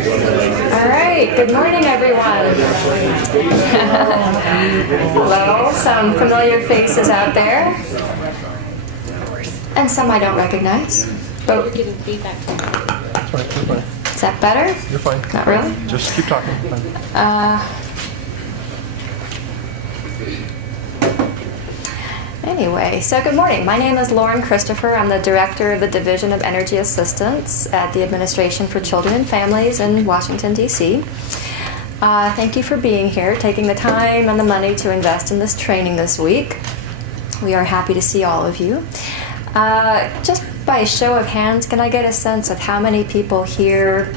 All right, good morning, everyone. Hello, some familiar faces out there, and some I don't recognize. But Getting feedback. That's fine, you're fine. is that better? You're fine. Not really? Just keep talking. Anyway, so good morning. My name is Lauren Christopher. I'm the Director of the Division of Energy Assistance at the Administration for Children and Families in Washington, D.C. Thank you for being here, taking the time and the money to invest in this training this week. We are happy to see all of you. Just by a show of hands, can I get a sense of how many people here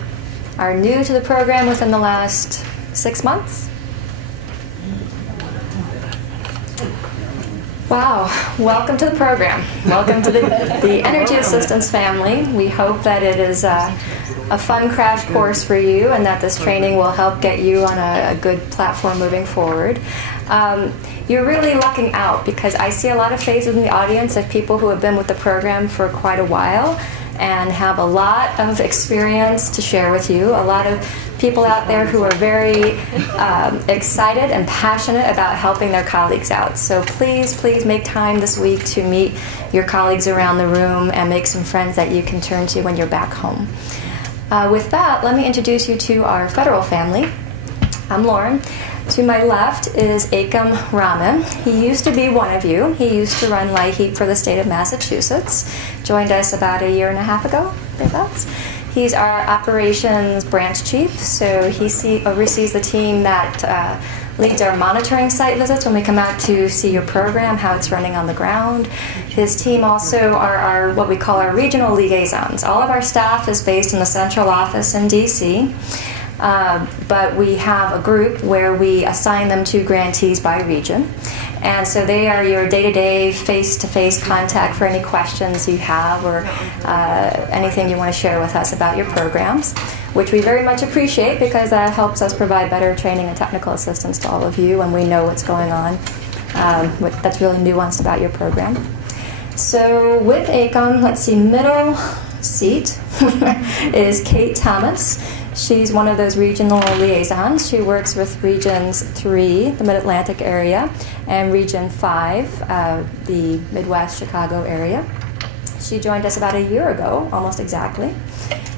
are new to the program within the last 6 months? Wow, welcome to the program. Welcome to the Energy Assistance family. We hope that it is a fun crash course for you and that this training will help get you on a good platform moving forward. You're really lucking out because I see a lot of faces in the audience of people who have been with the program for quite a while and have a lot of experience to share with you. A lot of people out there who are very excited and passionate about helping their colleagues out. So please, please make time this week to meet your colleagues around the room and make some friends that you can turn to when you're back home. With that, let me introduce you to our federal family. I'm Lauren. To my left is Akam Raman. He used to be one of you. He used to run light heat for the state of Massachusetts. Joined us about a year and a half ago, thereabouts. He's our operations branch chief, so he oversees the team that leads our monitoring site visits when we come out to see your program, how it's running on the ground. His team also are what we call our regional liaisons. All of our staff is based in the central office in D.C., but we have a group where we assign them to grantees by region. And so they are your day-to-day, face-to-face contact for any questions you have or anything you want to share with us about your programs, which we very much appreciate because that helps us provide better training and technical assistance to all of you when we know what's going on, that's really nuanced about your program. So with ACOM, let's see, middle seat is Kate Thomas. She's one of those regional liaisons. She works with Regions 3, the Mid-Atlantic area, and Region 5, the Midwest Chicago area. She joined us about a year ago, almost exactly,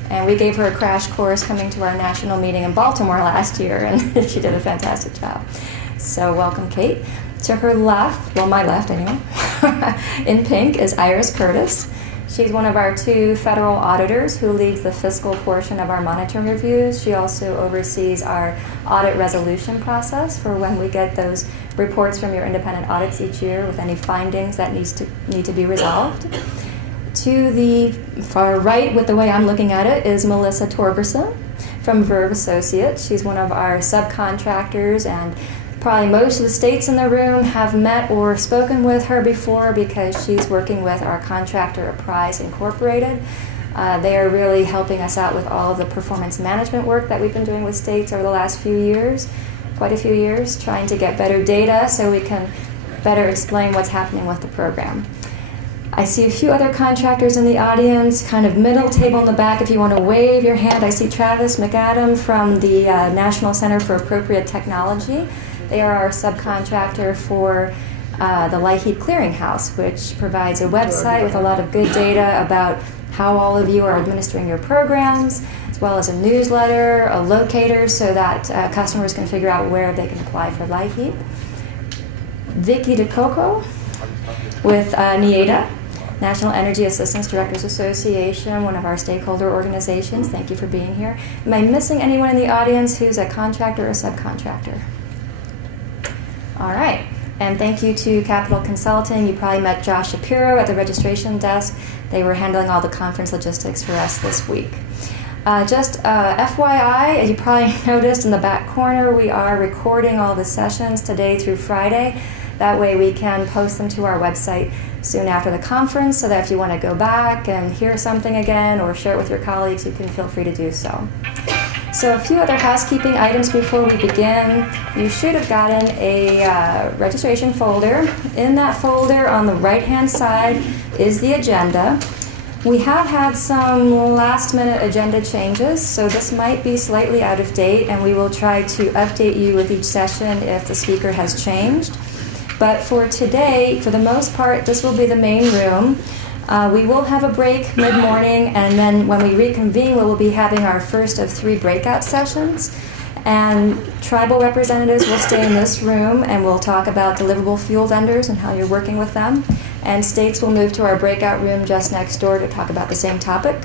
and we gave her a crash course coming to our national meeting in Baltimore last year, and she did a fantastic job. So welcome, Kate. To her left, well, my left anyway, in pink is Iris Curtis. She's one of our 2 federal auditors who leads the fiscal portion of our monitoring reviews. She also oversees our audit resolution process for when we get those reports from your independent audits each year with any findings that need to be resolved. To the far right, with the way I'm looking at it, is Melissa Torgerson from Verve Associates. She's one of our subcontractors, and probably most of the states in the room have met or spoken with her before because she's working with our contractor, Apprise Incorporated. They are really helping us out with all of the performance management work that we've been doing with states over the last few years, quite a few years, trying to get better data so we can better explain what's happening with the program. I see a few other contractors in the audience, kind of middle table in the back if you want to wave your hand. I see Travis McAdam from the National Center for Appropriate Technology. They are our subcontractor for the Light Heat Clearinghouse, which provides a website with a lot of good data about how all of you are administering your programs, as well as a newsletter, a locator, so that customers can figure out where they can apply for Light Heat. Vicky DeCoco with NEADA, National Energy Assistance Directors Association, one of our stakeholder organizations. Thank you for being here. Am I missing anyone in the audience who's a contractor or subcontractor? All right, and thank you to Capital Consulting. You probably met Josh Shapiro at the registration desk. They were handling all the conference logistics for us this week. Just FYI, as you probably noticed in the back corner, we are recording all the sessions today through Friday. That way we can post them to our website soon after the conference so that if you want to go back and hear something again or share it with your colleagues, you can feel free to do so. So a few other housekeeping items before we begin. You should have gotten a registration folder. In that folder on the right-hand side is the agenda. We have had some last-minute agenda changes, so this might be slightly out of date, and we will try to update you with each session if the speaker has changed. But for today, for the most part, this will be the main room. We will have a break mid-morning, and then when we reconvene, we will be having our first of 3 breakout sessions. And tribal representatives will stay in this room, and we'll talk about deliverable fuel vendors and how you're working with them. And states will move to our breakout room just next door to talk about the same topic.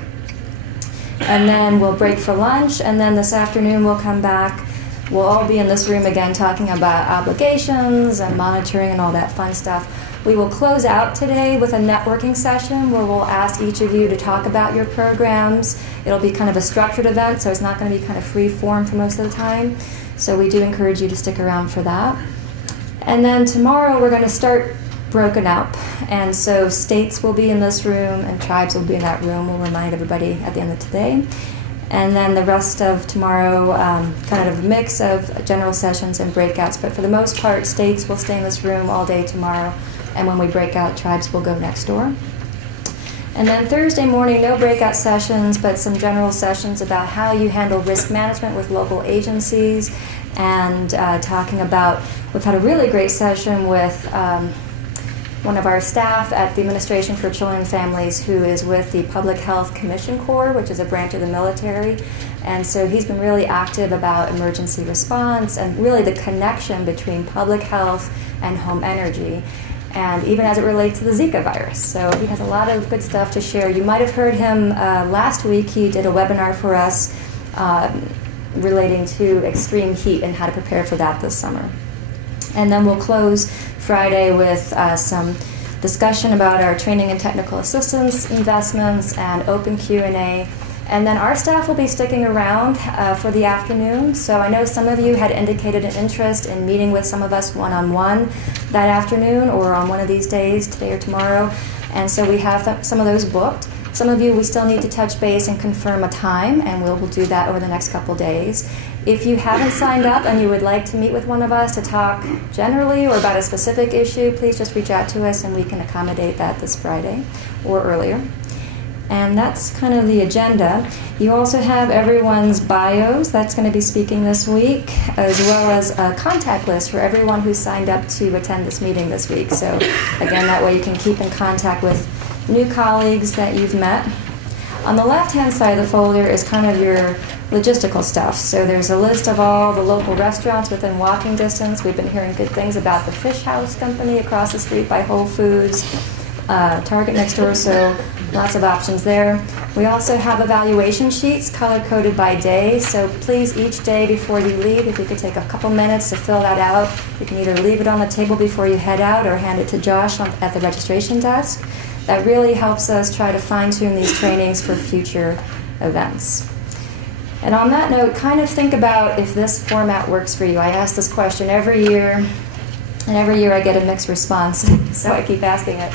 And then we'll break for lunch, and then this afternoon we'll come back. We'll all be in this room again talking about obligations and monitoring and all that fun stuff. We will close out today with a networking session where we'll ask each of you to talk about your programs. It'll be kind of a structured event, so it's not going to be kind of free form for most of the time. So we do encourage you to stick around for that. And then tomorrow we're going to start broken up. And so states will be in this room and tribes will be in that room. We'll remind everybody at the end of today. And then the rest of tomorrow, kind of a mix of general sessions and breakouts. But for the most part, states will stay in this room all day tomorrow. And when we break out, tribes will go next door. And then Thursday morning, no breakout sessions, but some general sessions about how you handle risk management with local agencies. And talking about, we've had a really great session with one of our staff at the Administration for Children and Families who is with the Public Health Commission Corps, which is a branch of the military. And so he's been really active about emergency response and really the connection between public health and home energy, and even as it relates to the Zika virus. So he has a lot of good stuff to share. You might have heard him last week. He did a webinar for us relating to extreme heat and how to prepare for that this summer. And then we'll close Friday with some discussion about our training and technical assistance investments and open Q&A. And then our staff will be sticking around for the afternoon. So I know some of you had indicated an interest in meeting with some of us one-on-one that afternoon or on one of these days, today or tomorrow. And so we have some of those booked. Some of you, we still need to touch base and confirm a time, and we'll do that over the next couple days. If you haven't signed up and you would like to meet with one of us to talk generally or about a specific issue, please just reach out to us and we can accommodate that this Friday or earlier. And that's kind of the agenda. You also have everyone's bios that's going to be speaking this week, as well as a contact list for everyone who signed up to attend this meeting this week. So again, that way you can keep in contact with new colleagues that you've met. On the left-hand side of the folder is kind of your logistical stuff. So there's a list of all the local restaurants within walking distance. We've been hearing good things about the Fish House Company across the street by Whole Foods, Target next door, so lots of options there. We also have evaluation sheets color-coded by day, so please each day before you leave, if you could take a couple minutes to fill that out. You can either leave it on the table before you head out or hand it to Josh at the registration desk. That really helps us try to fine-tune these trainings for future events. And on that note, kind of think about if this format works for you. I ask this question every year, and every year I get a mixed response, so I keep asking it.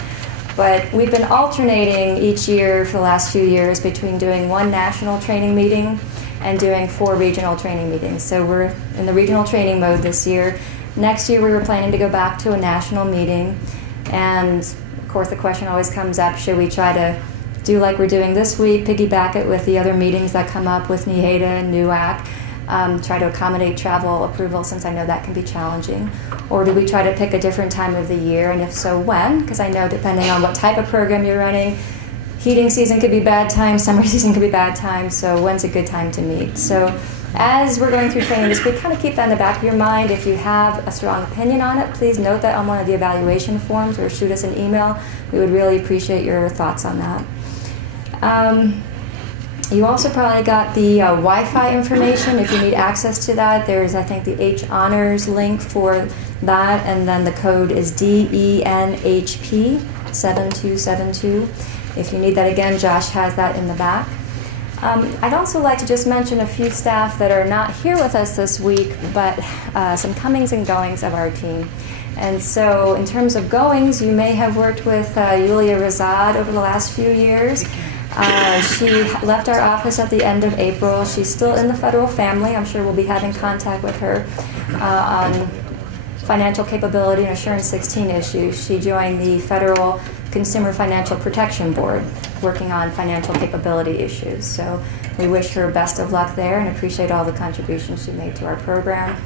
But we've been alternating each year for the last few years between doing one national training meeting and doing 4 regional training meetings. So we're in the regional training mode this year. Next year we were planning to go back to a national meeting. And of course the question always comes up, should we try to do like we're doing this week, piggyback it with the other meetings that come up with NEHADA and NUAC, try to accommodate travel approval since I know that can be challenging? Or do we try to pick a different time of the year, and if so, when? Because I know depending on what type of program you're running, heating season could be bad time, summer season could be bad time, so when's a good time to meet? So as we're going through training this week, kind of keep that in the back of your mind. If you have a strong opinion on it, please note that on one of the evaluation forms or shoot us an email. We would really appreciate your thoughts on that. You also probably got the Wi-Fi information. If you need access to that, there's, I think, the H Honors link for that, and then the code is DENHP 7272. If you need that again, Josh has that in the back. I'd also like to just mention a few staff that are not here with us this week, but some comings and goings of our team. And so in terms of goings, you may have worked with Yulia Razad over the last few years. She left our office at the end of April. She's still in the federal family. I'm sure we'll be having contact with her on financial capability and Assurance 16 issues. She joined the Federal Consumer Financial Protection Board, working on financial capability issues. So we wish her best of luck there and appreciate all the contributions she made to our program.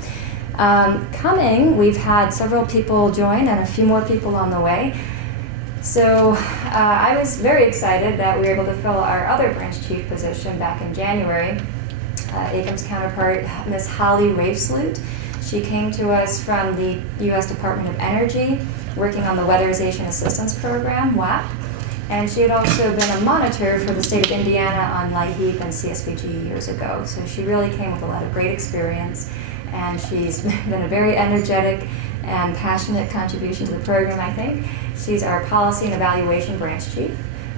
We've had several people join and a few more people on the way. So I was very excited that we were able to fill our other branch chief position back in January. ACAM's counterpart, Ms. Holly Rafesloot. She came to us from the U.S. Department of Energy, working on the Weatherization Assistance Program, WAP. And she had also been a monitor for the state of Indiana on LIHEAP and CSBG years ago. So she really came with a lot of great experience, and she's been a very energetic and passionate contribution to the program, I think. She's our Policy and Evaluation Branch Chief,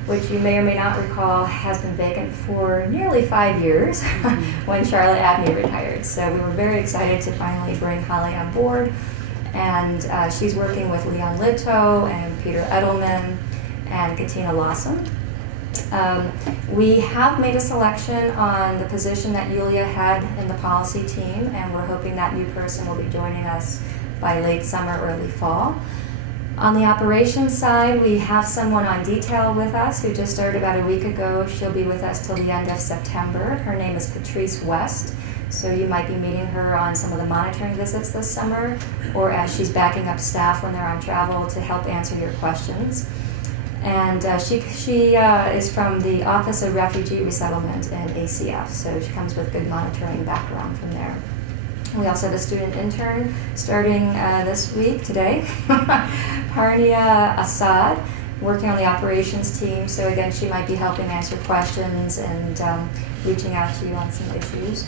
which you may or may not recall has been vacant for nearly 5 years when Charlotte Abney retired. So we were very excited to finally bring Holly on board. And she's working with Leon Litto and Peter Edelman and Katina Lawson. We have made a selection on the position that Yulia had in the policy team, and we're hoping that new person will be joining us by late summer, early fall. On the operations side, we have someone on detail with us who just started about a week ago. She'll be with us till the end of September. Her name is Patrice West. So you might be meeting her on some of the monitoring visits this summer, or as she's backing up staff when they're on travel to help answer your questions. And she is from the Office of Refugee Resettlement in ACF, so she comes with good monitoring background from there. We also have a student intern starting this week, today, Parnia Assad, working on the operations team. So again, she might be helping answer questions and reaching out to you on some issues.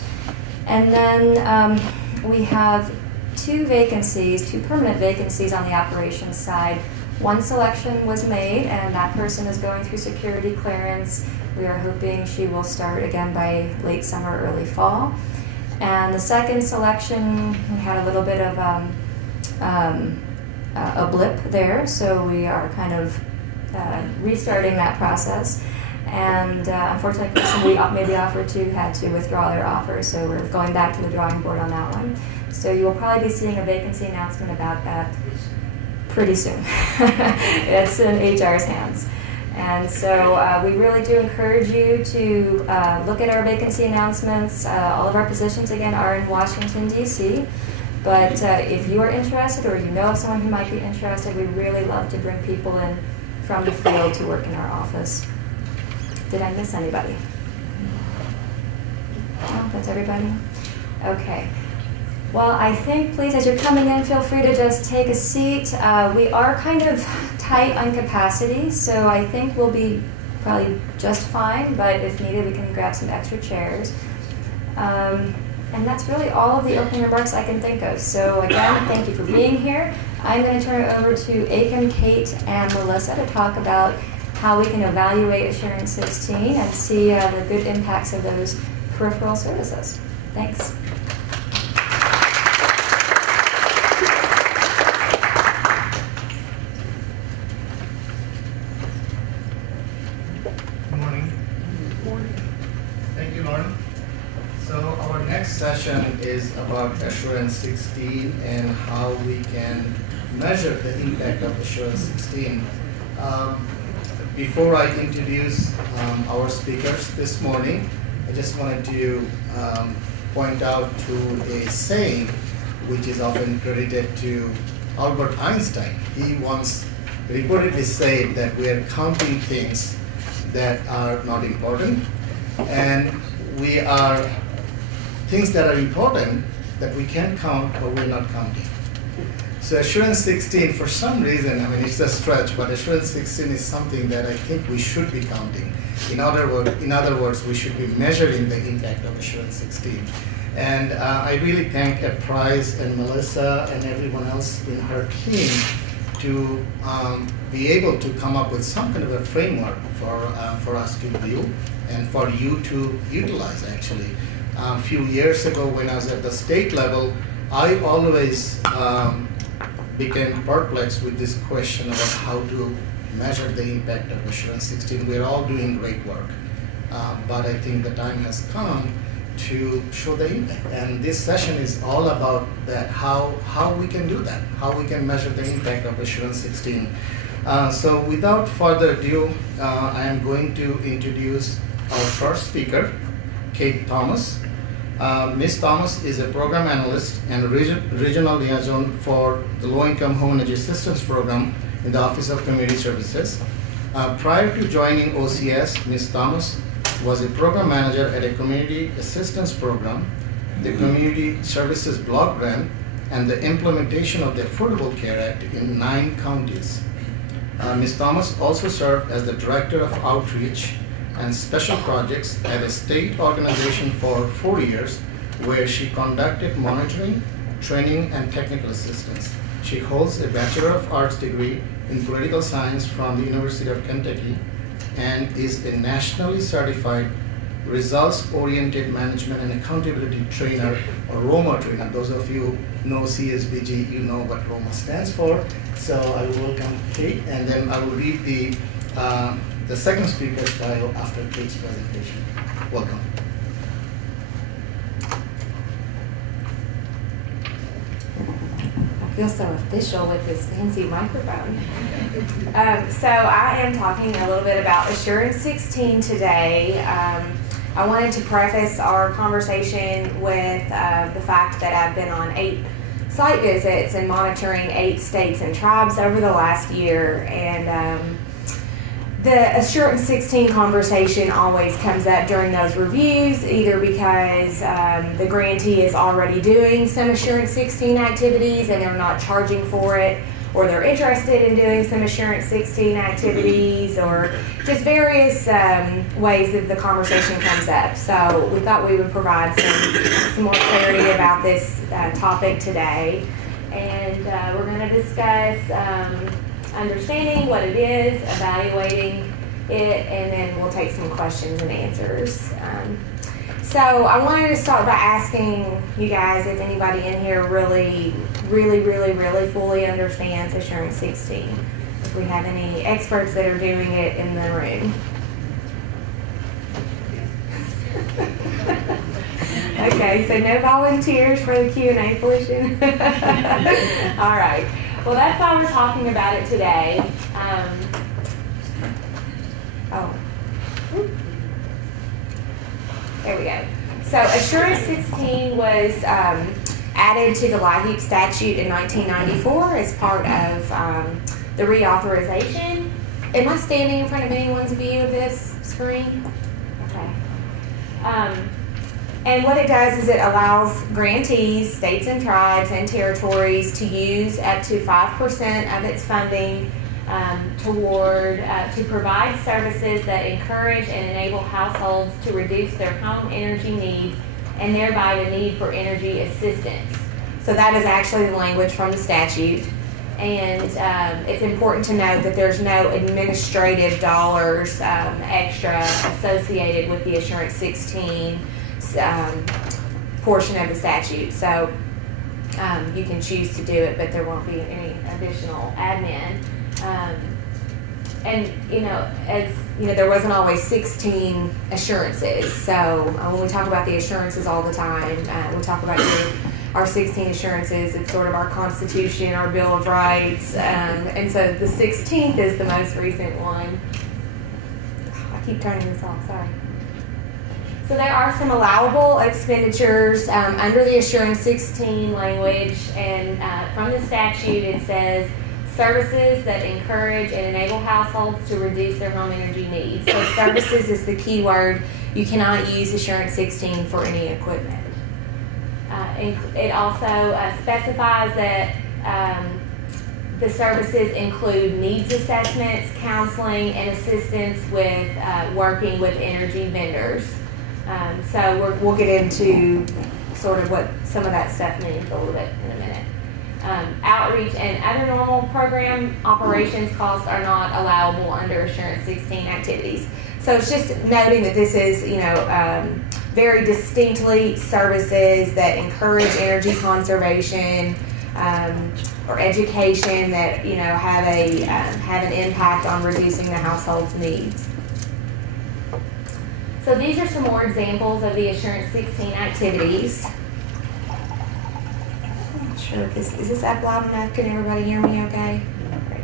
And then we have two permanent vacancies on the operations side. One selection was made, and that person is going through security clearance. We are hoping she will start again by late summer, early fall. And the second selection, we had a little bit of a blip there, so we are kind of restarting that process. And unfortunately, the person we made the offer to had to withdraw their offer, so we're going back to the drawing board on that one. So you will probably be seeing a vacancy announcement about that pretty soon. It's in HR's hands. And so we really do encourage you to look at our vacancy announcements. All of our positions, again, are in Washington, D.C. But if you are interested or you know of someone who might be interested, we really love to bring people in from the field to work in our office. Did I miss anybody? Oh, that's everybody? Okay. Well, I think, please, as you're coming in, feel free to just take a seat. We are kind of tight on capacity, so I think we'll be probably just fine, but if needed, we can grab some extra chairs. And that's really all of the opening remarks I can think of. So again, thank you for being here. I'm going to turn it over to ACAM, Kate, and Melissa to talk about how we can evaluate Assurance 16 and see the good impacts of those peripheral services. Thanks. Session is about Assurance 16 and how we can measure the impact of Assurance 16. Before I introduce our speakers this morning, I just wanted to point out to a saying which is often credited to Albert Einstein. He once reportedly said that we are counting things that are not important, and we are things that are important that we can count or we're not counting. So Assurance 16, for some reason, I mean, it's a stretch, but Assurance 16 is something that I think we should be counting. In other words, we should be measuring the impact of Assurance 16. And I really thank Price and Melissa and everyone else in her team to be able to come up with some kind of a framework for us to view and for you to utilize, actually. A few years ago, when I was at the state level, I always became perplexed with this question about how to measure the impact of Assurance 16. We're all doing great work, but I think the time has come to show the impact. And this session is all about that, how we can do that, how we can measure the impact of Assurance 16. So without further ado, I am going to introduce our first speaker, Kate Thomas. Ms. Thomas is a program analyst and regional liaison for the Low-Income Home Energy Assistance Program in the Office of Community Services. Prior to joining OCS, Ms. Thomas was a program manager at a community assistance program, the Community Services Block Grant, and the implementation of the Affordable Care Act in 9 counties. Ms. Thomas also served as the Director of Outreach and Special Projects at a state organization for 4 years, where she conducted monitoring, training, and technical assistance. She holds a Bachelor of Arts degree in Political Science from the University of Kentucky and is a nationally certified Results-Oriented Management and Accountability Trainer, or ROMA trainer. Those of you who know CSBG, you know what ROMA stands for. So I will welcome Kate, and then I will read the second speaker's bio after Kate's presentation. Welcome. I feel so official with this fancy microphone. So I am talking a little bit about Assurance 16 today. I wanted to preface our conversation with the fact that I've been on 8 site visits and monitoring 8 states and tribes over the last year, and the Assurance 16 conversation always comes up during those reviews, either because the grantee is already doing some Assurance 16 activities and they're not charging for it, or they're interested in doing some Assurance 16 activities, or just various ways that the conversation comes up. So we thought we would provide some more clarity about this topic today. And we're going to discuss understanding what it is, evaluating it, and then we'll take some questions and answers. So I wanted to start by asking you guys if anybody in here really fully understands Assurance 16. If we have any experts that are doing it in the room. Okay, so no volunteers for the Q&A portion. All right. Well, that's why we're talking about it today. There we go. So Assurance 16 was added to the LIHEAP statute in 1994 as part of the reauthorization. Am I standing in front of anyone's view of this screen? Okay. And what it does is it allows grantees, states and tribes and territories to use up to 5% of its funding to provide services that encourage and enable households to reduce their home energy needs and thereby the need for energy assistance. So that is actually the language from the statute. And it's important to note that there's no administrative dollars extra associated with the Assurance 16 portion of the statute. So you can choose to do it, but there won't be any additional admin. And as you know, there wasn't always 16 assurances. So when we talk about the assurances all the time, we talk about our 16 assurances. It's sort of our Constitution, our Bill of Rights, and so the 16th is the most recent one. I keep turning this off. Sorry. So there are some allowable expenditures under the Assurance 16 language, and from the statute it says services that encourage and enable households to reduce their home energy needs. So services is the key word. You cannot use Assurance 16 for any equipment. It also specifies that the services include needs assessments, counseling, and assistance with working with energy vendors. So we'll get into sort of what some of that stuff means a little bit in a minute. Outreach and other normal program operations costs are not allowable under Assurance 16 activities. So it's just noting that this is, very distinctly services that encourage energy conservation or education that have an impact on reducing the household's needs. So these are some more examples of the Assurance 16 activities. I'm not sure if is this up loud enough? Can everybody hear me okay? Great.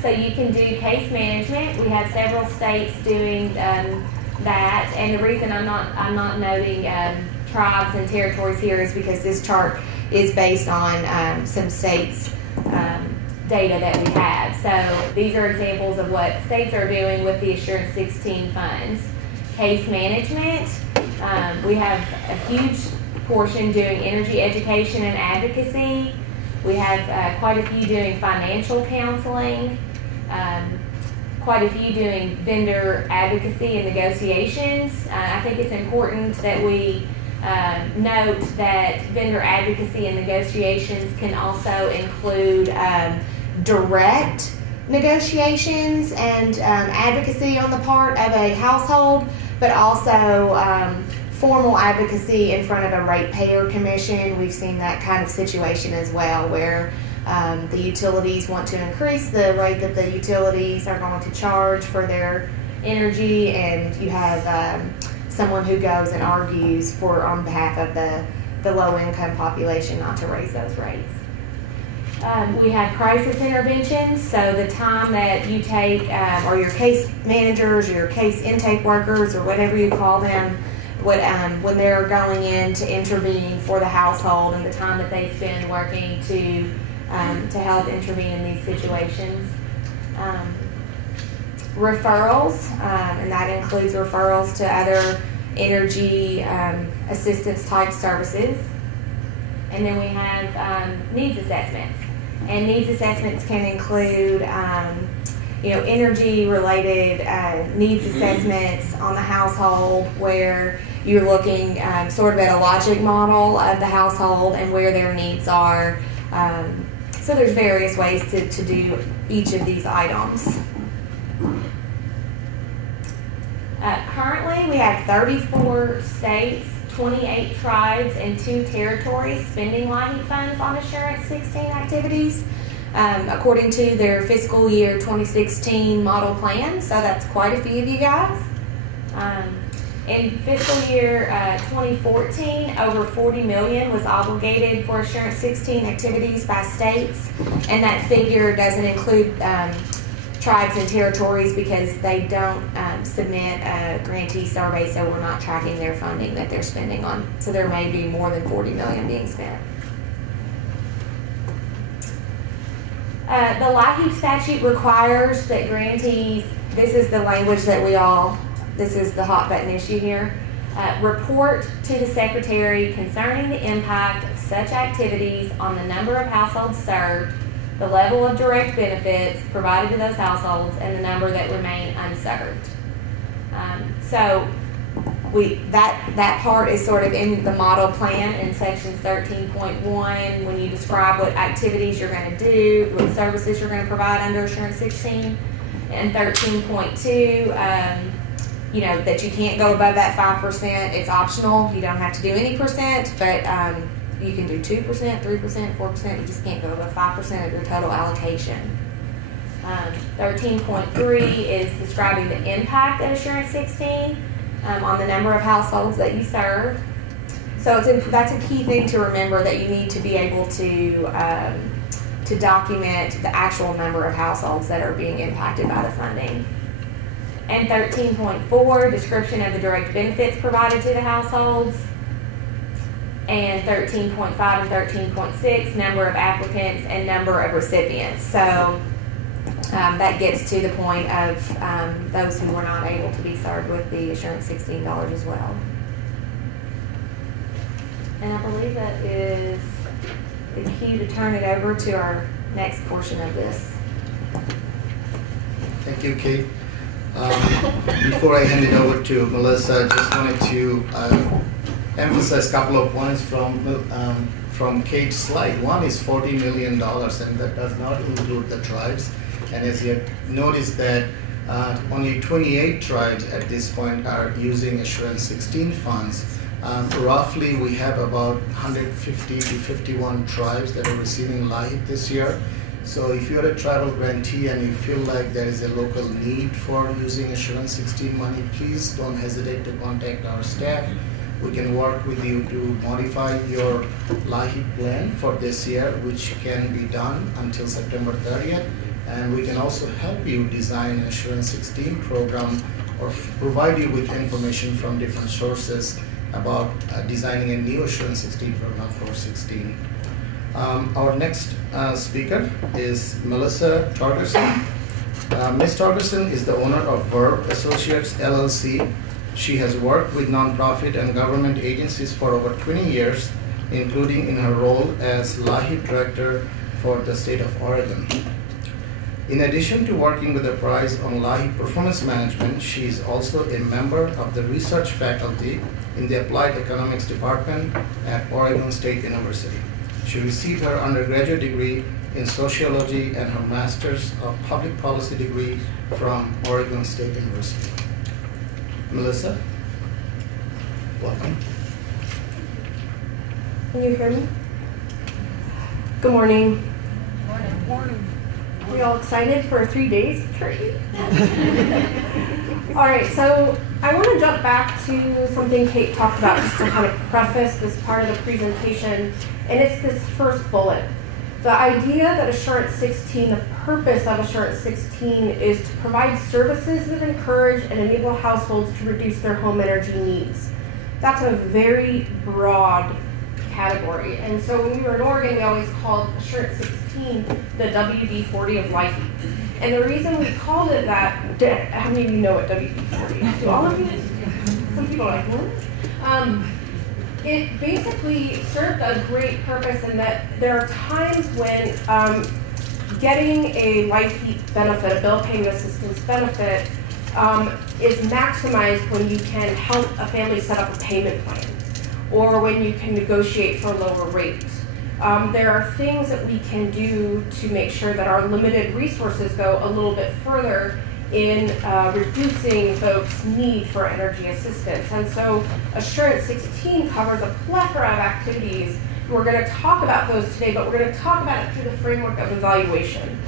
So you can do case management. We have several states doing that, and the reason I'm not noting tribes and territories here is because this chart is based on some states' data that we have. So these are examples of what states are doing with the Assurance 16 funds. Case management, we have a huge portion doing energy education and advocacy. We have quite a few doing financial counseling, quite a few doing vendor advocacy and negotiations. I think it's important that we note that vendor advocacy and negotiations can also include direct negotiations and advocacy on the part of a household, but also formal advocacy in front of a ratepayer commission. We've seen that kind of situation as well, where the utilities want to increase the rate that the utilities are going to charge for their energy, and you have someone who goes and argues on behalf of the low-income population not to raise those rates. We have crisis interventions, so the time that you take, or your case managers, or your case intake workers, or whatever you call them, when they're going in to intervene for the household, and the time that they spend working to help intervene in these situations. Referrals, and that includes referrals to other energy assistance type services. And then we have needs assessments. And needs assessments can include energy related needs assessments on the household, where you're looking sort of at a logic model of the household and where their needs are. So there's various ways to do each of these items. Currently we have 34 states, 28 tribes, and 2 territories spending LIHEAP funds on Assurance 16 activities, according to their fiscal year 2016 model plan. So that's quite a few of you guys. In fiscal year 2014, over $40 million was obligated for Assurance 16 activities by states, and that figure doesn't include tribes and territories because they don't submit a grantee survey, so we're not tracking their funding that they're spending on. So there may be more than $40 million being spent. The LIHEAP statute requires that grantees, this is the language that this is the hot button issue here, report to the Secretary concerning the impact of such activities on the number of households served, the level of direct benefits provided to those households, and the number that remain unserved. So that part is sort of in the model plan in sections 13.1 when you describe what activities you're going to do, what services you're going to provide under Assurance 16, and 13.2, that you can't go above that 5%. It's optional. You don't have to do any percent, but you can do 2%, 3%, 4%. You just can't go above 5% of your total allocation. 13.3 is describing the impact of Assurance 16 on the number of households that you serve. So that's a key thing to remember, that you need to be able to document the actual number of households that are being impacted by the funding. And 13.4, description of the direct benefits provided to the households. And 13.5 and 13.6, number of applicants and number of recipients. So that gets to the point of those who were not able to be served with the Assurance 16 dollars as well. And I believe that is the cue to turn it over to our next portion of this. Thank you, Kate. Before I hand it over to Melissa, I just wanted to emphasize a couple of points from Kate's slide. One is $40 million, and that does not include the tribes. And as you noticed that only 28 tribes at this point are using Assurance 16 funds. Roughly, we have about 150 to 51 tribes that are receiving LIHEAP this year. So if you're a tribal grantee and you feel like there is a local need for using Assurance 16 money, please don't hesitate to contact our staff. We can work with you to modify your LIHEAP plan for this year, which can be done until September 30th. and we can also help you design an Assurance 16 program or provide you with information from different sources about designing a new Assurance 16 program for 16. Our next speaker is Melissa Torgerson. Ms. Torgerson is the owner of Verb Associates LLC. She has worked with nonprofit and government agencies for over 20 years, including in her role as LAHI Director for the state of Oregon. In addition to working with the prize on LAHI performance management, she is also a member of the research faculty in the Applied Economics Department at Oregon State University. She received her undergraduate degree in sociology and her master's of public policy degree from Oregon State University. Melissa, welcome. Can you hear me? Good morning. Morning. Are you all excited for 3 days of training? All right, so I want to jump back to something Kate talked about just to kind of preface this part of the presentation, and it's this first bullet. The idea that Assurance 16, the purpose of Assurance 16 is to provide services that encourage and enable households to reduce their home energy needs. That's a very broad category. And so when we were in Oregon, we always called Assurance 16 the WD-40 of LAHI. And the reason we called it that, how many of you know what WD-40 is? Do all of you? Some people are like, what? It basically served a great purpose in that there are times when getting a light heat benefit, a bill payment assistance benefit, is maximized when you can help a family set up a payment plan, or when you can negotiate for a lower rate. There are things that we can do to make sure that our limited resources go a little bit further in reducing folks' need for energy assistance. And so Assurance 16 covers a plethora of activities. We're going to talk about those today, but we're going to talk about it through the framework of evaluation.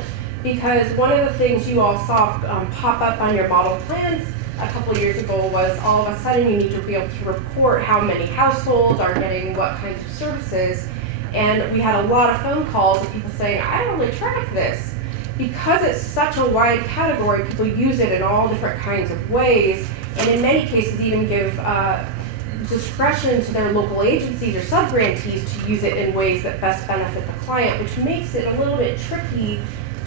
Because one of the things you all saw pop up on your model plans a couple years ago was all of a sudden you need to be able to report how many households are getting what kinds of services. And we had a lot of phone calls of people saying, I don't really track this. Because it's such a wide category, people use it in all different kinds of ways, and in many cases even give discretion to their local agencies or sub-grantees to use it in ways that best benefit the client, which makes it a little bit tricky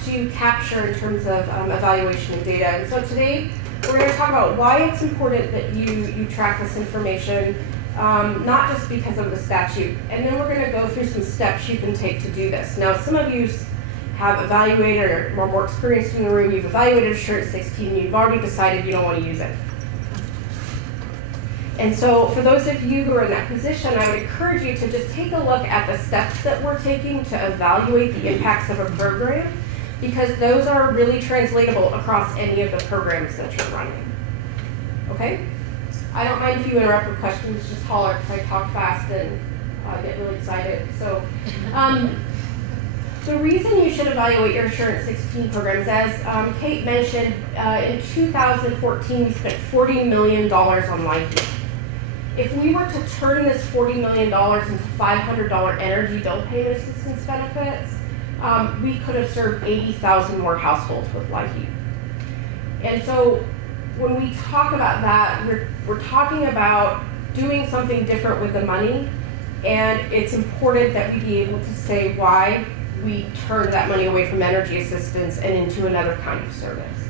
to capture in terms of evaluation of data. And so today, we're going to talk about why it's important that you track this information, not just because of the statute. And then we're going to go through some steps you can take to do this. Now, some of you have evaluated or are more experienced in the room, you've evaluated Assurance 16, you've already decided you don't want to use it. And so for those of you who are in that position, I would encourage you to just take a look at the steps that we're taking to evaluate the impacts of a program, because those are really translatable across any of the programs that you're running. Okay? I don't mind if you interrupt with questions, just holler, because I talk fast and get really excited. So. The reason you should evaluate your Assurance 16 programs, as Kate mentioned, in 2014 we spent $40 million on LAHI. If we were to turn this $40 million into $500 energy bill payment assistance benefits, we could have served 80,000 more households with LAHI. And so when we talk about that, we're talking about doing something different with the money, and it's important that we be able to say why we turn that money away from energy assistance and into another kind of service.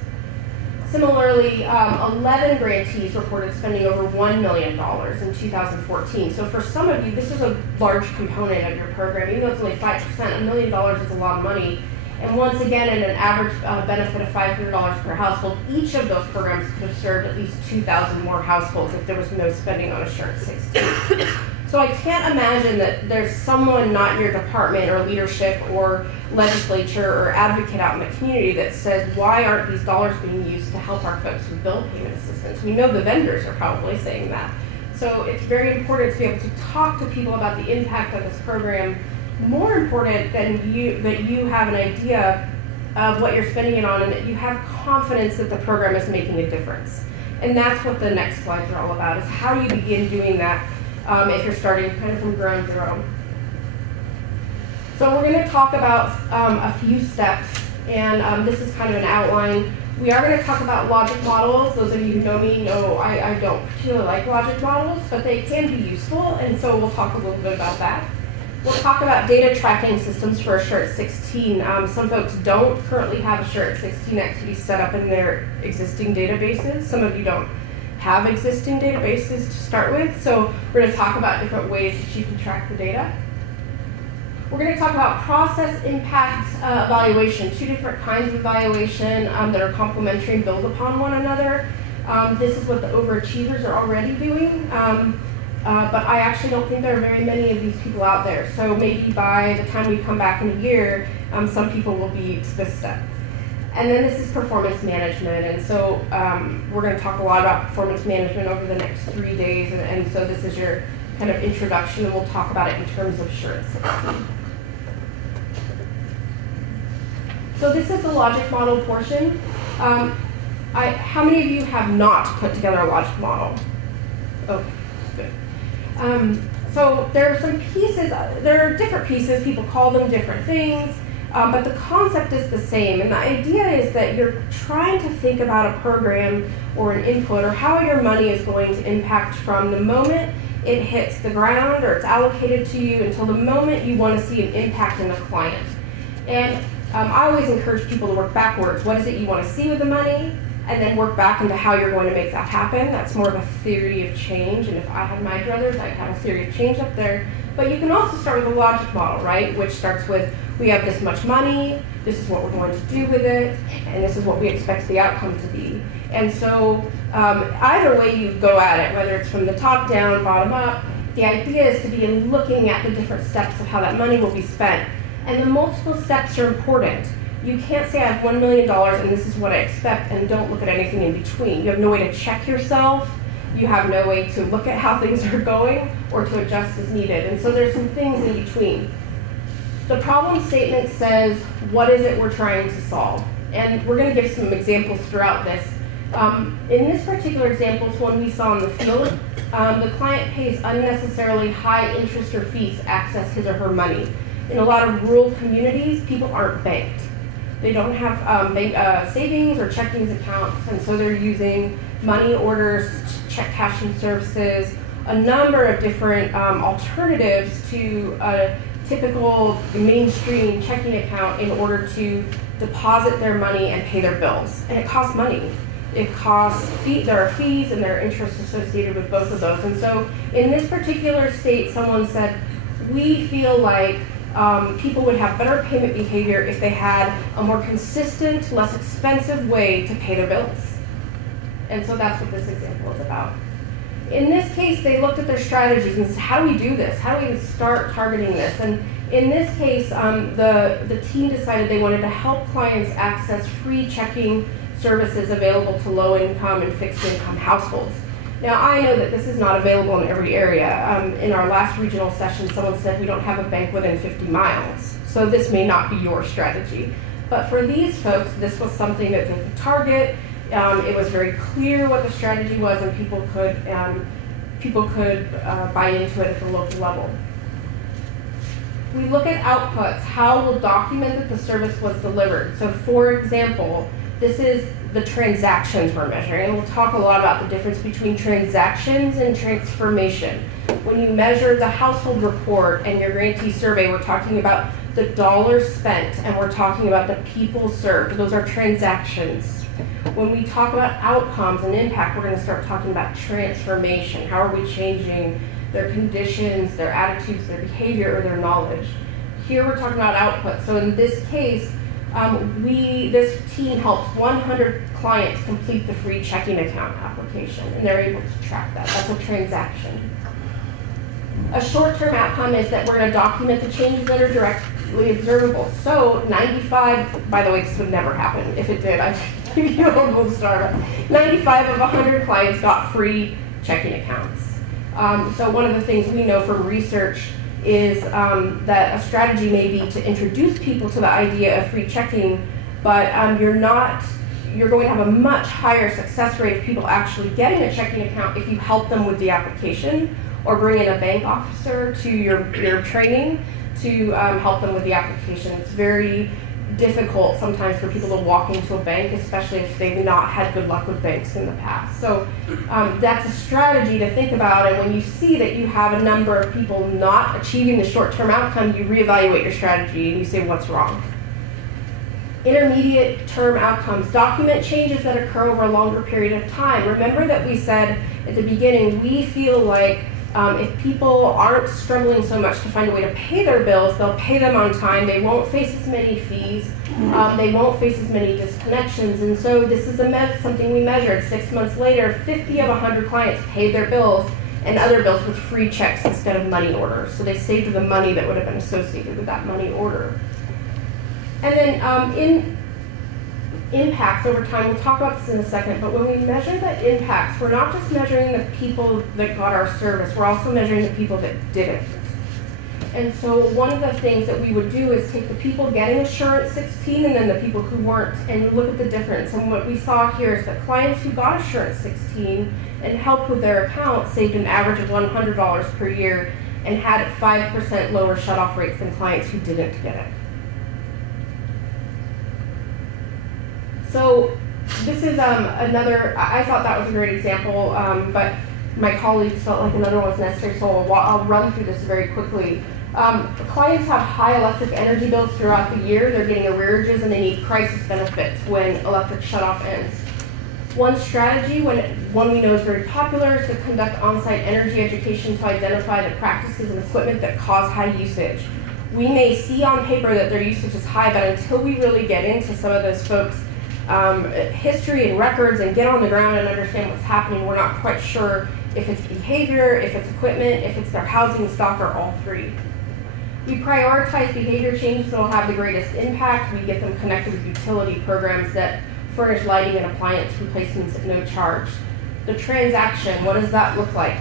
Similarly, 11 grantees reported spending over $1 million in 2014. So for some of you, this is a large component of your program. Even though it's only 5%, $1 million is a lot of money. And once again, at an average benefit of $500 per household, each of those programs could have served at least 2,000 more households if there was no spending on Assurance 16. So I can't imagine that there's someone not in your department or leadership or legislature or advocate out in the community that says, why aren't these dollars being used to help our folks with bill payment assistance? We know the vendors are probably saying that. So it's very important to be able to talk to people about the impact of this program. More important than that you have an idea of what you're spending it on and that you have confidence that the program is making a difference. And that's what the next slides are all about, is how do you begin doing that if you're starting kind of from ground zero. So we're going to talk about a few steps And this is kind of an outline. We are going to talk about logic models. Those of you who know me know I don't particularly like logic models, but they can be useful, and so we'll talk a little bit about that. We'll talk about data tracking systems for Assurance 16. Some folks don't currently have Assurance 16 activities set up in their existing databases. Some of you don't have existing databases to start with, so we're going to talk about different ways that you can track the data. We're going to talk about process impact evaluation, two different kinds of evaluation that are complementary and build upon one another. This is what the overachievers are already doing, but I actually don't think there are very many of these people out there. So maybe by the time we come back in a year, some people will be to this step. And then this is performance management, and so we're going to talk a lot about performance management over the next 3 days, and so this is your kind of introduction, and we'll talk about it in terms of Assurance 16. So this is the logic model portion. How many of you have not put together a logic model? Okay, good. So there are some pieces, there are different pieces, people call them different things, but the concept is the same. And the idea is that you're trying to think about a program or an input or how your money is going to impact from the moment it hits the ground or it's allocated to you until the moment you want to see an impact in the client. And I always encourage people to work backwards. What is it you want to see with the money? And then work back into how you're going to make that happen. That's more of a theory of change. And if I had my druthers, I'd have a theory of change up there. But you can also start with a logic model, right? Which starts with, we have this much money, this is what we're going to do with it, and this is what we expect the outcome to be. And so either way you go at it, whether it's from the top down, bottom up, the idea is to be looking at the different steps of how that money will be spent. And the multiple steps are important. You can't say I have $1 million and this is what I expect and don't look at anything in between. You have no way to check yourself. You have no way to look at how things are going or to adjust as needed. And so there's some things in between. The problem statement says, what is it we're trying to solve? And we're going to give some examples throughout this. In this particular example, it's one we saw in the field. The client pays unnecessarily high interest or fees to access his or her money. In a lot of rural communities, people aren't banked. They don't have savings or checking accounts, and so they're using money orders, check cashing services, a number of different alternatives to a typical mainstream checking account in order to deposit their money and pay their bills. And it costs money. It costs there are fees and there are interests associated with both of those. And so in this particular state, someone said, we feel like people would have better payment behavior if they had a more consistent, less expensive way to pay their bills. And so that's what this example is about. In this case, they looked at their strategies and said, how do we do this? How do we even start targeting this? And in this case, the team decided they wanted to help clients access free checking services available to low-income and fixed-income households. Now, I know that this is not available in every area. In our last regional session, someone said we don't have a bank within 50 miles. So this may not be your strategy. But for these folks, this was something that they could target. It was very clear what the strategy was, and people could buy into it at the local level. We look at outputs. How we'll document that the service was delivered. So for example, this is the transactions we're measuring, and we'll talk a lot about the difference between transactions and transformation. When you measure the household report and your grantee survey, we're talking about the dollars spent, and we're talking about the people served. Those are transactions. When we talk about outcomes and impact, we're going to start talking about transformation. How are we changing their conditions, their attitudes, their behavior, or their knowledge? Here we're talking about output. So in this case, this team helped 100 clients complete the free checking account application, and they're able to track that. That's a transaction. A short-term outcome is that we're going to document the changes that are directly observable. So 95, by the way, this would never happen. If it did, I'd give you a gold star. 95 of 100 clients got free checking accounts. So one of the things we know from research is that a strategy may be to introduce people to the idea of free checking, but you're going to have a much higher success rate of people actually getting a checking account if you help them with the application or bring in a bank officer to your training to help them with the application. It's very difficult sometimes for people to walk into a bank, especially if they've not had good luck with banks in the past. So that's a strategy to think about, and when you see that you have a number of people not achieving the short-term outcome, you reevaluate your strategy and you say, what's wrong? Intermediate term outcomes. Document changes that occur over a longer period of time. Remember that we said at the beginning, we feel like if people aren't struggling so much to find a way to pay their bills, they'll pay them on time, they won't face as many fees, they won't face as many disconnections. And so this is something we measured. 6 months later, 50 of 100 clients paid their bills and other bills with free checks instead of money orders. So they saved the money that would have been associated with that money order. And then in impacts over time, we'll talk about this in a second, but when we measure the impacts, we're not just measuring the people that got our service, we're also measuring the people that didn't. And so one of the things that we would do is take the people getting Assurance 16 and then the people who weren't, and look at the difference. And what we saw here is that clients who got Assurance 16 and helped with their account saved an average of $100 per year and had 5% lower shutoff rates than clients who didn't get it. So this is another, I thought that was a great example, but my colleagues felt like another one was necessary, so I'll run through this very quickly. Clients have high electric energy bills throughout the year. They're getting arrearages and they need crisis benefits when electric shutoff ends. One strategy, one we know is very popular, is to conduct on-site energy education to identify the practices and equipment that cause high usage. We may see on paper that their usage is high, but until we really get into some of those folks' history and records and get on the ground and understand what's happening, we're not quite sure if it's behavior, if it's equipment, if it's their housing stock, or all three. We prioritize behavior changes that will have the greatest impact. We get them connected with utility programs that furnish lighting and appliance replacements at no charge. The transaction, what does that look like?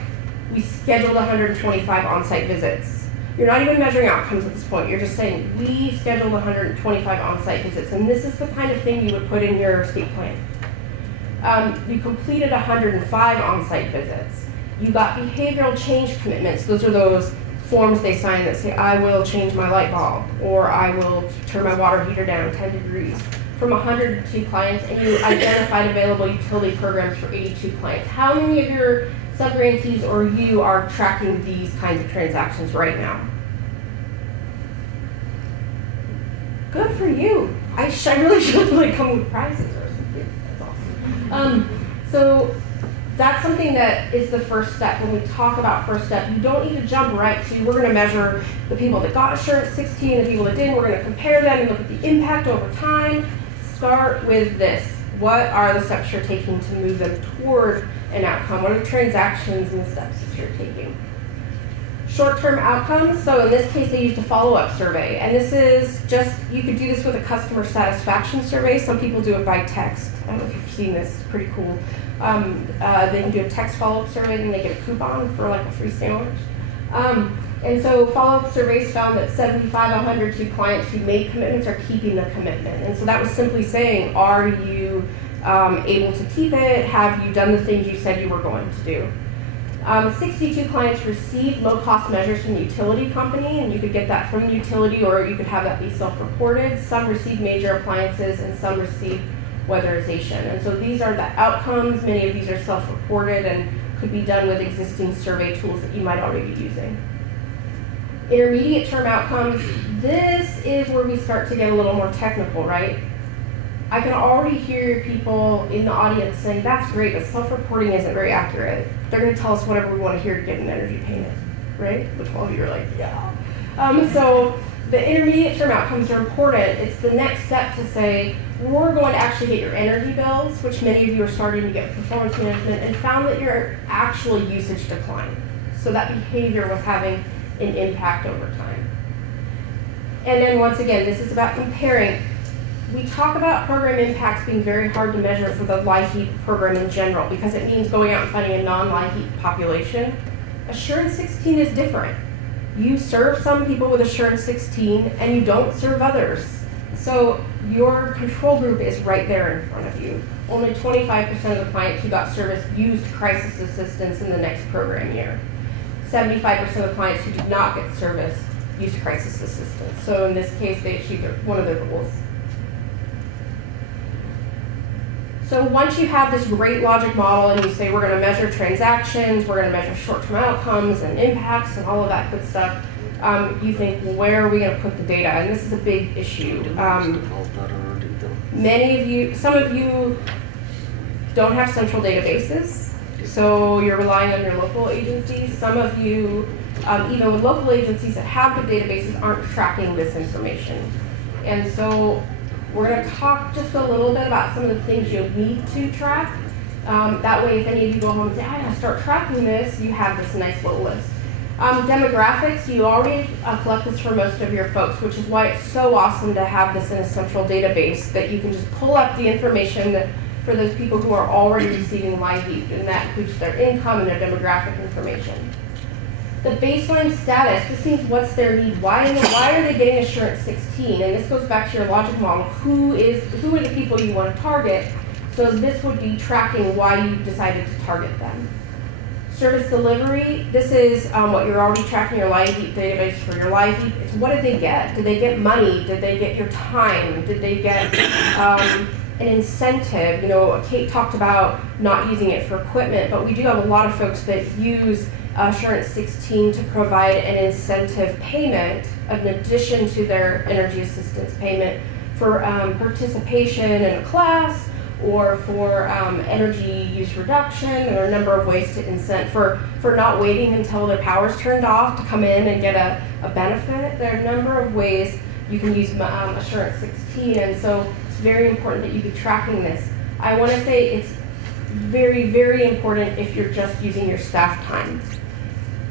We scheduled 125 on-site visits. You're not even measuring outcomes at this point. You're just saying, we scheduled 125 on-site visits, and this is the kind of thing you would put in your state plan. You completed 105 on-site visits. You got behavioral change commitments. Those are those forms they sign that say, I will change my light bulb, or I will turn my water heater down 10 degrees. From 102 clients, and you identified available utility programs for 82 clients. How many of your sub-grantees or you are tracking these kinds of transactions right now? Good for you. I really should like come with prizes or something. That's awesome. So that's something that is the first step. When we talk about first step, you don't need to jump right to, we're going to measure the people that got Assurance 16 and the people that didn't. We're going to compare them and look at the impact over time. Start with this. What are the steps you're taking to move them toward an outcome? What are the transactions and the steps that you're taking? Short-term outcomes, so in this case they used a follow-up survey, and this is just, you could do this with a customer satisfaction survey. Some people do it by text. I don't know if you've seen this, it's pretty cool. They can do a text follow-up survey and they get a coupon for like a free sandwich. And so follow-up surveys found that 75 of 102 clients who made commitments are keeping the commitment. And so that was simply saying, are you able to keep it? Have you done the things you said you were going to do? 62 clients received low-cost measures from the utility company, and you could get that from the utility or you could have that be self-reported. Some received major appliances and some received weatherization. And so these are the outcomes. Many of these are self-reported and could be done with existing survey tools that you might already be using. Intermediate term outcomes, this is where we start to get a little more technical, right? I can already hear people in the audience saying, that's great, but self-reporting isn't very accurate. They're going to tell us whatever we want to hear to get an energy payment, right? Which all of you are like, yeah. So the intermediate term outcomes are important. It's the next step to say, we're going to actually get your energy bills, which many of you are starting to get performance management, and found that your actual usage declined. So that behavior was having an impact over time. And then once again, this is about comparing. We talk about program impacts being very hard to measure for the LIHEAP program in general because it means going out and finding a non-LIHEAP population. Assurance 16 is different. You serve some people with Assurance 16 and you don't serve others. So your control group is right there in front of you. Only 25% of the clients who got service used crisis assistance in the next program year. 75% of the clients who did not get service used crisis assistance. So in this case, they achieved one of their goals. So once you have this great logic model and you say we're going to measure transactions, we're going to measure short-term outcomes and impacts and all of that good stuff, you think, well, where are we going to put the data? And this is a big issue. Some of you don't have central databases, so you're relying on your local agencies. Some of you, even with local agencies that have good databases, aren't tracking this information. And so we're going to talk just a little bit about some of the things you'll need to track. That way, if any of you go home and say, I gotta start tracking this, you have this nice little list. Demographics, you already collect this for most of your folks, which is why it's so awesome to have this in a central database that you can just pull up the information that for those people who are already receiving LIHEAP, and that includes their income and their demographic information. The baseline status, this means what's their need, why are they getting Assurance 16? And this goes back to your logic model. Who are the people you want to target? So this would be tracking why you decided to target them. Service delivery, this is what you're already tracking your LIHEAP database for your LIHEAP. It's what did they get? Did they get money? Did they get your time? Did they get an incentive? You know, Kate talked about not using it for equipment, but we do have a lot of folks that use Assurance 16 to provide an incentive payment in addition to their energy assistance payment for participation in a class or for energy use reduction. There are a number of ways to incent for not waiting until their power's turned off to come in and get a benefit. There are a number of ways you can use Assurance 16, and so it's very important that you be tracking this. I want to say it's very, very important if you're just using your staff time.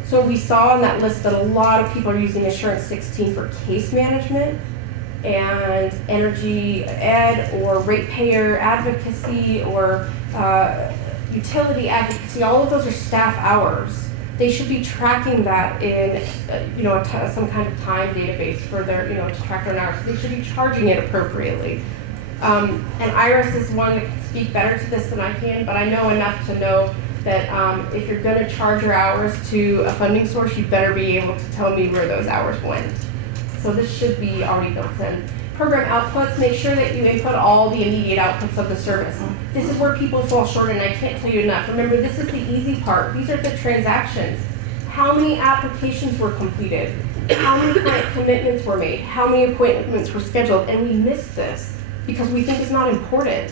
So we saw on that list that a lot of people are using Assurance 16 for case management and energy ed or ratepayer advocacy or utility advocacy. All of those are staff hours. They should be tracking that in some kind of time database for their, to track their hours. They should be charging it appropriately. And Iris is one that can speak better to this than I can, but I know enough to know that if you're going to charge your hours to a funding source, you better be able to tell me where those hours went. So this should be already built in. Program outputs, make sure that you input all the immediate outputs of the service. This is where people fall short, and I can't tell you enough. Remember, this is the easy part. These are the transactions. How many applications were completed? How many client commitments were made? How many appointments were scheduled? And we miss this because we think it's not important.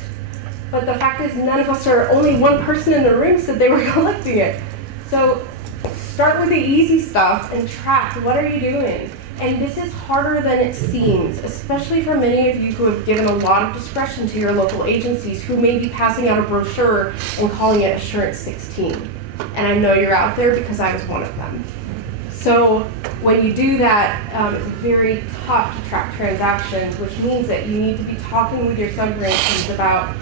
But the fact is, none of us only one person in the room said they were collecting it. So start with the easy stuff and track. What are you doing? And this is harder than it seems, especially for many of you who have given a lot of discretion to your local agencies who may be passing out a brochure and calling it Assurance 16. And I know you're out there because I was one of them. So when you do that, it's very tough to track transactions, which means that you need to be talking with your subgrantees about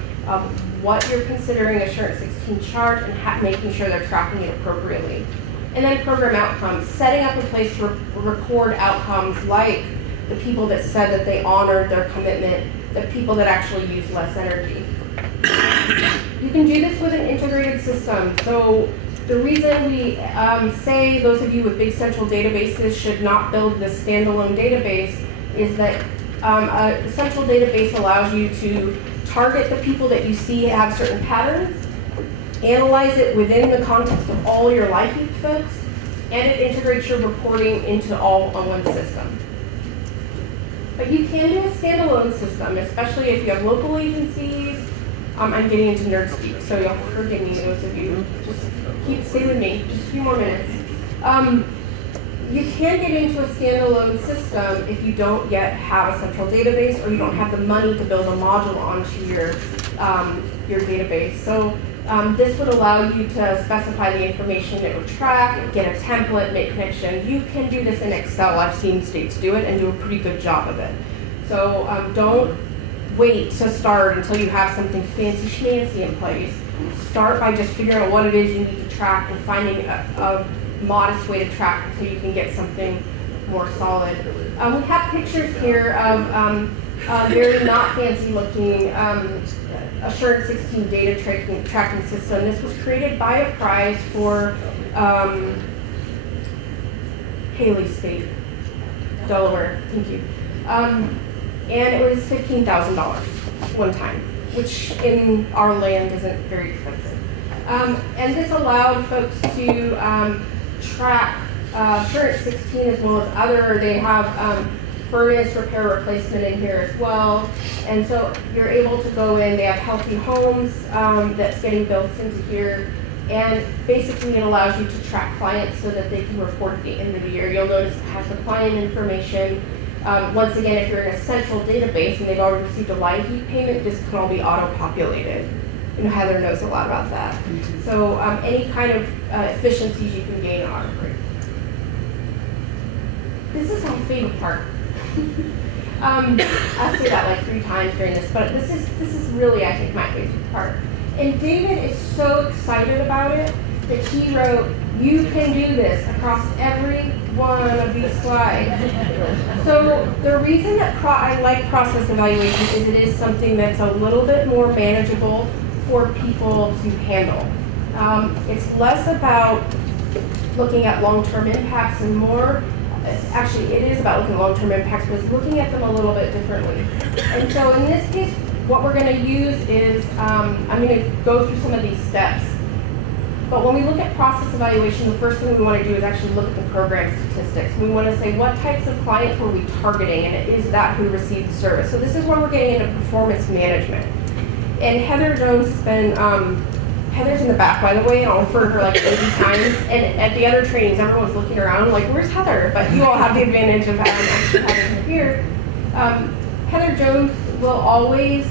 what you're considering Assurance 16 charge and making sure they're tracking it appropriately. And then program outcomes, setting up a place to record outcomes like the people that said that they honored their commitment, the people that actually used less energy. You can do this with an integrated system. So the reason we say those of you with big central databases should not build this standalone database is that a central database allows you to target the people that you see have certain patterns, analyze it within the context of all your LIHEAP folks, and it integrates your reporting into all on one system. But you can do a standalone system, especially if you have local agencies. I'm getting into nerd speak, so you'll forgive me, those of you. Just stay with me, just a few more minutes. You can get into a standalone system if you don't yet have a central database or you don't have the money to build a module onto your database. So this would allow you to specify the information it would track, get a template, make connections. You can do this in Excel. I've seen states do it and do a pretty good job of it. So don't wait to start until you have something fancy schmancy in place. Start by just figuring out what it is you need to track and finding a modest way to track until you can get something more solid. We have pictures here of very not fancy looking Assurance 16 data tracking system. This was created by a prize for Haley State, Delaware. Thank you. And it was $15,000 one time. which in our land isn't very expensive. And this allowed folks to track current 16 as well as other. They have furnace repair replacement in here as well. And so you're able to go in, they have healthy homes that's getting built into here. And basically it allows you to track clients so that they can report at the end of the year. You'll notice it has the client information. Once again, if you're in a central database and they've already received a line heat payment, this can all be auto-populated. You know, Heather knows a lot about that. Mm-hmm. So any kind of efficiencies you can gain are great. This is my favorite part. I say that like 3 times during this, but this is really, I think, my favorite part. And David is so excited about it that he wrote, "You can do this," across every one of these slides. So the reason that I like process evaluation is it is something that's a little bit more manageable for people to handle. It's less about looking at long-term impacts and more, actually it is about looking at long-term impacts, but it's looking at them a little bit differently. And so in this case, what we're going to use is, I'm going to go through some of these steps. But when we look at process evaluation, the first thing we want to do is actually look at the program statistics. We want to say what types of clients were we targeting, and is that who received the service. So this is where we're getting into performance management. And Heather Jones has been, Heather's in the back, by the way, and I'll refer to her like 80 times. And at the other trainings, everyone's looking around like, where's Heather? But you all have the advantage of having her here. Heather Jones will always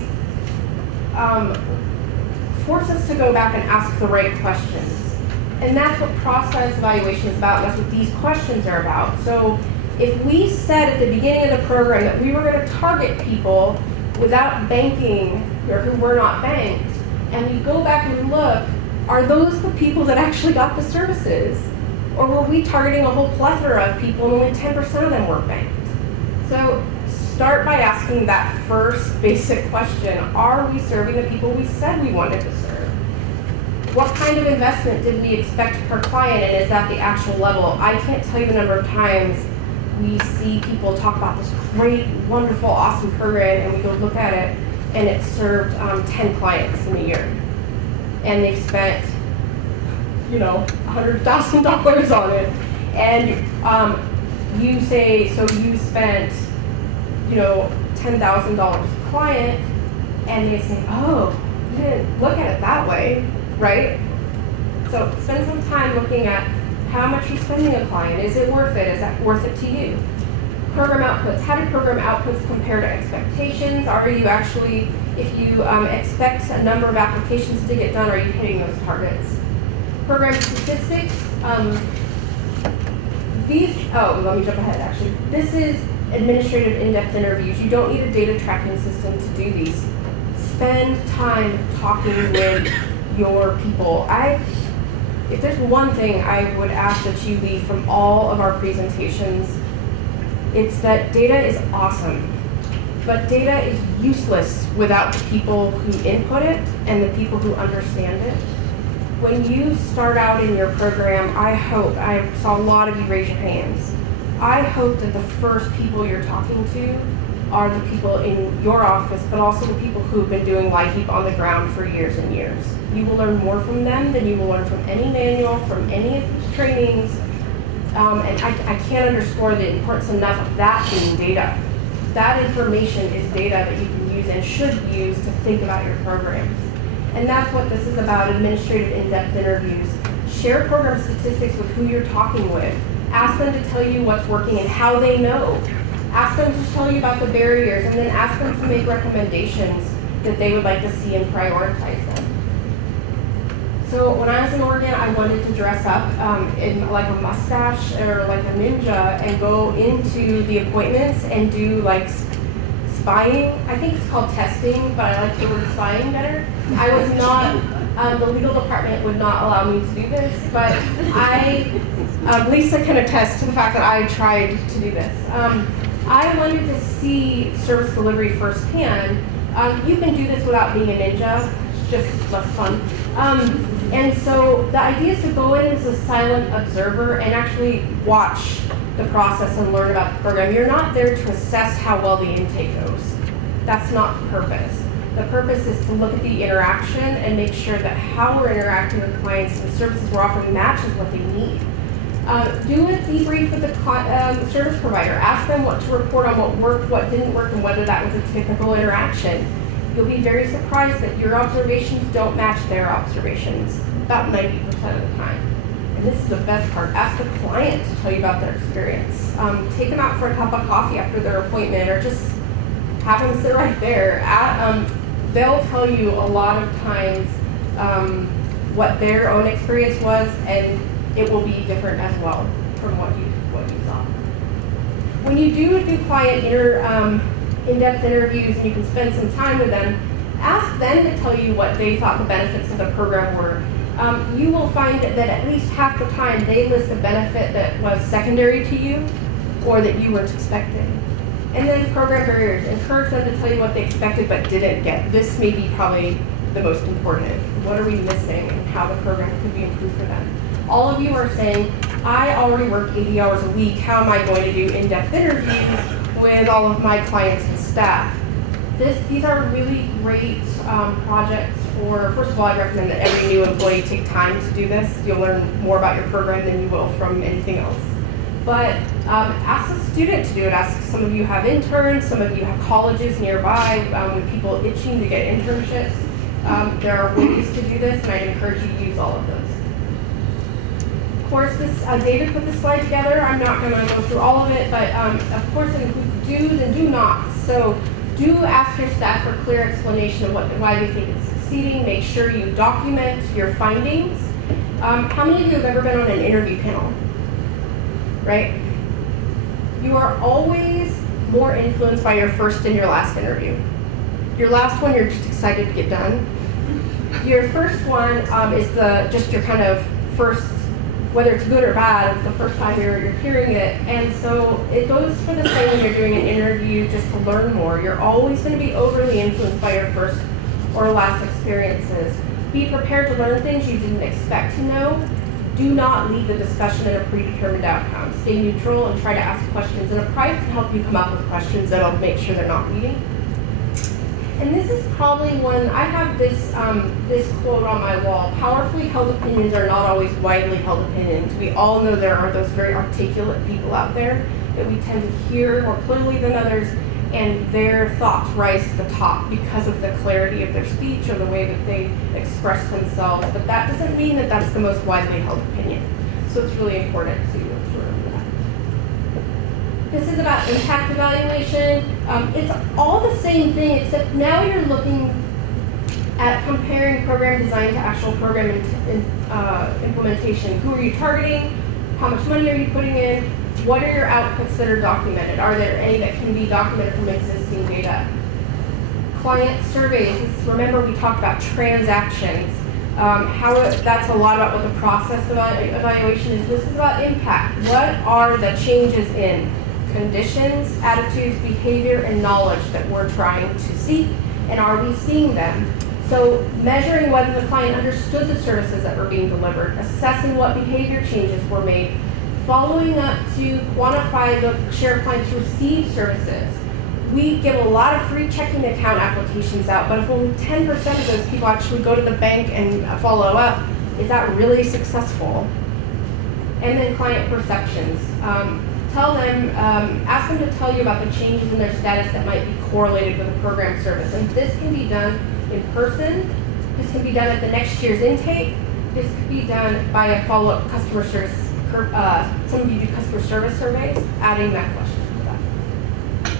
force us to go back and ask the right questions. And that's what process evaluation is about, and that's what these questions are about. So if we said at the beginning of the program that we were going to target people without banking, or who were not banked, and we go back and look, are those the people that actually got the services? Or were we targeting a whole plethora of people and only 10% of them were banked? So start by asking that first basic question. Are we serving the people we said we wanted to serve? What kind of investment did we expect per client, and is that the actual level? I can't tell you the number of times we see people talk about this great, wonderful, awesome program, and we go look at it, and it served 10 clients in a year. And they've spent, you know, $100,000 on it. And you say, so you spent, you know, $10,000 a client, and they say, oh, you didn't look at it that way, right? So spend some time looking at how much you're spending a client. Is it worth it? Is that worth it to you? Program outputs. How do program outputs compare to expectations? Are you actually, if you expect a number of applications to get done, are you hitting those targets? Program statistics. Let me jump ahead actually. This is administrative in-depth interviews. You don't need a data tracking system to do these. Spend time talking with your people. If there's one thing I would ask that you leave from all of our presentations, it's that data is awesome, but data is useless without the people who input it and the people who understand it. When you start out in your program, I saw a lot of you raise your hands. I hope that the first people you're talking to are the people in your office, but also the people who've been doing LIHEAP on the ground for years and years. You will learn more from them than you will learn from any manual, from any of these trainings. And I can't underscore the importance enough of that being data. That information is data that you can use and should use to think about your programs. And that's what this is about, administrative in-depth interviews. Share program statistics with who you're talking with. Ask them to tell you what's working and how they know. Ask them to tell you about the barriers, and then ask them to make recommendations that they would like to see and prioritize them. So when I was in Oregon, I wanted to dress up in like a mustache or like a ninja and go into the appointments and do like spying. I think it's called testing, but I like the word spying better. I was not, the legal department would not allow me to do this, but Lisa can attest to the fact that I tried to do this. I wanted to see service delivery firsthand. You can do this without being a ninja, it's just less fun. And so the idea is to go in as a silent observer and actually watch the process and learn about the program. You're not there to assess how well the intake goes. That's not the purpose. The purpose is to look at the interaction and make sure that how we're interacting with clients and the services we're offering matches what they need. Do a debrief with the service provider. Ask them what to report on what worked, what didn't work, and whether that was a typical interaction. You'll be very surprised that your observations don't match their observations about 90% of the time. And this is the best part. Ask the client to tell you about their experience. Take them out for a cup of coffee after their appointment, or just have them sit right there. They'll tell you a lot of times what their own experience was, and it will be different as well from what you saw. When you do client in-depth interviews and you can spend some time with them, ask them to tell you what they thought the benefits of the program were. You will find that at least half the time they list a benefit that was secondary to you or that you weren't expecting. And then program barriers. Encourage them to tell you what they expected but didn't get. This may be probably the most important. What are we missing and how the program could be improved for them? All of you are saying, I already work 80 hours a week. How am I going to do in-depth interviews with all of my clients and staff? These are really great projects for, first of all, I recommend that every new employee take time to do this. You'll learn more about your program than you will from anything else. But ask a student to do it. Ask, some of you have interns, some of you have colleges nearby with people itching to get internships. There are ways to do this, and I'd encourage you to use all of those. Of course, David put this slide together. I'm not going to go through all of it, but of course it includes do's and do nots. So do ask your staff for clear explanation of why they think it's succeeding. Make sure you document your findings. How many of you have ever been on an interview panel? Right? You are always more influenced by your first and your last interview. Your last one, you're just excited to get done. Your first one is just your kind of first, whether it's good or bad, it's the first time you're hearing it. And so it goes for the same when you're doing an interview just to learn more. You're always going to be overly influenced by your first or last experiences. Be prepared to learn things you didn't expect to know. Do not leave the discussion in a predetermined outcome. Stay neutral and try to ask questions. And a prize can help you come up with questions that'll make sure they're not leading. And this is probably one, I have this quote on my wall: powerfully held opinions are not always widely held opinions. We all know there are those very articulate people out there that we tend to hear more clearly than others, and their thoughts rise to the top because of the clarity of their speech or the way that they express themselves. But that doesn't mean that that's the most widely held opinion. So it's really important to remember that. This is about impact evaluation. It's all the same thing, except now you're looking at comparing program design to actual program implementation. Who are you targeting? How much money are you putting in? What are your outputs that are documented? Are there any that can be documented from existing data? Client surveys. Remember, we talked about transactions. That's a lot about what the process of evaluation is. This is about impact. What are the changes in conditions, attitudes, behavior, and knowledge that we're trying to seek, and are we seeing them? So measuring whether the client understood the services that were being delivered, assessing what behavior changes were made, following up to quantify the share of clients who receive services. We give a lot of free checking account applications out, but if only 10% of those people actually go to the bank and follow up, is that really successful? And then client perceptions. Tell them, ask them to tell you about the changes in their status that might be correlated with a program service. And this can be done in person. This can be done at the next year's intake. This could be done by a follow-up customer service. Some of you do customer service surveys, adding that question to that.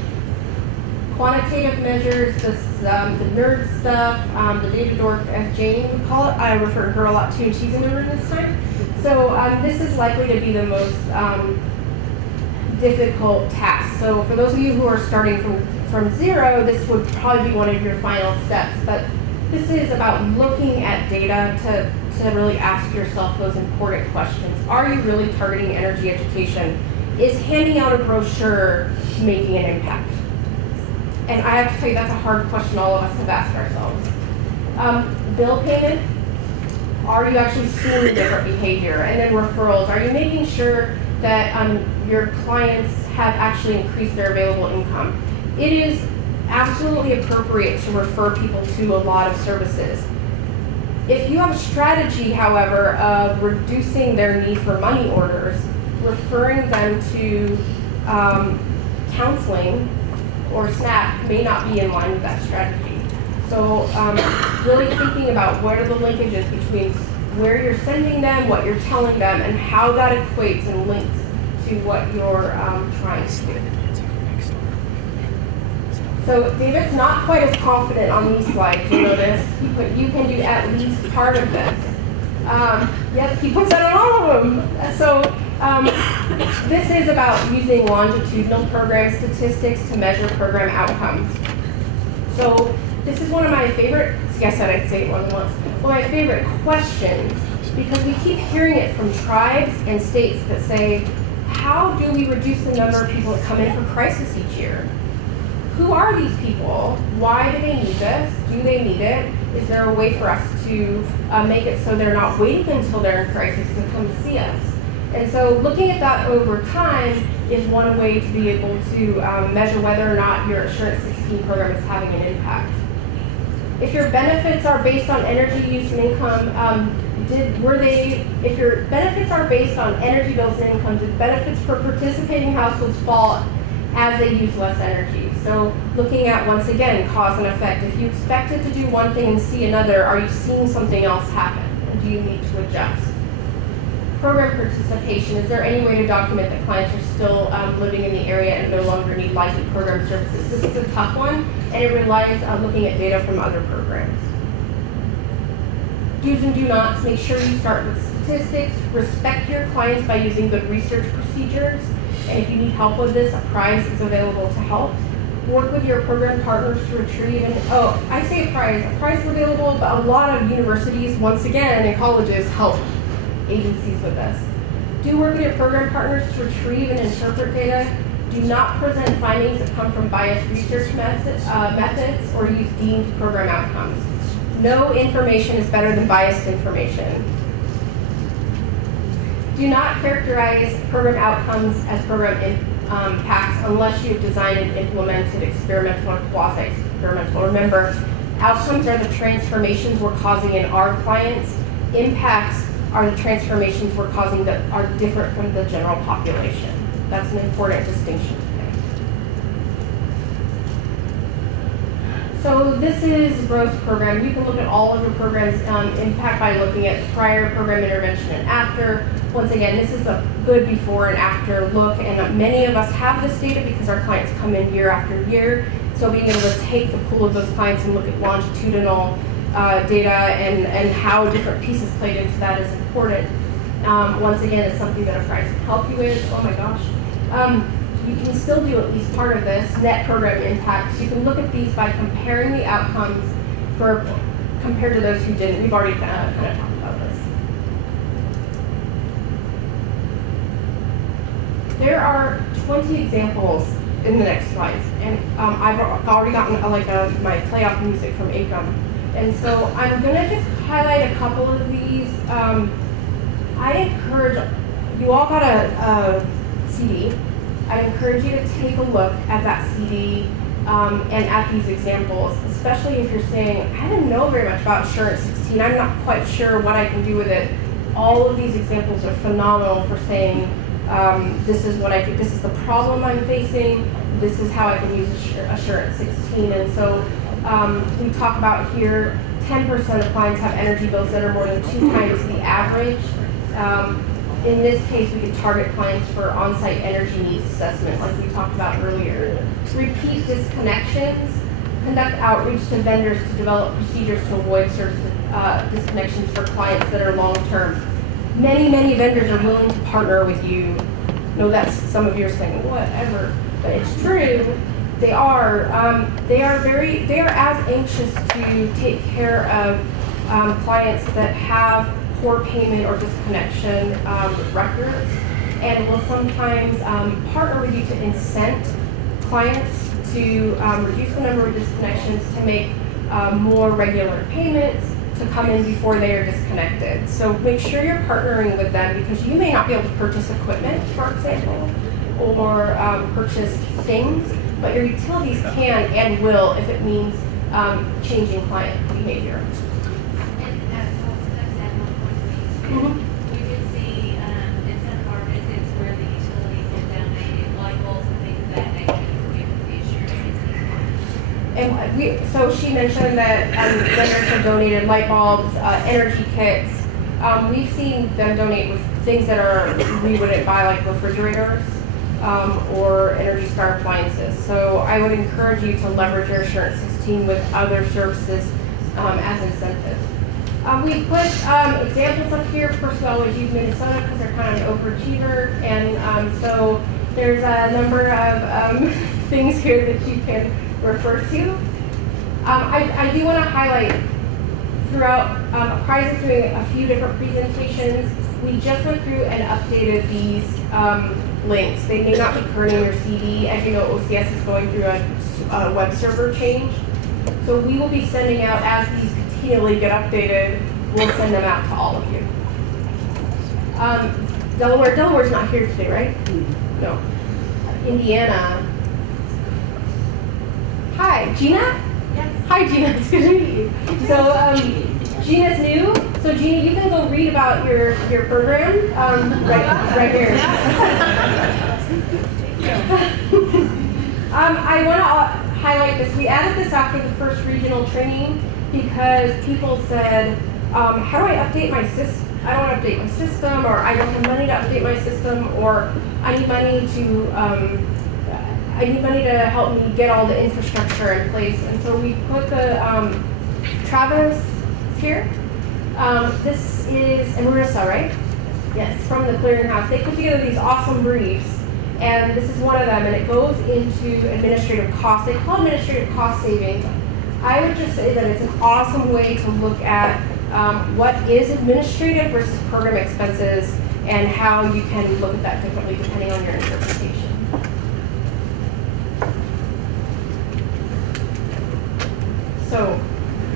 Quantitative measures, the nerd stuff, the data dork, as Jane would call it. I refer to her a lot too, and she's in the room this time. So this is likely to be the most difficult task. So for those of you who are starting from zero, this would probably be one of your final steps. But this is about looking at data to really ask yourself those important questions. Are you really targeting energy education? Is handing out a brochure making an impact? And I have to tell you, that's a hard question all of us have asked ourselves. Bill payment, are you actually seeing different behavior? And then referrals, are you making sure that your clients have actually increased their available income? It is absolutely appropriate to refer people to a lot of services. If you have a strategy, however, of reducing their need for money orders, referring them to counseling or SNAP may not be in line with that strategy. So really thinking about what are the linkages between where you're sending them, what you're telling them, and how that equates and links to what you're trying to do. So David's not quite as confident on these slides, you notice, but you can do at least part of this. Yep, he puts that on all of them. So this is about using longitudinal program statistics to measure program outcomes. So this is one of my favorite, I said I'd say it more than once, one of my favorite questions, because we keep hearing it from tribes and states that say, how do we reduce the number of people that come in for crisis each year? Who are these people? Why do they need this? Do they need it? Is there a way for us to make it so they're not waiting until they're in crisis to come see us? And so looking at that over time is one way to be able to measure whether or not your Assurance 16 program is having an impact. If your benefits are based on energy use and income, if your benefits are based on energy bills and income, did benefits for participating households fall as they use less energy? So looking at, once again, cause and effect. If you expected to do one thing and see another, are you seeing something else happen? And do you need to adjust? Program participation. Is there any way to document that clients are still living in the area and no longer need licensed program services? This is a tough one, and it relies on looking at data from other programs. Do's and do nots. Make sure you start with statistics. Respect your clients by using good research procedures. And if you need help with this, a prize is available to help. Work with your program partners to retrieve, and I say a prize is available, but a lot of universities, once again, and colleges help agencies with this. Do work with your program partners to retrieve and interpret data. Do not present findings that come from biased research methods or use deemed program outcomes. No information is better than biased information. Do not characterize program outcomes as program impacts unless you've designed and implemented experimental or quasi-experimental. Remember, outcomes are the transformations we're causing in our clients. Impacts are the transformations we're causing that are different from the general population. That's an important distinction to make. So this is growth program. You can look at all of your program's impact by looking at prior program intervention and after. Once again, this is a good before and after look, and many of us have this data because our clients come in year after year. So being able to take the pool of those clients and look at longitudinal data and how different pieces played into that is important. Once again, it's something that a prize can help you with. Oh my gosh. You can still do at least part of this, net program impacts. You can look at these by comparing the outcomes compared to those who didn't. We've already kind of talked about this. There are 20 examples in the next slides, and I've already gotten my playoff music from ACOM. And so I'm going to just highlight a couple of these. I encourage, you all got a CD. I encourage you to take a look at that CD and at these examples, especially if you're saying, I didn't know very much about Assurance 16. I'm not quite sure what I can do with it. All of these examples are phenomenal for saying, this is what this is the problem I'm facing. This is how I can use Assurance 16. And so we talk about here, 10% of clients have energy bills that are more than 2 times the average. In this case, we could target clients for on-site energy needs assessment, like we talked about earlier. Repeat disconnections. Conduct outreach to vendors to develop procedures to avoid service disconnections for clients that are long-term. Many, many vendors are willing to partner with you. I know that's some of you are saying, whatever, but it's true. They are as anxious to take care of clients that have poor payment or disconnection records, and will sometimes partner with you to incent clients to reduce the number of disconnections, to make more regular payments, to come in before they are disconnected. So make sure you're partnering with them, because you may not be able to purchase equipment, for example, or purchase things, but your utilities can and will if it means changing client behavior. Mm-hmm. We did see in some of our visits where the utilities have donated light bulbs and things of that nature to give the insurance. And so she mentioned that vendors have donated light bulbs, energy kits. We've seen them donate with things that we wouldn't buy, like refrigerators or Energy Star appliances. So I would encourage you to leverage your Assurance 16 with other services as incentives. We put examples up here. Of course, we always use Minnesota because they're kind of an overachiever, and so there's a number of things here that you can refer to. I do want to highlight throughout, Prize is doing a few different presentations. We just went through and updated these links. They may not be current in your CD. As you know, OCS is going through a web server change. So we will be sending out, as these continually get updated, we'll send them out to all of you. Delaware's not here today, right? No. Indiana. Hi, Gina? Yes. Hi, Gina. It's good to meet you. So Gina's new. So Gina, you can go read about your program right here. I want to highlight this. We added this after the first regional training because people said, how do I update my system? I don't want to update my system, or I don't have money to update my system, or I need money to help me get all the infrastructure in place. And so we put the Travis here. This is, and Marissa, right? Yes, from the Clearinghouse. They put together these awesome briefs, and this is one of them, and it goes into administrative costs. They call it administrative cost savings. I would just say that it's an awesome way to look at what is administrative versus program expenses and how you can look at that differently depending on your interpretation. So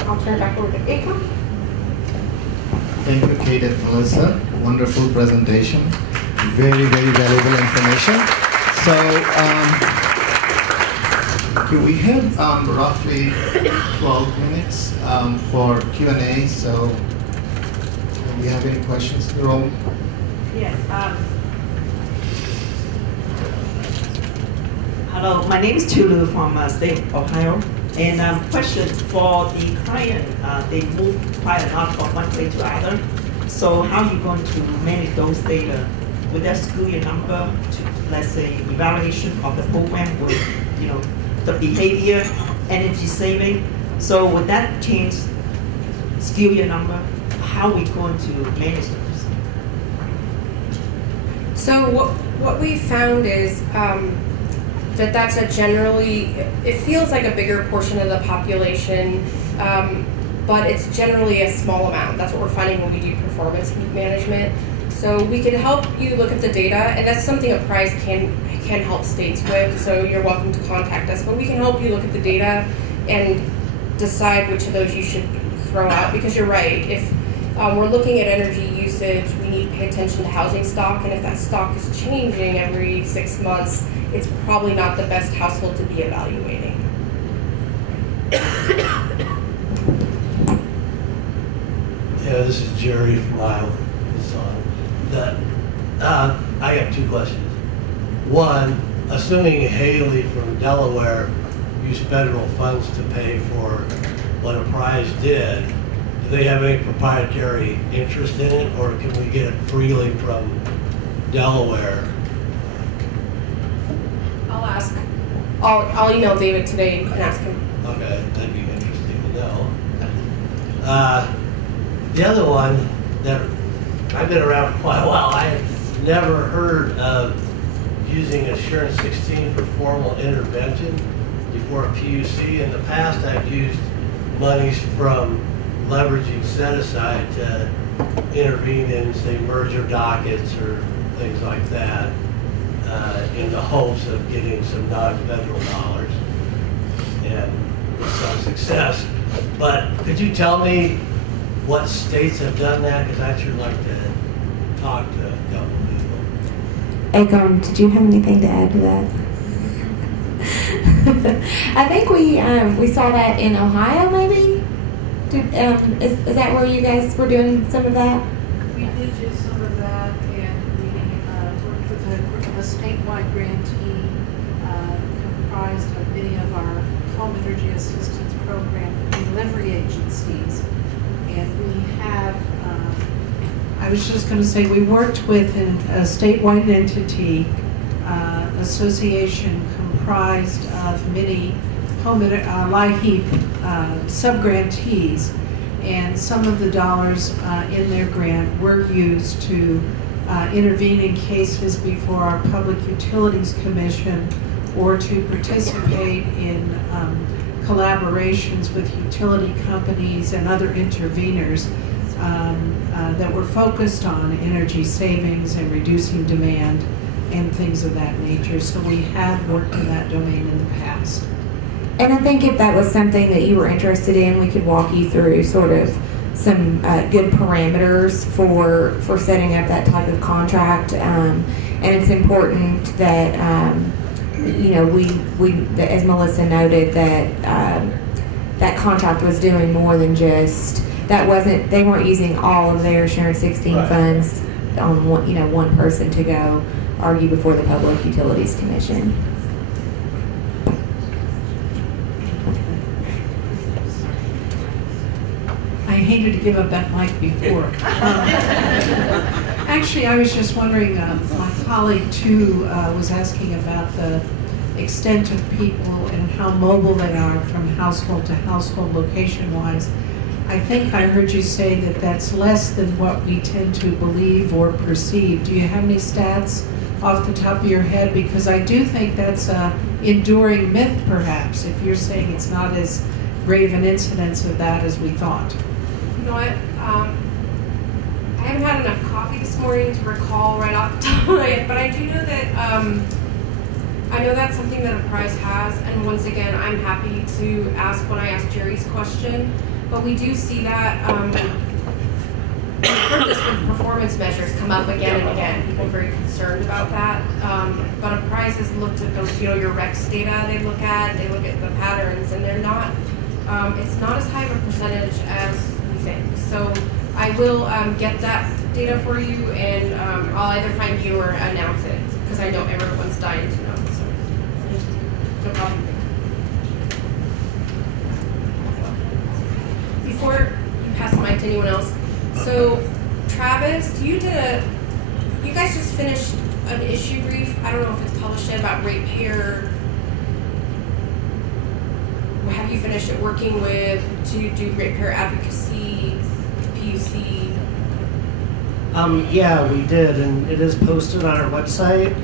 I'll turn it back over to April. Thank you, Kate and Melissa. Wonderful presentation. Very, very valuable information. So, we have roughly 12 minutes for Q&A. So, do we have any questions in the room? Yes. Hello, my name is Tulu from state of Ohio. And question for the client, they move quite a lot from one place to other. So how are you going to manage those data? Would that skew your number to, let's say, evaluation of the program with, the behavior, energy saving? So would that change, skew your number? How are we going to manage those? So what we found is that's a generally, it feels like a bigger portion of the population, but it's generally a small amount. That's what we're finding when we do performance management. So we can help you look at the data, and that's something a Prize can help states with, so you're welcome to contact us. But we can help you look at the data and decide which of those you should throw out, because you're right. If we're looking at energy usage, we need to pay attention to housing stock, and if that stock is changing every 6 months, it's probably not the best household to be evaluating. Yeah, this is Jerry from Iowa. I have two questions. One, assuming Haley from Delaware used federal funds to pay for what a Prize did, do they have any proprietary interest in it, or can we get it freely from Delaware? I'll ask. I'll email David today and ask him. Okay, that'd be interesting to know. The other one that I've been around for quite a while, I have never heard of using Assurance 16 for formal intervention before a PUC. In the past, I've used monies from leveraging set-aside to intervene in, say, merger dockets or things like that, in the hopes of getting some non-federal dollars, and with some success. But could you tell me what states have done that? Because I'd sure like to talk to a couple of people. Egum, did you have anything to add to that? I think we saw that in Ohio, maybe. Is that where you guys were doing some of that? We did do some of that, and we worked with a statewide grantee comprised of many of our home energy assistance program delivery agencies. And we have, I was just going to say, we worked with a statewide entity, association comprised of many LIHEAP sub-grantees, and some of the dollars in their grant were used to intervene in cases before our Public Utilities Commission or to participate in collaborations with utility companies and other interveners that were focused on energy savings and reducing demand and things of that nature. So we have worked in that domain in the past. And I think if that was something that you were interested in, we could walk you through sort of some good parameters for setting up that type of contract. And it's important that you know, as Melissa noted, that that contract was doing more than just they weren't using all of their Assurance 16 funds on one person to go argue before the Public Utilities Commission. I hated to give up that mic before. Actually, I was just wondering, my colleague too was asking about the extent of people and how mobile they are from household to household location-wise. I think I heard you say that that's less than what we tend to believe or perceive. Do you have any stats off the top of your head? Because I do think that's an enduring myth, perhaps, if you're saying it's not as great of an incidence of that as we thought. You know what? I haven't had enough coffee this morning to recall right off the top of my head, but I do know that I know that's something that Apprise has, and once again, I'm happy to ask when I ask Jerry's question. But we do see that we've heard this when performance measures come up again and again. People are very concerned about that. But Apprise has looked at those, your REX data. They look at the patterns, and they're not. It's not as high of a percentage as we think. So I will get that data for you, and I'll either find you or announce it, because I know everyone's dying to know. So no problem. Before you pass the mic to anyone else, so Travis, you guys just finished an issue brief. I don't know if it's published yet about ratepayer. Have you finished it working to do ratepayer advocacy, PUC? Yeah, we did, and it is posted on our website.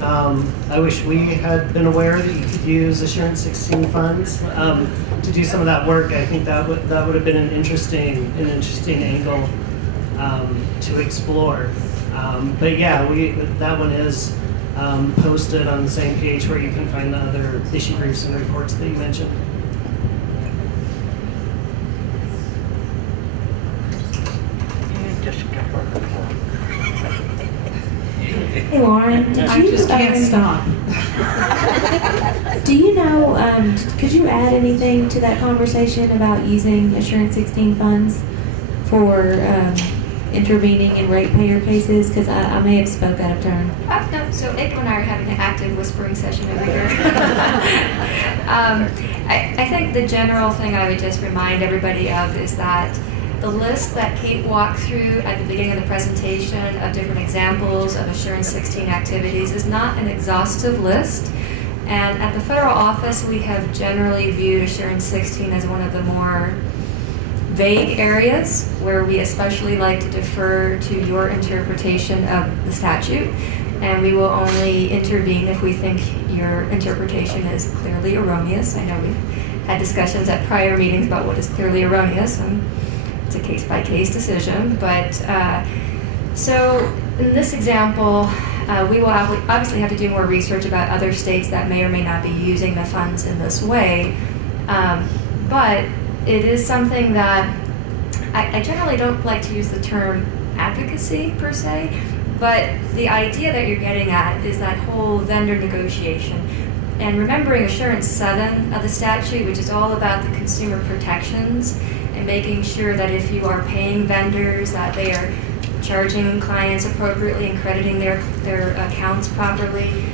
I wish we had been aware that you could use Assurance 16 funds to do some of that work. I think that would have been an interesting angle to explore. But yeah, that one is posted on the same page where you can find the other issue briefs and reports that you mentioned. Hey Lauren, I just can't stop. Do you know, could you add anything to that conversation about using Assurance 16 funds for intervening in ratepayer cases? Because I may have spoke out of turn. No, so April and I are having an active whispering session over here. I think the general thing I would just remind everybody of is that the list that Kate walked through at the beginning of the presentation of different examples of Assurance 16 activities is not an exhaustive list. And at the federal office, we have generally viewed Assurance 16 as one of the more vague areas where we especially like to defer to your interpretation of the statute. And we will only intervene if we think your interpretation is clearly erroneous. I know we've had discussions at prior meetings about what is clearly erroneous. It's a case-by-case decision, but so in this example, we will obviously have to do more research about other states that may or may not be using the funds in this way, but it is something that I generally don't like to use the term advocacy per se, but the idea that you're getting at is that whole vendor negotiation. And remembering Assurance 7 of the statute, which is all about the consumer protections and making sure that if you are paying vendors that they are charging clients appropriately and crediting their accounts properly,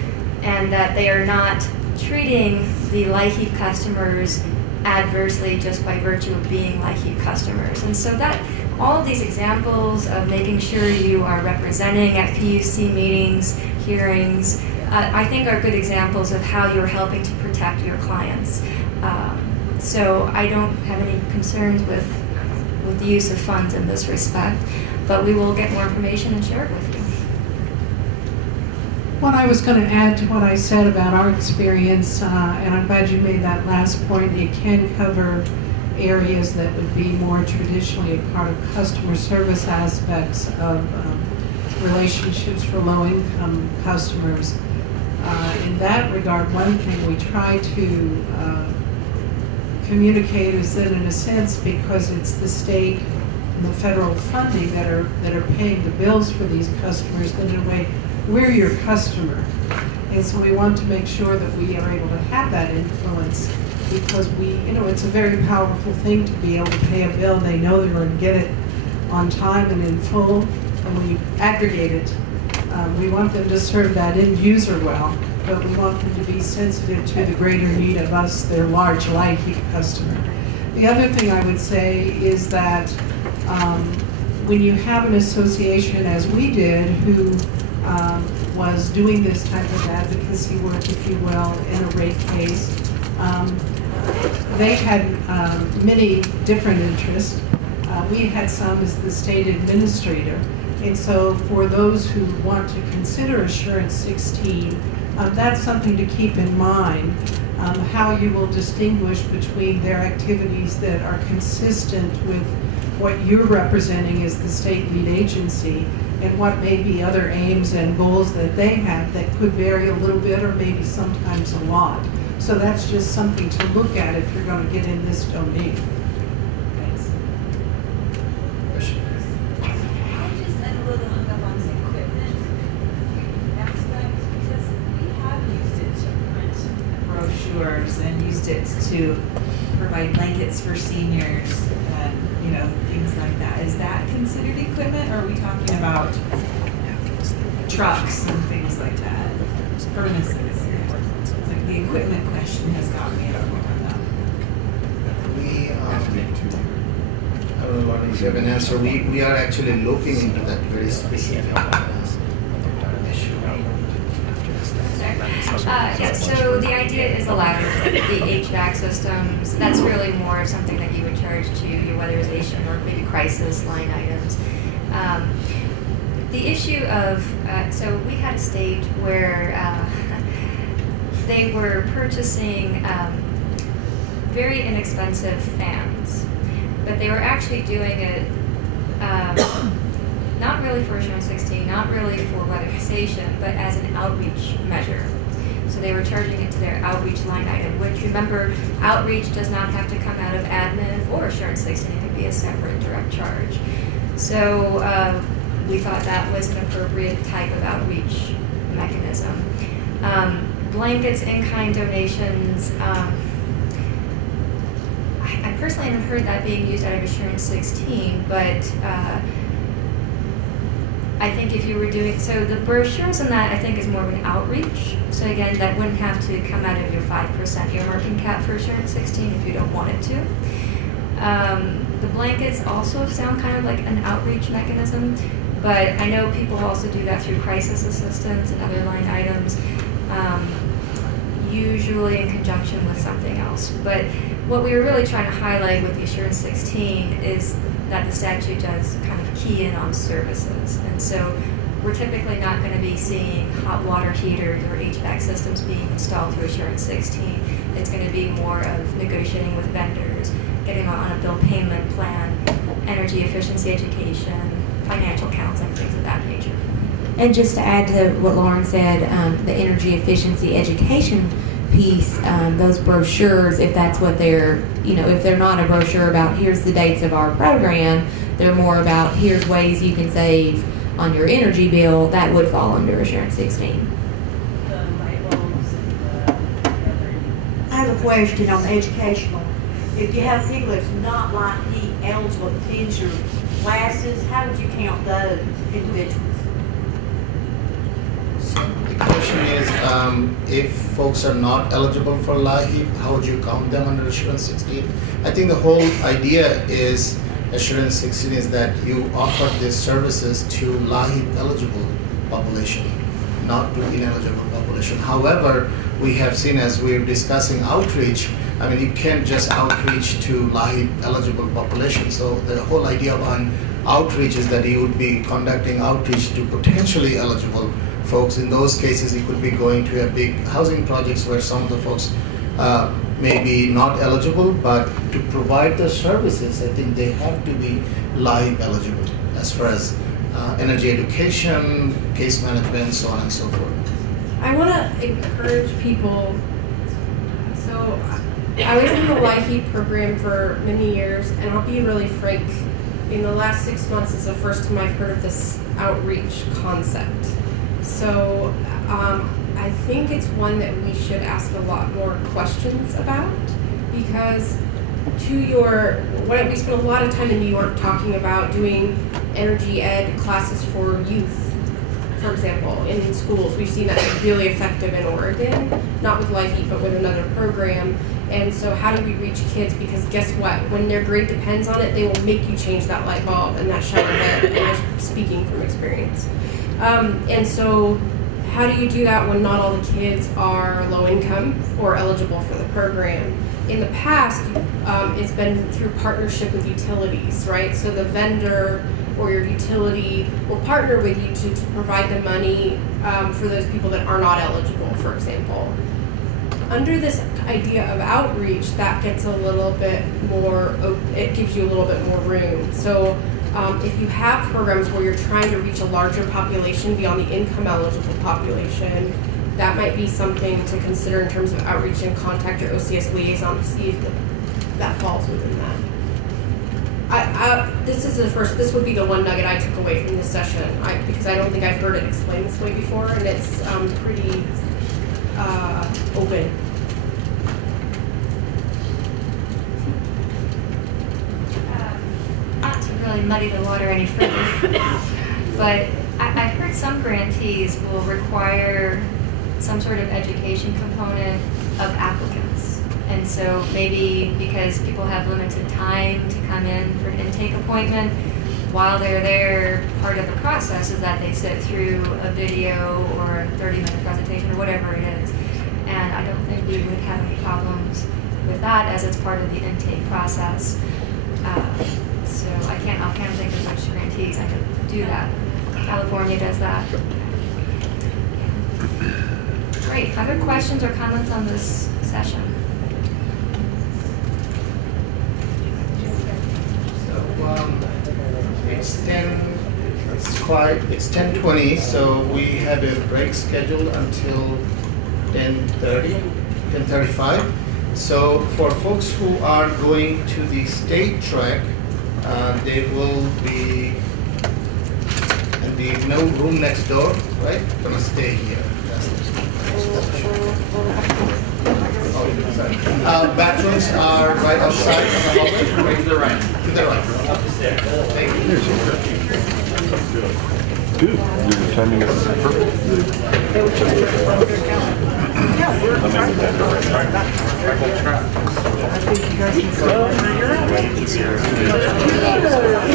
and that they are not treating the LIHEAP customers adversely just by virtue of being LIHEAP customers. And so that all of these examples of making sure you are representing at PUC meetings, hearings, I think are good examples of how you're helping to protect your clients. So I don't have any concerns with the use of funds in this respect, but we will get more information and share it with you. What I was going to add to what I said about our experience, and I'm glad you made that last point, it can cover areas that would be more traditionally a part of customer service aspects of relationships for low-income customers. In that regard, one thing we try to communicate is that, in a sense, because it's the state and the federal funding that are paying the bills for these customers, that in a way we're your customer, and so we want to make sure that we are able to have that influence, because it's a very powerful thing to be able to pay a bill. They know they're going to get it on time and in full, and when you aggregate it, we want them to serve that end user well, but we want them to be sensitive to the greater need of us, their large LIHEAP customer. The other thing I would say is that when you have an association, as we did, who was doing this type of advocacy work, if you will, in a rate case, they had many different interests. We had some as the state administrator. And so for those who want to consider Assurance 16, that's something to keep in mind, how you will distinguish between their activities that are consistent with what you're representing as the state lead agency and what may be other aims and goals that they have that could vary a little bit or maybe sometimes a lot. So that's just something to look at if you're going to get in this domain. And used it to provide blankets for seniors and things like that. Is that considered equipment, or are we talking about trucks and things like that? Furnaces. Like the equipment question has got me up on that. I don't know what if you have an answer. We are actually looking into that very specific issue. Yeah, so the idea is the latter, the HVAC systems. That's really more of something that you would charge to your weatherization or maybe crisis line items. The issue of, so we had a state where they were purchasing very inexpensive fans, but they were actually doing it not really for Assurance 16, not really for weatherization, but as an outreach measure. So they were charging it to their outreach line item, which, remember, outreach does not have to come out of admin or Assurance 16. It can be a separate direct charge. So we thought that was an appropriate type of outreach mechanism. Blankets, in-kind donations, I personally haven't heard that being used out of Assurance 16, but I think if you were doing, so the brochures on that I think is more of an outreach. So again, that wouldn't have to come out of your 5% earmarking cap for Assurance 16 if you don't want it to. The blankets also sound kind of like an outreach mechanism, but I know people also do that through crisis assistance and other line items, usually in conjunction with something else. But what we were really trying to highlight with the Assurance 16 is that the statute does kind of key in on services. And so we're typically not going to be seeing hot water heaters or HVAC systems being installed through Assurance 16. It's going to be more of negotiating with vendors, getting on a bill payment plan, energy efficiency education, financial counseling, things of that nature. And just to add to what Lauren said, the energy efficiency education piece, those brochures, if that's what they're, if they're not a brochure about here's the dates of our program, they're more about here's ways you can save on your energy bill, that would fall under Assurance 16. The light bulbs and the question on educational. If you have people that's not like he eligible to finish your classes, how would you count those individuals? So the question is, if folks are not eligible for LAHEAP, how would you count them under Assurance 16? I think the whole idea is, Assurance 16 is that you offer these services to LAHEAP eligible population, not to ineligible population. However, we have seen as we're discussing outreach, I mean, you can't just outreach to LAHEAP eligible population. So the whole idea behind outreach is that you would be conducting outreach to potentially eligible folks. In those cases, you could be going to a big housing projects where some of the folks may be not eligible, but to provide the services, I think they have to be LAHEAP eligible as far as energy education, case management, so on and so forth. I want to encourage people. So I was in the LAHEAP program for many years, and I'll be really frank, in the last 6 months is the first time I've heard of this outreach concept. So I think it's one that we should ask a lot more questions about, because we spent a lot of time in New York talking about doing energy ed classes for youth, for example, in schools. We've seen that be really effective in Oregon, not with LAHEAP, but with another program. And so how do we reach kids? Because guess what? When their grade depends on it, they will make you change that light bulb and that shiny head, and I'm speaking from experience. And so how do you do that when not all the kids are low income or eligible for the program? In the past, it's been through partnership with utilities, right? So the vendor or your utility will partner with you to provide the money for those people that are not eligible, for example. Under this idea of outreach, that gets a little bit more, it gives you a little bit more room. So if you have programs where you're trying to reach a larger population beyond the income eligible population, that might be something to consider in terms of outreach and contact your OCS liaison to see if that falls within that. This would be the one nugget I took away from this session, because I don't think I've heard it explained this way before, and it's pretty open. Not to really muddy the water any further, but I've heard some grantees will require some sort of education component of applicants. And so maybe because people have limited time to come in for an intake appointment, while they're there, part of the process is that they sit through a video or a 30-minute presentation or whatever it is. And I don't think we would have any problems with that, as it's part of the intake process. So I can't think of which grantees I could do that. California does that. Great. Other questions or comments on this session? It's 10:20, so we have a break scheduled until 10:35. So for folks who are going to the state track, they will be in the room next door, right? Gonna stay here. Bathrooms are right outside on the hallway. Right to the right. To the right. Up the stairs. Thank you. Good. Your timing is perfect. I'm in the bed right now. I think you guys can go.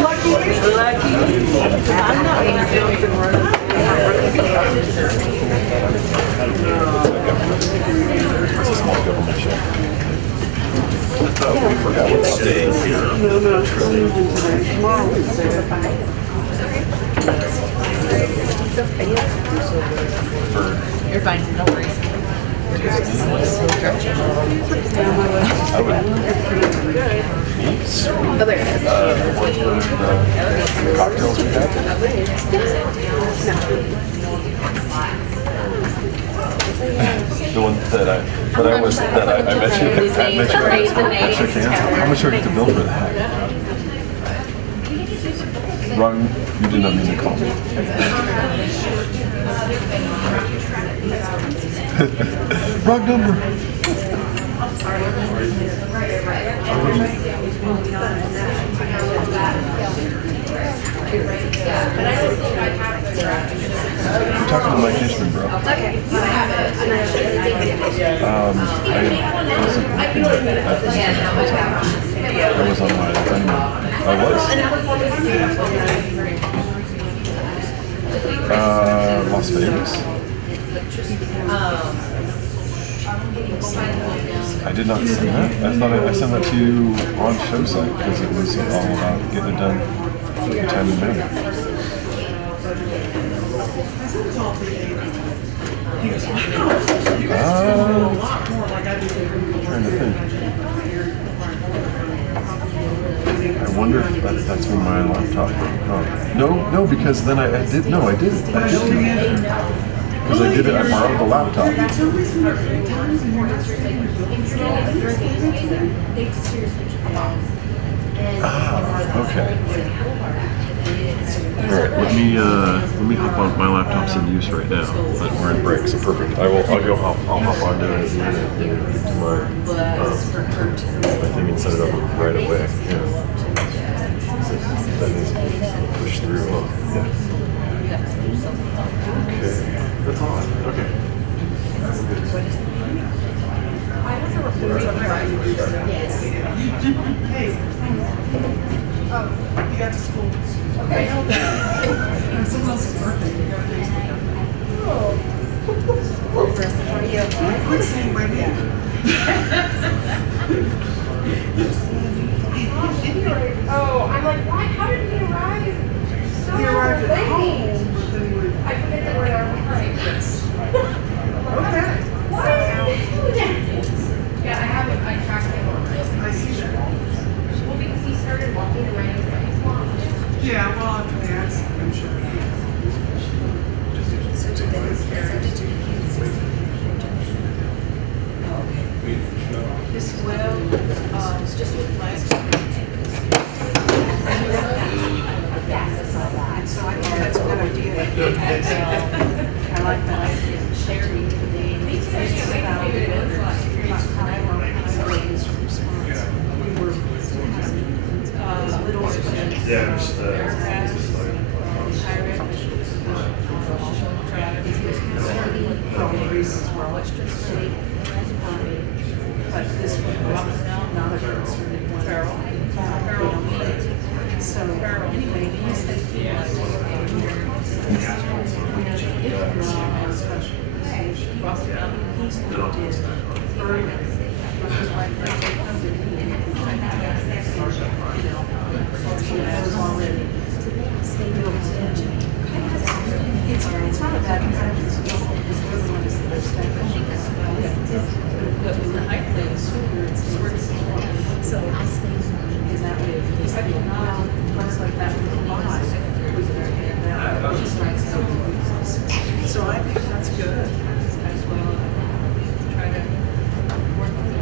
Lucky. I'm not going to do anything wrong. It's a small government show. We forgot what stay here. No, tomorrow we say it. You're fine, no worries. I would. Oh, there it is. Cocktails we had. The one that I met you. How much do I get to bill for that? Ron, you did not mean to call me. Wrong number. I'm talking to Mike Ishman, bro. I was on my honeymoon. I was? Las Vegas. I did not send that. I thought I sent that to you on show site because it was all about getting it done in time and manner. Trying to think. I wonder if that's when my laptop. Oh. No, because then I did. No, I did. Because I did it. I borrowed the laptop. Okay. All right, let me hop on. My laptop's in use right now. We're in break, so perfect. I'll hop on to my thing and set it up right away. Yeah. That needs to push through. Oh, yeah. Okay, that's all. Okay. Yes. Hey. Oh, you got to school. Okay. Someone else's birthday. Oh. Are you okay? I'm saying right now. Oh, I'm like, why? How did he arrive? So he arrived at home. I forget that we're on time. Okay. Why did he do that? Yeah, I haven't. I tracked him on it. I see that. Well, because he started walking right away. Yeah, well, after the accident, I'm sure. So today is the This well, it's just with plastic. Yes, I saw that. So I think that's a good idea. I like that idea. Sharing the Yeah, just but this one not a feral. So anyway, he's it's not a bad practice. But with the height things, it's works. So in that way, if I can now place like that with the line, so I think that's good as well. Try to work with the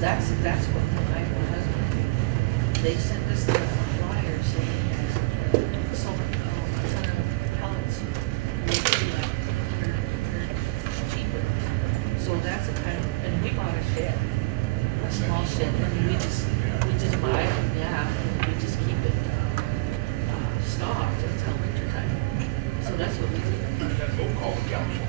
That's what my husband did. They sent us the flyer saying that so a ton of pellets would be like cheaper. So that's a kind of, and we bought a shed, a small shed, and we just buy it, yeah, and we just keep it stocked until winter time. So that's what we do. We'll call the council.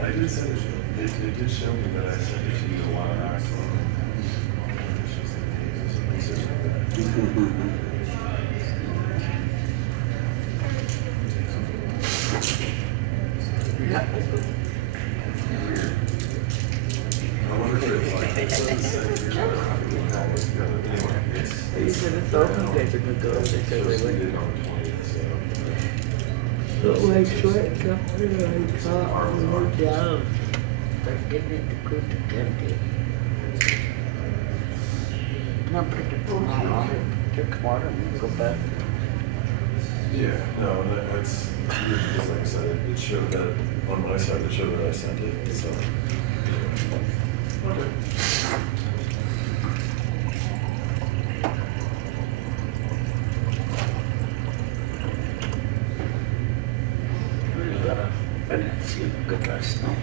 I did send it. It did show me that I sent it to you a while back. I wonder if it's like it doesn't say here's our traffic and all this together. Anyway, it's did it on the 20th, so. But like short after I thought I worked out, but didn't go to tempting. Not put the phone on, took water and go back. Yeah, no, that's weird because like I said, it showed that on my side, it showed that I sent it, so. Okay. I didn't sleep good last night.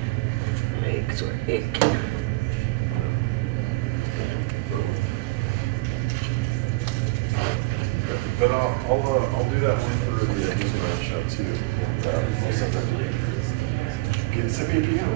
Legs were aching. But I'll do that one for the Disneyland show too. And I'll send that to you. Send me a PO.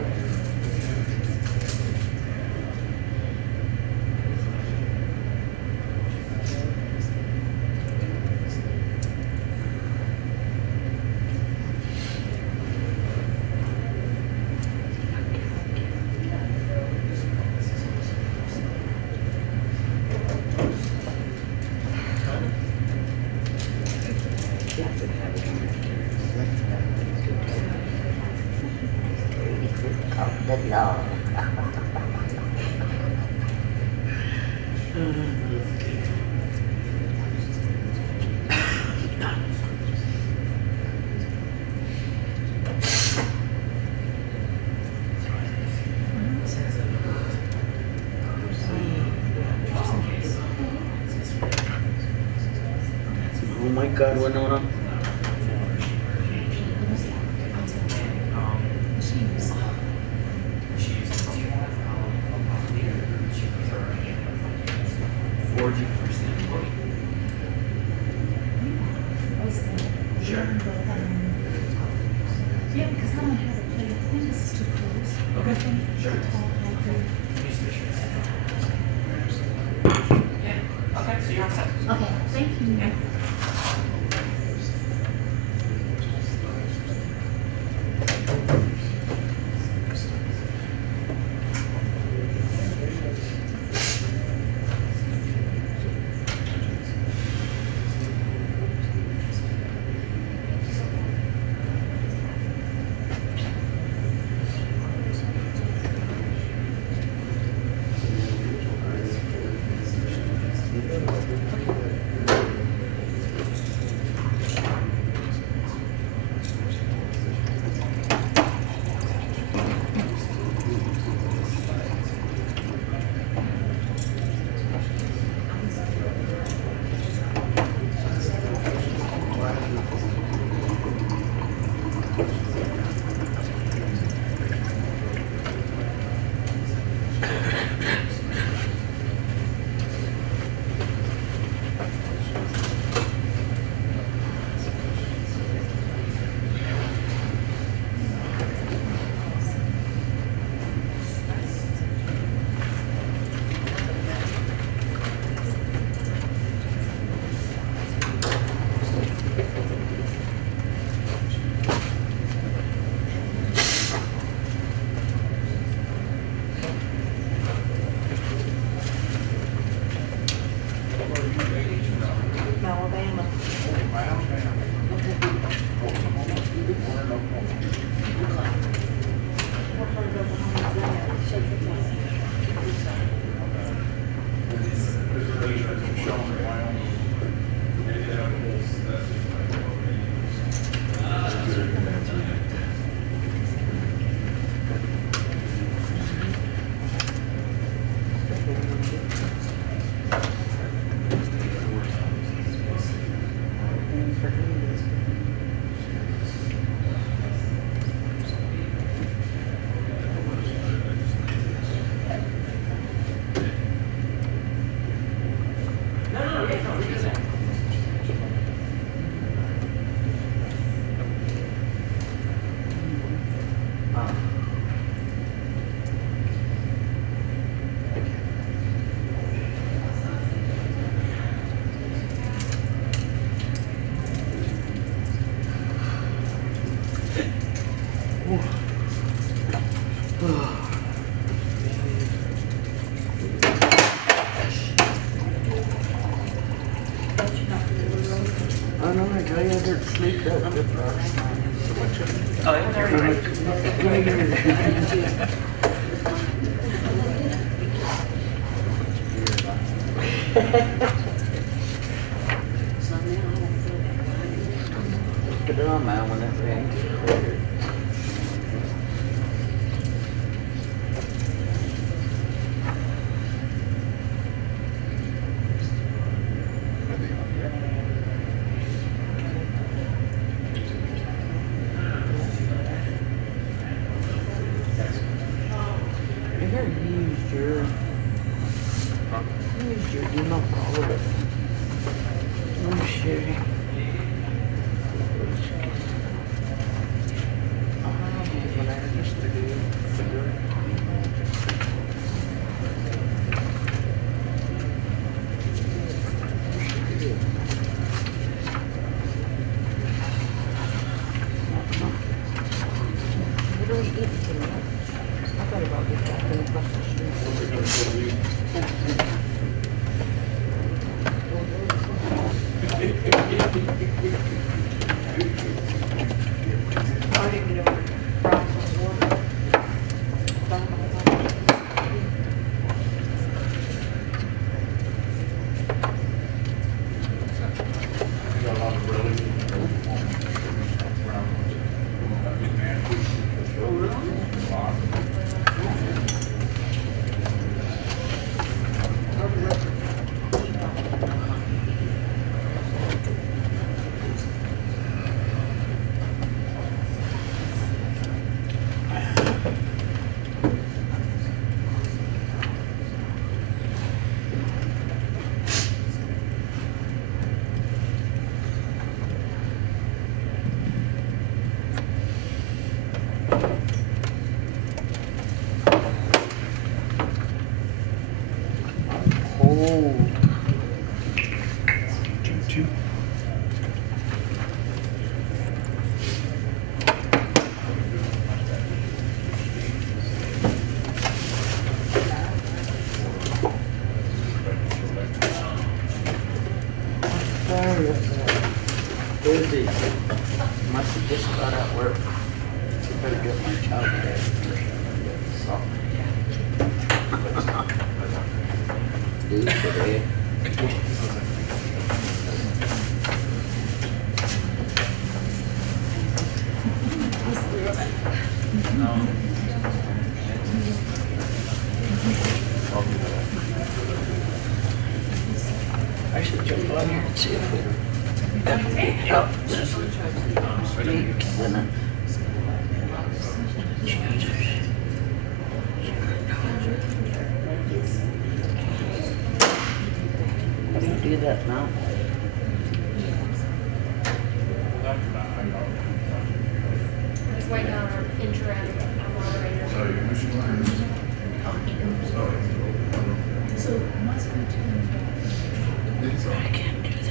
Oh my God, Winona. Sure. Yeah, because I don't have a plate. I think this is too close. Okay. Sure. Yeah. Okay, so you're all set. Okay, thank you. Yeah. I know, I had to sleep that good last night. Oh, it was very Put it on man when it rains. Use your email follower. I'm sharing. What are we eating tonight? I thought about this back in the bus street. Cold. Choo-choo. Busy. Must have just got out work. Better get my child there. So. Dude, today. I should jump on here and see if it helps. How do you do that now? We're just waiting on our interim moderator. I can't do this.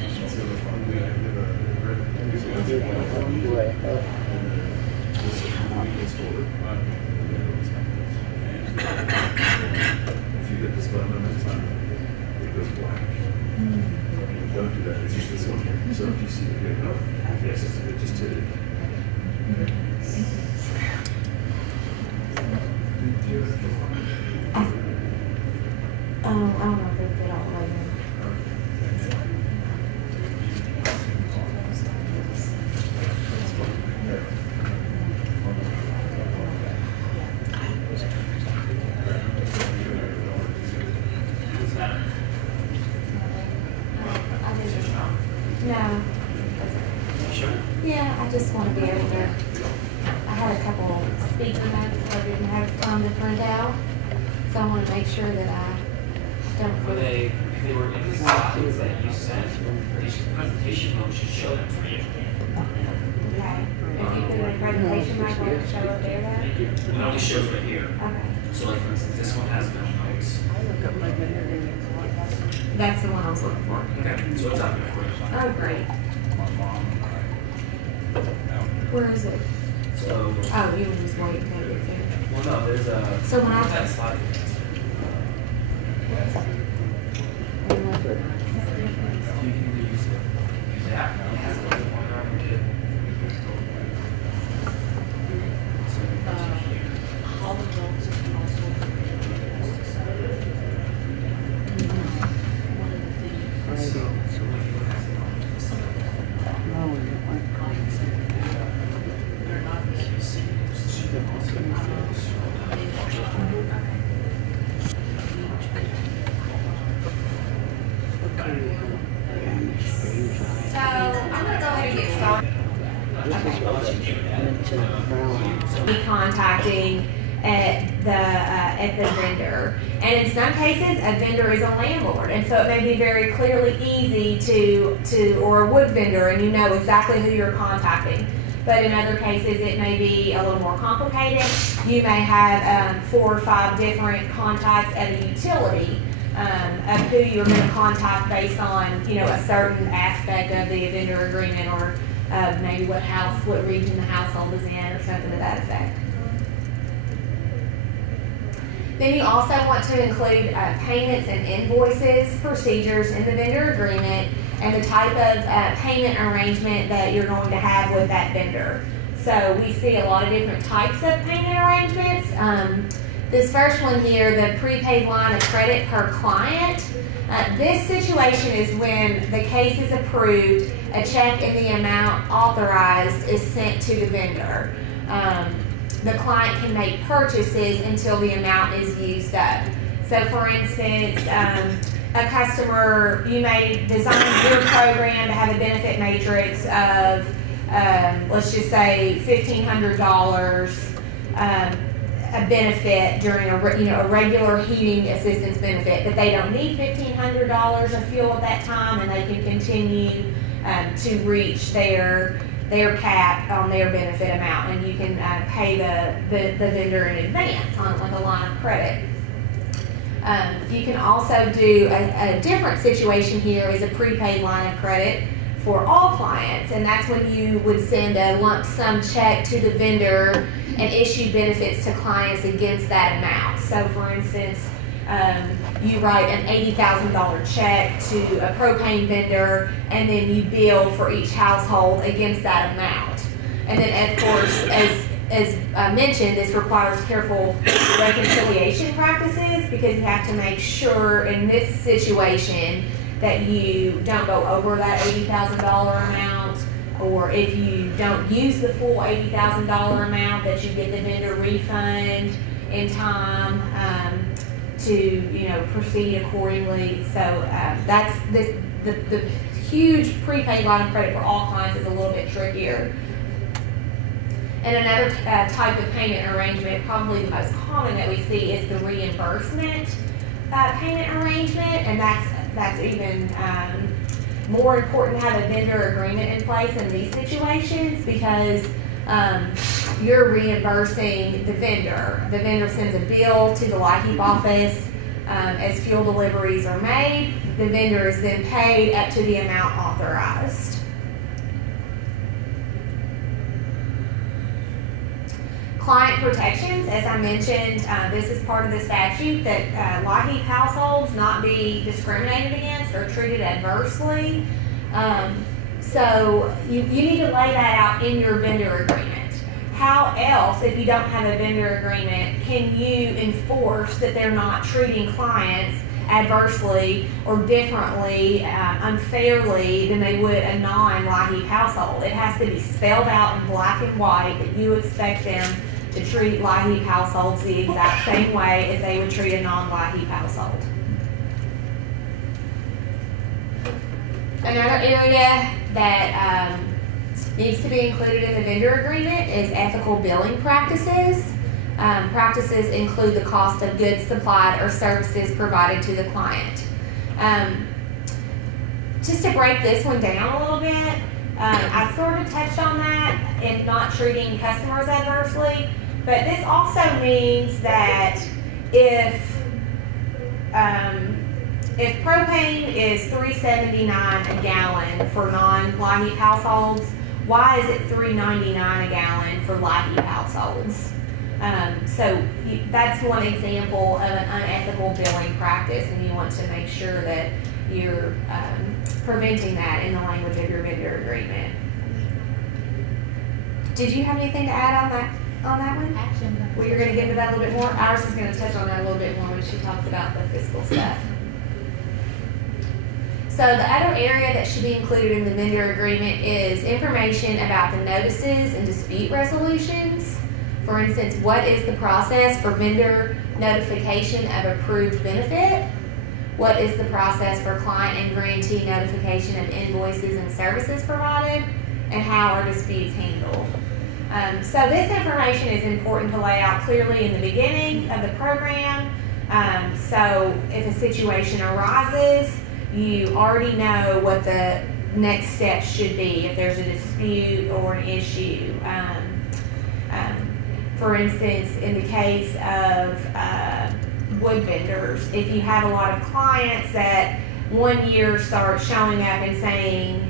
If you hit this button enough time, it goes black. Don't do that. It's usually this one here. So if you see it here, no, yes, it just hit it. on the printout, so I want to make sure that I don't. Were they were in the slides that you sent, each presentation mode should show them for you. Okay. If you put it in presentation mode, will it show up there though? It only shows right here. Okay. So like for instance, this one has no notes. That's the one I was looking for. Okay, so it's out there for you. Oh, great. Where is it? So, Oh, you would just wait until it's there. well no, there's a, So when I- that slide. You can reuse it. Yeah, it has a little more around too. All the notes and also one of the things. They're not So I'm going to go ahead and get started. Be contacting at the vendor, and in some cases a vendor is a landlord, and so it may be very clearly easy to or a wood vendor, and you know exactly who you're contacting. But in other cases it may be a little more complicated. You may have 4 or 5 different contacts at a utility of who you're going to contact based on a certain aspect of the vendor agreement, or maybe what region the household is in, or something to that effect. Then you also want to include payments and invoices, procedures in the vendor agreement, and the type of payment arrangement that you're going to have with that vendor. So we see a lot of different types of payment arrangements. This first one here, the prepaid line of credit per client. This situation is when the case is approved, a check in the amount authorized is sent to the vendor. The client can make purchases until the amount is used up. So for instance, a customer, you may design your program to have a benefit matrix of, let's just say $1,500 a benefit during a regular heating assistance benefit, but they don't need $1,500 of fuel at that time, and they can continue to reach their cap on their benefit amount, and you can pay the vendor in advance on like a line of credit. You can also do a different situation here is a prepaid line of credit for all clients, and that's when you would send a lump sum check to the vendor and issue benefits to clients against that amount. So for instance, you write an $80,000 check to a propane vendor, and then you bill for each household against that amount. And then of course, as I mentioned, this requires careful reconciliation practices, because you have to make sure in this situation that you don't go over that $80,000 amount, or if you don't use the full $80,000 amount, that you get the vendor refund in time to proceed accordingly. So that's the huge prepaid line of credit for all clients is a little bit trickier. And another type of payment arrangement, probably the most common that we see, is the reimbursement payment arrangement, and that's even more important to have a vendor agreement in place in these situations, because you're reimbursing the vendor. The vendor sends a bill to the LIHEAP office as fuel deliveries are made. The vendor is then paid up to the amount authorized. Client protections, as I mentioned, this is part of the statute that LIHEAP households not be discriminated against or treated adversely. So you need to lay that out in your vendor agreement. How else, if you don't have a vendor agreement, can you enforce that they're not treating clients adversely or differently, unfairly than they would a non-LIHEAP household? It has to be spelled out in black and white that you expect them to treat LIHEAP households the exact same way as they would treat a non-LIHEAP household. Another area that needs to be included in the vendor agreement is ethical billing practices. Practices include the cost of goods supplied or services provided to the client. Just to break this one down a little bit, I sort of touched on that in not treating customers adversely, but this also means that if propane is $3.79 a gallon for non-LIHEAP households, why is it $3.99 a gallon for LIHEAP households? So that's one example of an unethical billing practice, and you want to make sure that you're preventing that in the language of your vendor agreement. Did you have anything to add on that one? Well, you're going to get into that a little bit more. Iris is going to touch on that a little bit more when she talks about the fiscal stuff. So the other area that should be included in the vendor agreement is information about the notices and dispute resolutions. For instance, what is the process for vendor notification of approved benefit? What is the process for client and grantee notification of invoices and services provided? And how are disputes handled? So this information is important to lay out clearly in the beginning of the program. So if a situation arises, you already know what the next steps should be if there's a dispute or an issue. For instance, in the case of wood vendors, if you have a lot of clients that one year start showing up and saying,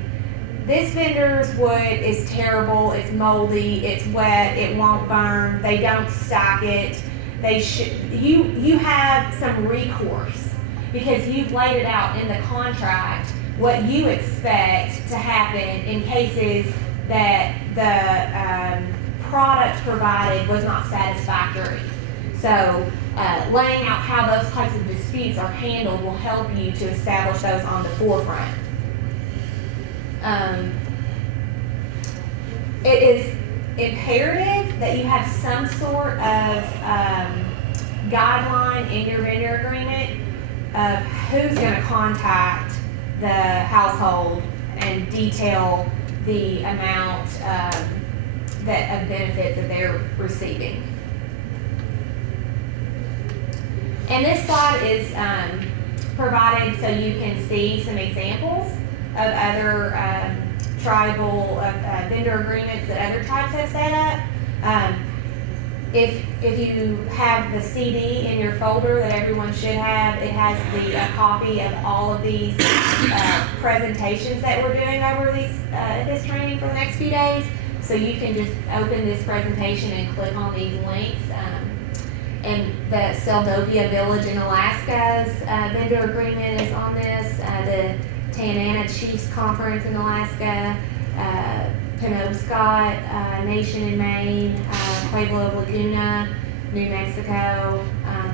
this vendor's wood is terrible, it's moldy, it's wet, it won't burn, they don't stock it, you have some recourse because you've laid it out in the contract what you expect to happen in cases that the product provided was not satisfactory. So laying out how those types of disputes are handled will help you to establish those on the forefront. It is imperative that you have some sort of guideline in your vendor agreement of who's going to contact the household and detail the amount of benefits that they're receiving. And this slide is provided so you can see some examples of other tribal vendor agreements that other tribes have set up. If you have the CD in your folder that everyone should have, it has a copy of all of these presentations that we're doing over this training for the next few days. So you can just open this presentation and click on these links. And the Seldovia Village in Alaska's vendor agreement is on this. The Tanana Chiefs Conference in Alaska, Penobscot Nation in Maine, Pueblo of Laguna, New Mexico,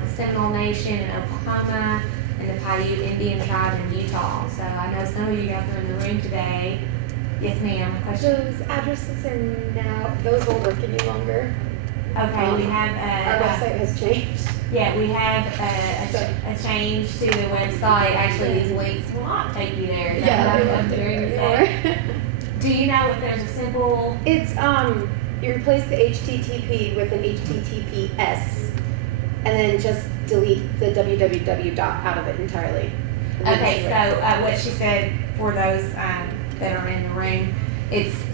the Seminole Nation in Oklahoma, and the Paiute Indian Tribe in Utah. So I know some of you guys are in the room today. Yes, ma'am. Those addresses are now, those won't work any longer. Okay, we have our website has changed. Yeah, we have a change to the website. Actually, these links will not take you there. Yeah, they won't anymore. Do you know if there's a simple? It's you replace the HTTP with an HTTPS, and then just delete the www dot out of it entirely. Okay, so what she said for those that are in the room,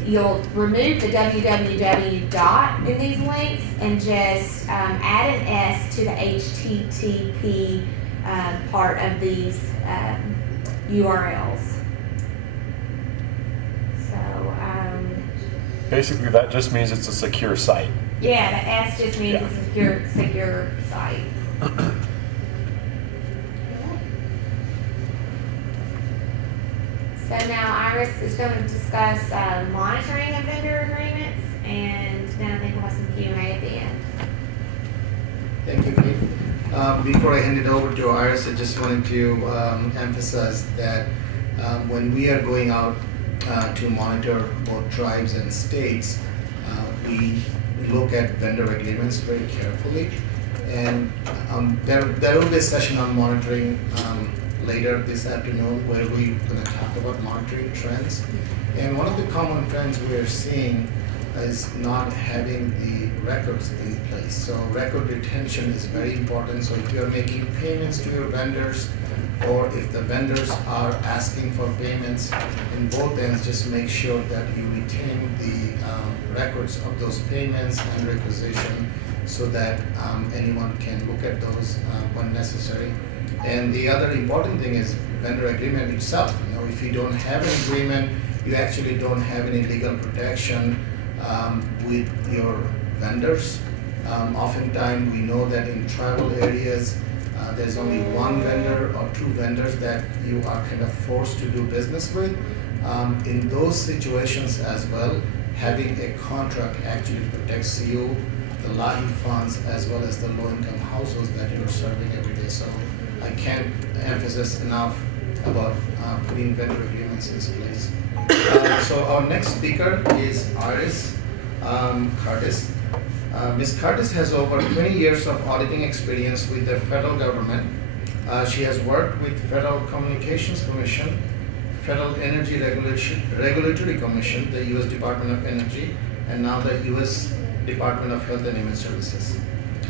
you'll remove the www dot in these links and just add an S to the HTTP part of these URLs. Basically, that just means it's a secure site. Yeah, the S just means it's a secure site. So now Iris is going to discuss monitoring of vendor agreements, and then I think we'll have some Q&A at the end. Thank you, Kate. Before I hand it over to Iris, I just wanted to emphasize that when we are going out to monitor both tribes and states, we look at vendor agreements very carefully. And there will be a session on monitoring later this afternoon where we're going to talk about monitoring trends. And one of the common trends we're seeing is not having the records in place. So record retention is very important. So if you're making payments to your vendors, or if the vendors are asking for payments in both ends, just make sure that you retain the records of those payments and requisition so that anyone can look at those when necessary. And the other important thing is vendor agreement itself. You know, if you don't have an agreement, you actually don't have any legal protection with your vendors. Oftentimes we know that in tribal areas, there's only one vendor or two vendors that you are kind of forced to do business with. In those situations as well, having a contract actually protects you, the LAHI funds, as well as the low-income households that you're serving every day. So I can't emphasize enough about putting vendor agreements in place. So our next speaker is Iris Curtis. Ms. Curtis has over 20 years of auditing experience with the federal government. She has worked with Federal Communications Commission, Federal Energy Regulatory Commission, the U.S. Department of Energy, and now the U.S. Department of Health and Human Services.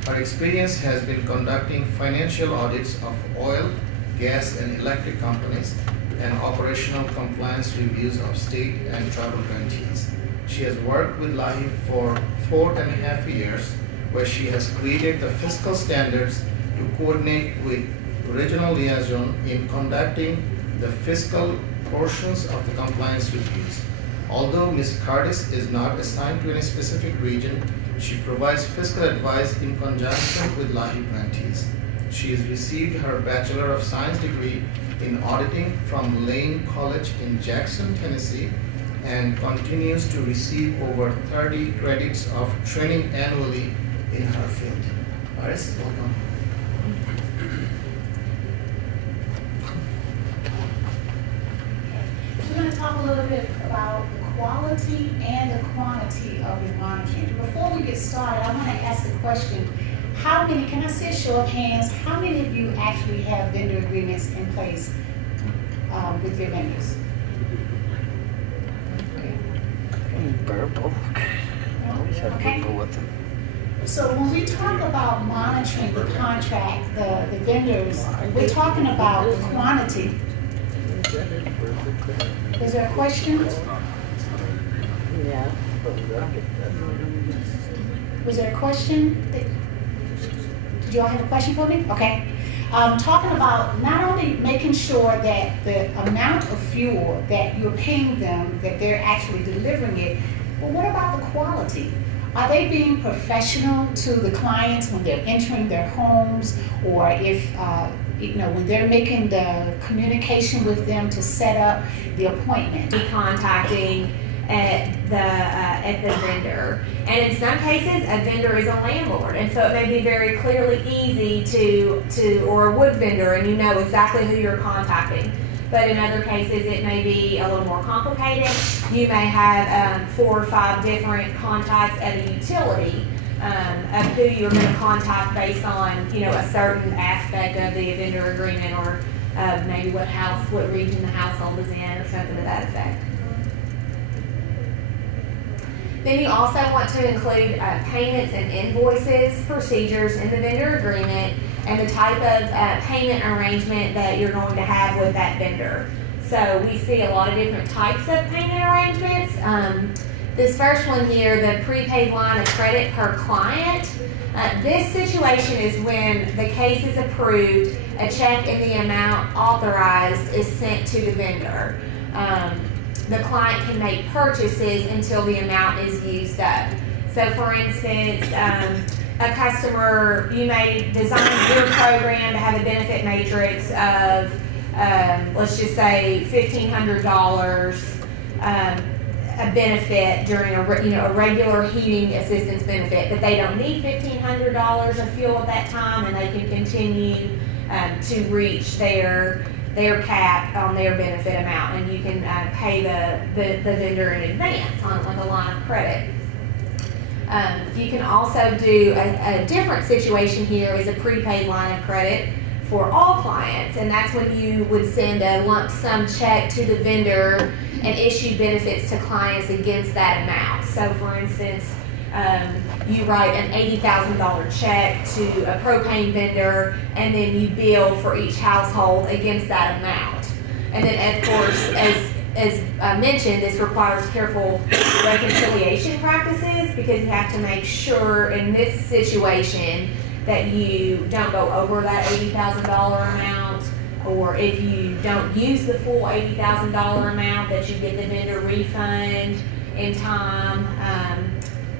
Her experience has been conducting financial audits of oil, gas, and electric companies and operational compliance reviews of state and tribal grantees. She has worked with LAHI for 4.5 years, where she has created the fiscal standards to coordinate with regional liaison in conducting the fiscal portions of the compliance reviews. Although Ms. Curtis is not assigned to any specific region, she provides fiscal advice in conjunction with LAHI grantees. She has received her Bachelor of Science degree in auditing from Lane College in Jackson, Tennessee, and continues to receive over 30 credits of training annually in her field. Iris, welcome. We're going to talk a little bit about the quality and the quantity of your monitoring. Before we get started, I want to ask the question, how many, can I see a show of hands, how many of you actually have vendor agreements in place with your vendors? Verbal. Always have people with them. So when we talk about monitoring the contract, the vendors, we're talking about the quantity. Is there a question? Yeah. Was there a question? Did you all have a question for me? Okay. Talking about not only making sure that the amount of fuel that you're paying them, that they're actually delivering it, but what about the quality? Are they being professional to the clients when they're entering their homes, or if, when they're making the communication with them to set up the appointment? Contacting at the vendor, and in some cases a vendor is a landlord, and so it may be very clearly easy to or a wood vendor, and you know exactly who you're contacting. But in other cases it may be a little more complicated. You may have 4 or 5 different contacts at a utility of who you're going to contact based on a certain aspect of the vendor agreement, or maybe what region the household is in, or something to that effect. Then you also want to include payments and invoices, procedures in the vendor agreement, and the type of payment arrangement that you're going to have with that vendor. So we see a lot of different types of payment arrangements. This first one here, the prepaid line of credit per client. This situation is when the case is approved, a check in the amount authorized is sent to the vendor. The client can make purchases until the amount is used up. So for instance, a customer, you may design your program to have a benefit matrix of, let's just say $1,500 a benefit during a regular heating assistance benefit, but they don't need $1,500 of fuel at that time, and they can continue to reach their cap on their benefit amount, and you can pay the vendor in advance on like a line of credit. You can also do a different situation here is a prepaid line of credit for all clients, and that's when you would send a lump sum check to the vendor and issue benefits to clients against that amount. So for instance, you write an $80,000 check to a propane vendor, and then you bill for each household against that amount. And then, of course, as mentioned, this requires careful reconciliation practices, because you have to make sure in this situation that you don't go over that $80,000 amount, or if you don't use the full $80,000 amount, that you get the vendor refund in time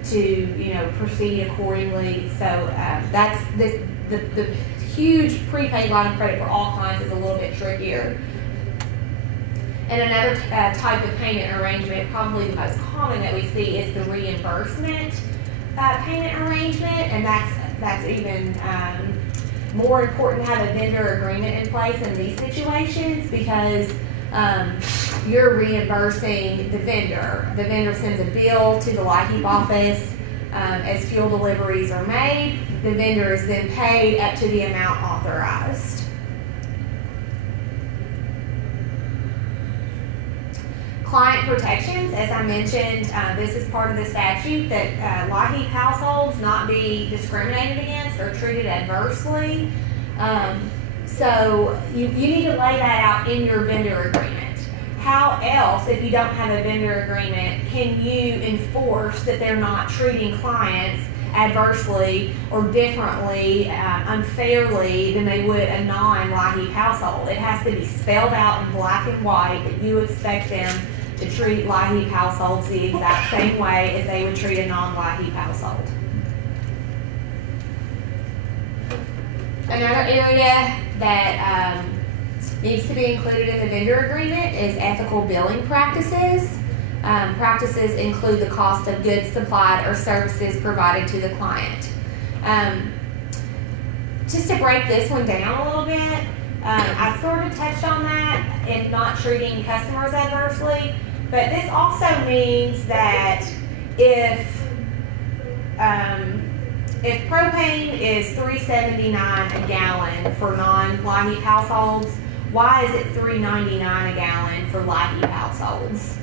to proceed accordingly. So that's the huge prepaid line of credit for all clients is a little bit trickier. And another type of payment arrangement, probably the most common that we see, is the reimbursement payment arrangement, and that's even more important to have a vendor agreement in place in these situations, because you're reimbursing the vendor. The vendor sends a bill to the LIHEAP office as fuel deliveries are made. The vendor is then paid up to the amount authorized. Client protections, as I mentioned, this is part of the statute that LIHEAP households not be discriminated against or treated adversely. So you need to lay that out in your vendor agreement. How else, if you don't have a vendor agreement, can you enforce that they're not treating clients adversely or differently, unfairly than they would a non-LIHEAP household? It has to be spelled out in black and white that you expect them to treat LIHEAP households the exact same way as they would treat a non-LIHEAP household. Another area that needs to be included in the vendor agreement is ethical billing practices. Practices include the cost of goods supplied or services provided to the client. Just to break this one down a little bit, I sort of touched on that in not treating customers adversely, but this also means that if propane is $3.79 a gallon for non-LIHEAP households, why is it $3.99 a gallon for LIHEAP households?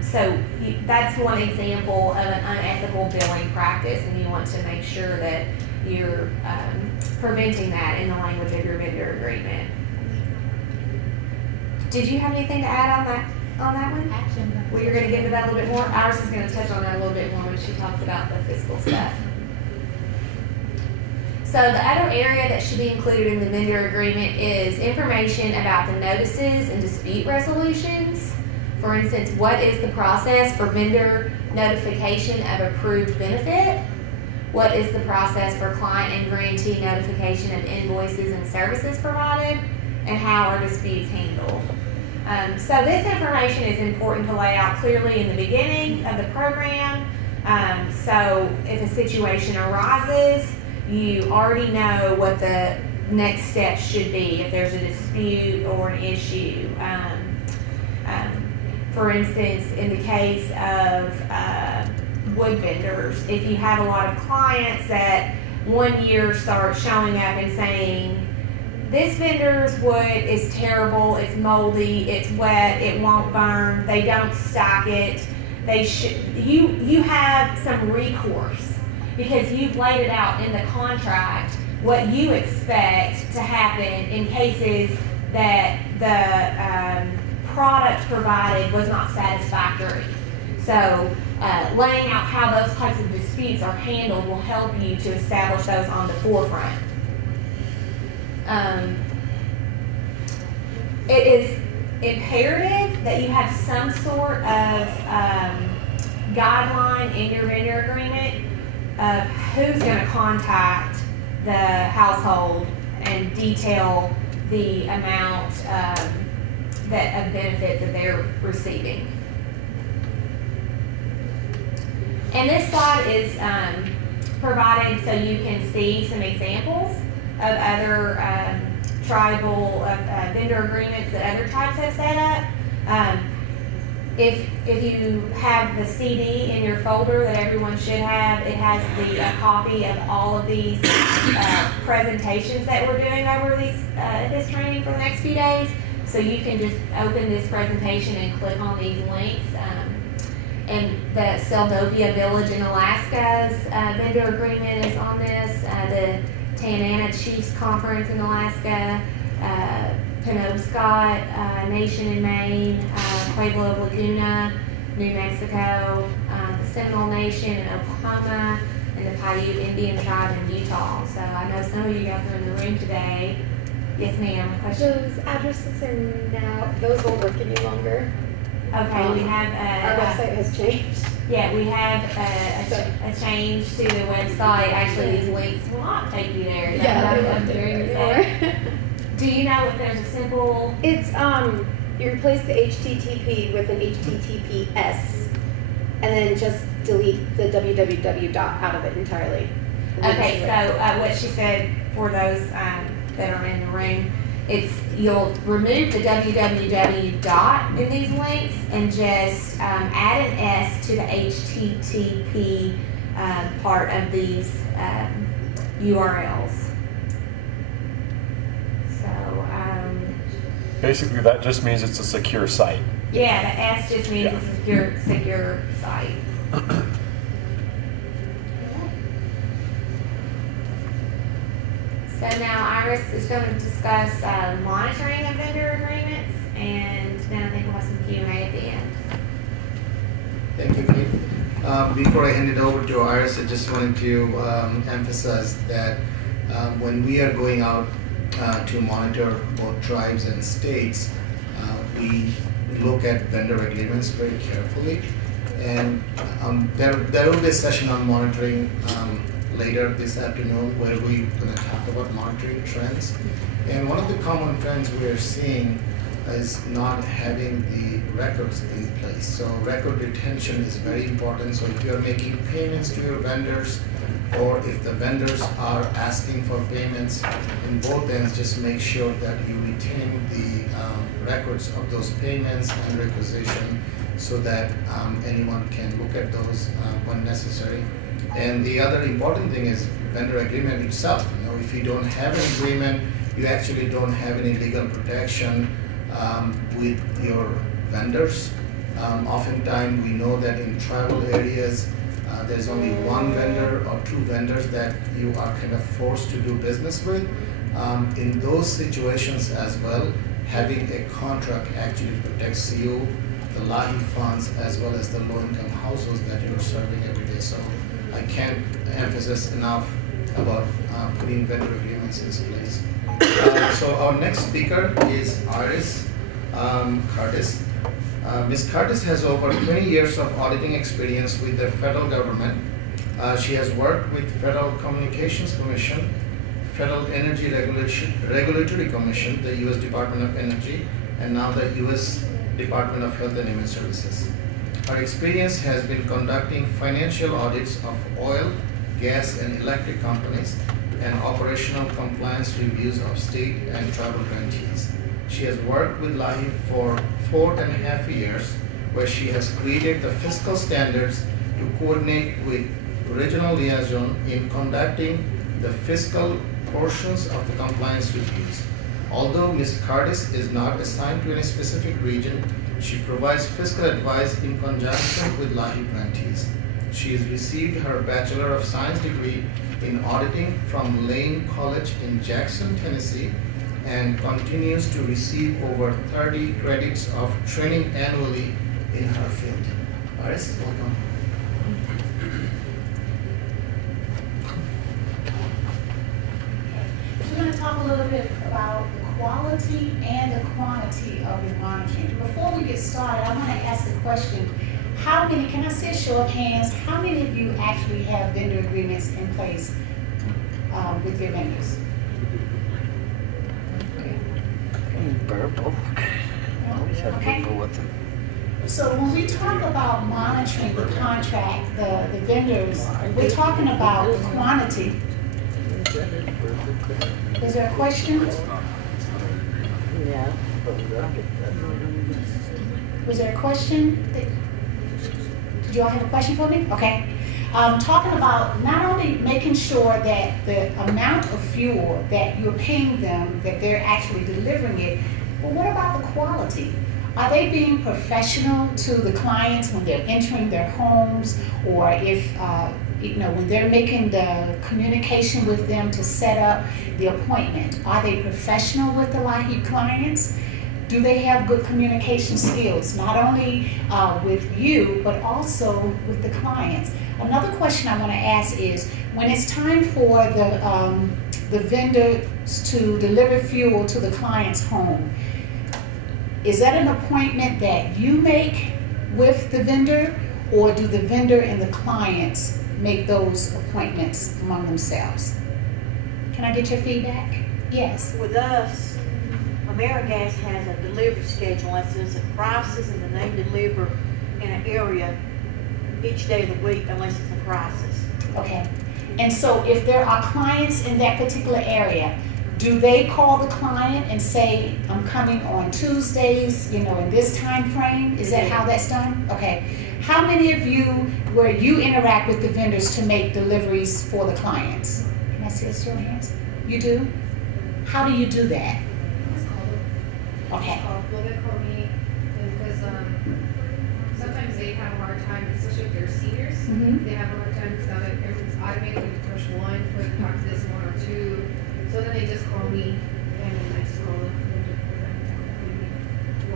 So that's one example of an unethical billing practice, and you want to make sure that you're preventing that in the language of your vendor agreement. Did you have anything to add on that one? Well, you're going to get into that a little bit more. Iris is going to touch on that a little bit more when she talks about the fiscal stuff. So the other area that should be included in the vendor agreement is information about the notices and dispute resolutions. For instance, what is the process for vendor notification of approved benefit? What is the process for client and grantee notification of invoices and services provided? And how are disputes handled? So this information is important to lay out clearly in the beginning of the program. So if a situation arises, you already know what the next steps should be if there's a dispute or an issue. For instance, in the case of wood vendors, if you have a lot of clients that one year start showing up and saying, this vendor's wood is terrible, it's moldy, it's wet, it won't burn, they don't stock it, you have some recourse because you've laid it out in the contract what you expect to happen in cases that the product provided was not satisfactory. So laying out how those types of disputes are handled will help you to establish those on the forefront. It is imperative that you have some sort of guideline in your vendor agreement of who's going to contact the household and detail the amount of benefits that they're receiving. And this slide is provided so you can see some examples of other tribal vendor agreements that other tribes have set up. if you have the CD in your folder that everyone should have, it has a copy of all of these presentations that we're doing over this training for the next few days. So you can just open this presentation and click on these links. And the Seldovia Village in Alaska's vendor agreement is on this. The Tanana Chiefs Conference in Alaska, Penobscot Nation in Maine, Pueblo of Laguna, New Mexico, the Seminole Nation in Oklahoma, and the Paiute Indian Tribe in Utah. So I know some of you guys are in the room today. Yes, ma'am. Question? Those addresses are now, those won't work any longer. Okay, we have our website has changed. Yeah, we have a change to the website. Actually, these links will not take you there. Do you know if there's a simple? It's you replace the HTTP with an HTTPS, and then just delete the www out of it entirely. Okay, so what she said for those that are in the room, you'll remove the www dot in these links and just add an S to the HTTP part of these URLs. Basically, that just means it's a secure site. Yeah, the S just means it's a secure site. So now Iris is going to discuss monitoring of vendor agreements, and then I think we'll have some Q&A at the end. Thank you, Kate. Before I hand it over to Iris, I just wanted to emphasize that when we are going out to monitor both tribes and states, we look at vendor agreements very carefully, and there will be a session on monitoring later this afternoon where we're going to talk about monitoring trends. And one of the common trends we're seeing is not having the records in place. So record retention is very important. So if you're making payments to your vendors, or if the vendors are asking for payments in both ends, just make sure that you retain the records of those payments and requisition so that anyone can look at those when necessary. And the other important thing is vendor agreement itself. You know, if you don't have an agreement, you actually don't have any legal protection with your vendors. Oftentimes we know that in tribal areas, there's only one vendor or two vendors that you are kind of forced to do business with. In those situations as well, having a contract actually protects you, the LAHI funds, as well as the low-income households that you're serving every day. So I can't emphasize enough about putting vendor agreements in place. So our next speaker is Iris Curtis. Ms. Curtis has over 20 years of auditing experience with the federal government. She has worked with Federal Communications Commission, Federal Energy Regulatory Commission, the U.S. Department of Energy, and now the U.S. Department of Health and Human Services. Her experience has been conducting financial audits of oil, gas, and electric companies and operational compliance reviews of state and tribal grantees. She has worked with LAHI for 4.5 years, where she has created the fiscal standards to coordinate with regional liaison in conducting the fiscal portions of the compliance reviews. Although Ms. Curtis is not assigned to any specific region, she provides fiscal advice in conjunction with LAHI grantees. She has received her Bachelor of Science degree in auditing from Lane College in Jackson, Tennessee, and continues to receive over 30 credits of training annually in her field. Iris, welcome. We're going to talk a little bit about the quality and the quantity of your monitoring. Before we get started, I want to ask the question, how many, can I see a show of hands, how many of you actually have vendor agreements in place with your vendors? Verbal. Always have people with them. So when we talk about monitoring the contract, the vendors, we're talking about the quantity. Is there a question? Yeah. Was there a question? Did you all have a question for me? Okay. Talking about not only making sure that the amount of fuel that you're paying them, that they're actually delivering it, but what about the quality? Are they being professional to the clients when they're entering their homes, or if, when they're making the communication with them to set up the appointment? Are they professional with the LIHEAP clients? Do they have good communication skills, not only with you, but also with the clients? Another question I want to ask is, when it's time for the vendors to deliver fuel to the client's home, is that an appointment that you make with the vendor, or do the vendor and the clients make those appointments among themselves? Can I get your feedback? Yes. With us, AmeriGas has a delivery schedule that says the prices and then they deliver in an area each day of the week unless it's a crisis. Okay. And so if there are clients in that particular area, do they call the client and say, I'm coming on Tuesdays, in this time frame? Is that how that's done? Okay. How many of you, where you interact with the vendors to make deliveries for the clients? Can I see your hands? You do? How do you do that? Okay. Well, they call me because sometimes they have a hard time, especially if they're seniors. Mm-hmm. They have a hard time because now that everything's automated, you push one for the talk to this one or two. So then they just call me, and then I just call them.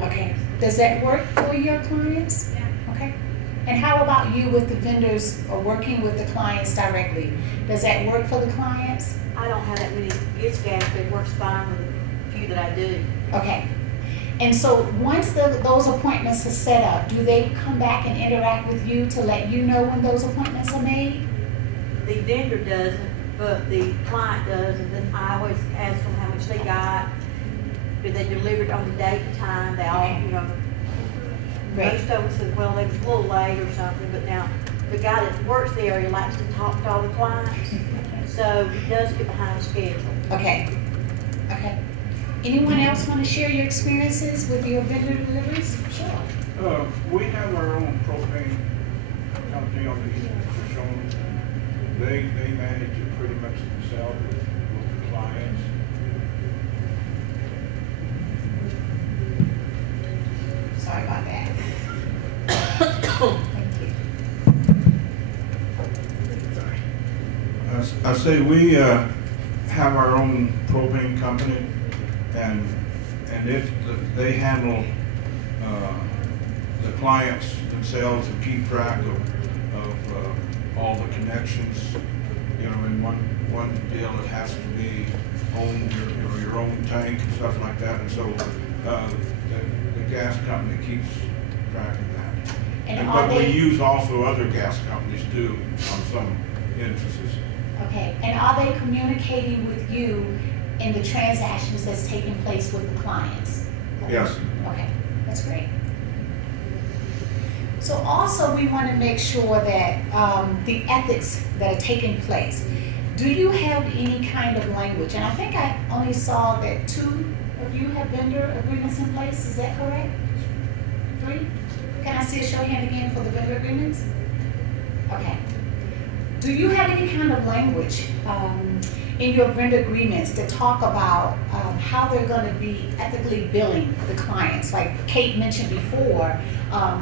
Okay. Does that work for your clients? Yeah. Okay. And how about you with the vendors or working with the clients directly? Does that work for the clients? I don't have that many gas, but it works fine with the few that I do. Okay. And so once those appointments are set up, do they come back and interact with you to let you know when those appointments are made? The vendor doesn't, but the client does, and then I always ask them how much they got. Did they deliver it on the date and time? They all, Great. Most of them said, well, they was a little late or something, but now the guy that works the area likes to talk to all the clients, so he does get behind schedule. Okay. Okay. Anyone else want to share your experiences with your vendor deliveries? Sure. We have our own propane company on the East Shoshone. They manage it pretty much themselves with the clients. Sorry about that. Thank you. I say we have our own propane company, and they handle the clients themselves and keep track of all the connections. In one deal it has to be owned your own tank and stuff like that, and so the gas company keeps track of that. But we use also other gas companies too on some instances. Okay. And are they communicating with you in the transactions that's taking place with the clients? Yes. Okay, that's great. So also we want to make sure that the ethics that are taking place. Do you have any kind of language? And I think I only saw that 2 of you have vendor agreements in place. Is that correct? 3? Can I see a show of hand again for the vendor agreements? Okay. Do you have any kind of language in your vendor agreements that talk about how they're going to be ethically billing the clients? Like Kate mentioned before,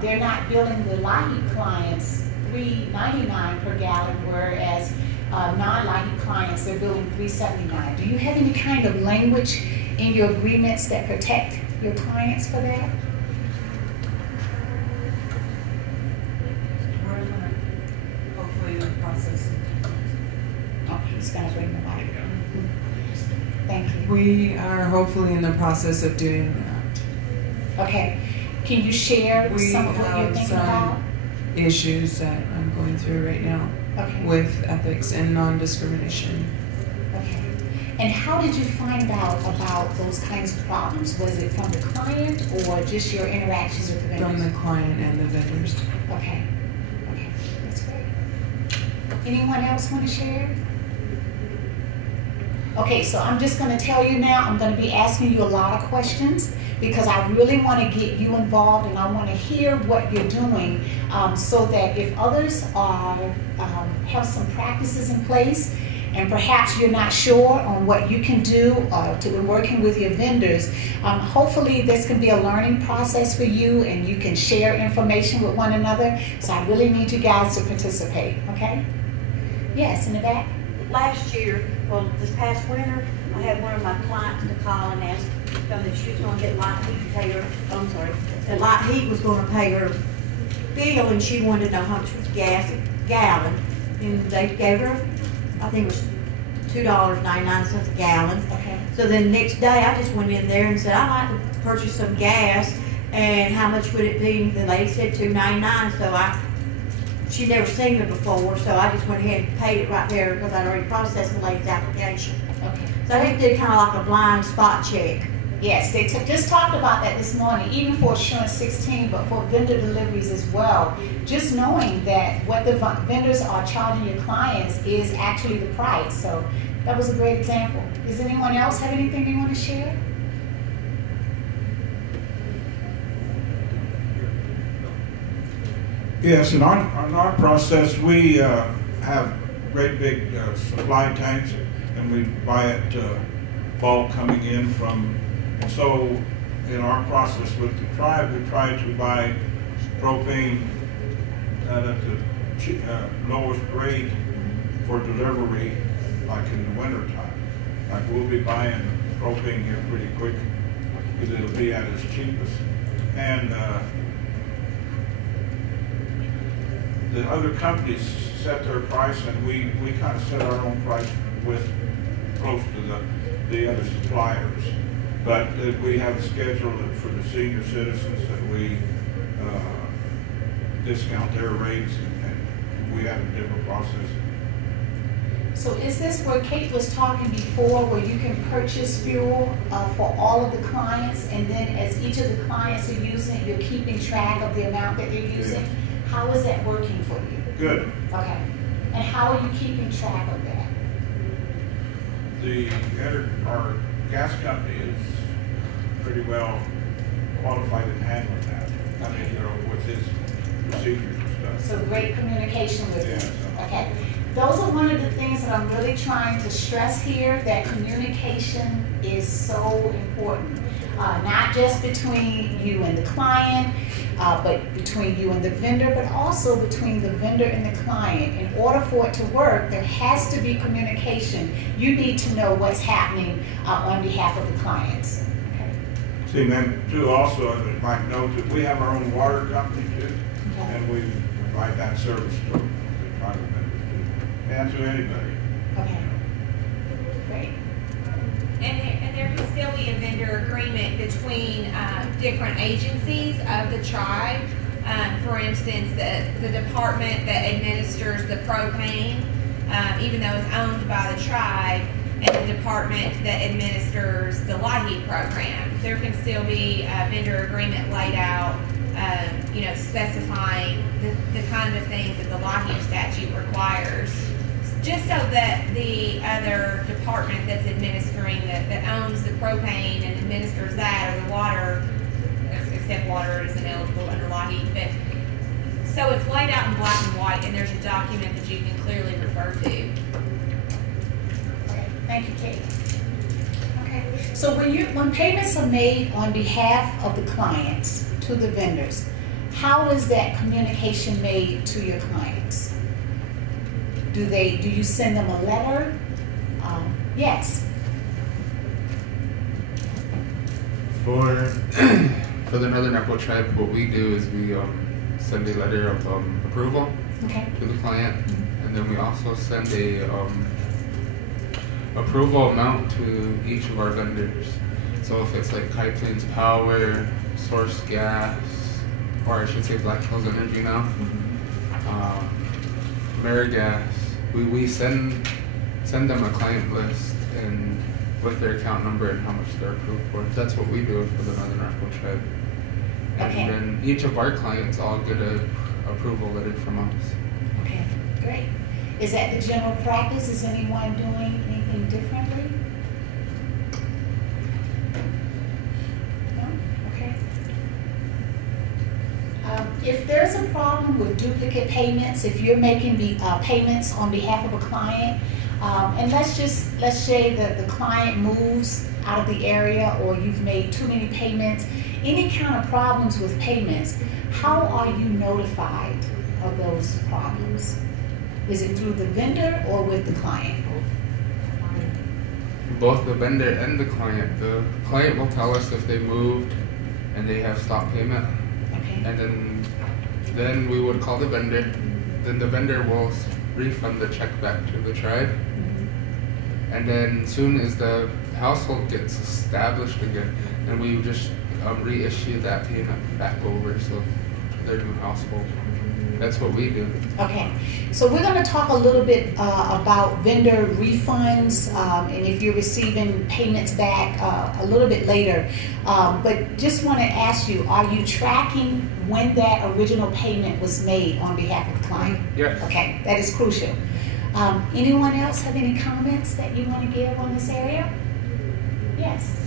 they're not billing the LIHEAP clients $3.99 per gallon, whereas non-LIHEAP clients, they're billing $3.79. Do you have any kind of language in your agreements that protect your clients for that? We're going to hopefully process. Oh, he's going to bring the mic. Thank you. We are hopefully in the process of doing that. Okay. Can you share some of what you're thinking about? Issues that I'm going through right now with ethics and non-discrimination. Okay. And how did you find out about those kinds of problems? Was it from the client or just your interactions with the vendors? From the client and the vendors. Okay. Okay. That's great. Anyone else want to share? Okay, so I'm just going to tell you now, I'm going to be asking you a lot of questions because I really want to get you involved and I want to hear what you're doing so that if others have some practices in place and perhaps you're not sure on what you can do to working with your vendors, hopefully this can be a learning process for you and you can share information with one another. So I really need you guys to participate, okay? Yes, in the back. Last year, well, this past winter, I had one of my clients to call and ask them that she was going to get light heat to pay her, I'm sorry, that light heat was going to pay her bill and she wanted to know how much was gas a gallon. And they gave her, I think it was $2.99 a gallon. Okay. So then the next day, I just went in there and said, I'd like to purchase some gas and how much would it be? The lady said $2.99, so she'd never seen me before, so I just went ahead and paid it right there because I'd already processed the lady's application. Okay. So I just did kind of like a blind spot check. Yes, they just talked about that this morning, even for Assurance 16, but for vendor deliveries as well. Just knowing that what the vendors are charging your clients is actually the price. So that was a great example. Does anyone else have anything they want to share? Yes, in our process, we have great big supply tanks, and we buy it bulk coming in from. And so, in our process with the tribe, we try to buy propane at the lowest rate for delivery, like in the winter time. Like we'll be buying propane here pretty quick because it'll be at its cheapest. And the other companies set their price, and we kind of set our own price with close to the other suppliers. But we have a schedule for the senior citizens that we discount their rates, and we have a different process. So is this where Kate was talking before, where you can purchase fuel for all of the clients, and then as each of the clients are using it, you're keeping track of the amount that they're using? Yes. How is that working for you? Good. Okay. And how are you keeping track of that? Our gas company is pretty well qualified in handling that. I mean, with his procedures and stuff. So great communication with them. Okay. Those are one of the things that I'm really trying to stress here, that communication is so important. Not just between you and the client, but between you and the vendor, but also between the vendor and the client. In order for it to work, there has to be communication. You need to know what's happening on behalf of the clients. Okay. See, then too, also, I might note that we have our own water company too, and we provide that service to the private vendors too, and to anybody. Okay. Great. And there can still be a vendor agreement between different agencies of the tribe. For instance, the department that administers the propane, even though it's owned by the tribe, and the department that administers the LIHEAP program. There can still be a vendor agreement laid out, specifying the kind of things that the LIHEAP statute requires, just so that the other department that's administering, that owns the propane and administers that, or the water, except water isn't eligible under LIHEAP, but so it's laid out in black and white, and there's a document that you can clearly refer to. Thank you, Kate. Okay. So when payments are made on behalf of the clients to the vendors, how is that communication made to your clients? Do you send them a letter? Yes. For the Northern Apple Tribe, what we do is we send a letter of approval to the client, and then we also send a approval amount to each of our vendors. So if it's like High Plains Power, Source Gas, or I should say Black Hills Energy now, AmeriGas, we send them a client list and with their account number and how much they're approved for. That's what we do for the Northern Apple Tribe. And then each of our clients all get an approval letter from us. Okay, great. Is that the general practice? Is anyone doing anything differently? If there's a problem with duplicate payments, if you're making the payments on behalf of a client, and let's say that the client moves out of the area or you've made too many payments, any kind of problems with payments, how are you notified of those problems? Is it through the vendor or with the client? Both the vendor and the client. The client will tell us if they moved and they have stopped payment. Okay. And then we would call the vendor. Then the vendor will refund the check back to the tribe. And then soon as the household gets established again, then we just reissue that payment back over so to their new household. That's what we do. Okay, so we're going to talk a little bit about vendor refunds and if you're receiving payments back a little bit later. But just want to ask you, are you tracking when that original payment was made on behalf of the client? Yes. Okay, that is crucial. Anyone else have any comments that you want to give on this area? Yes.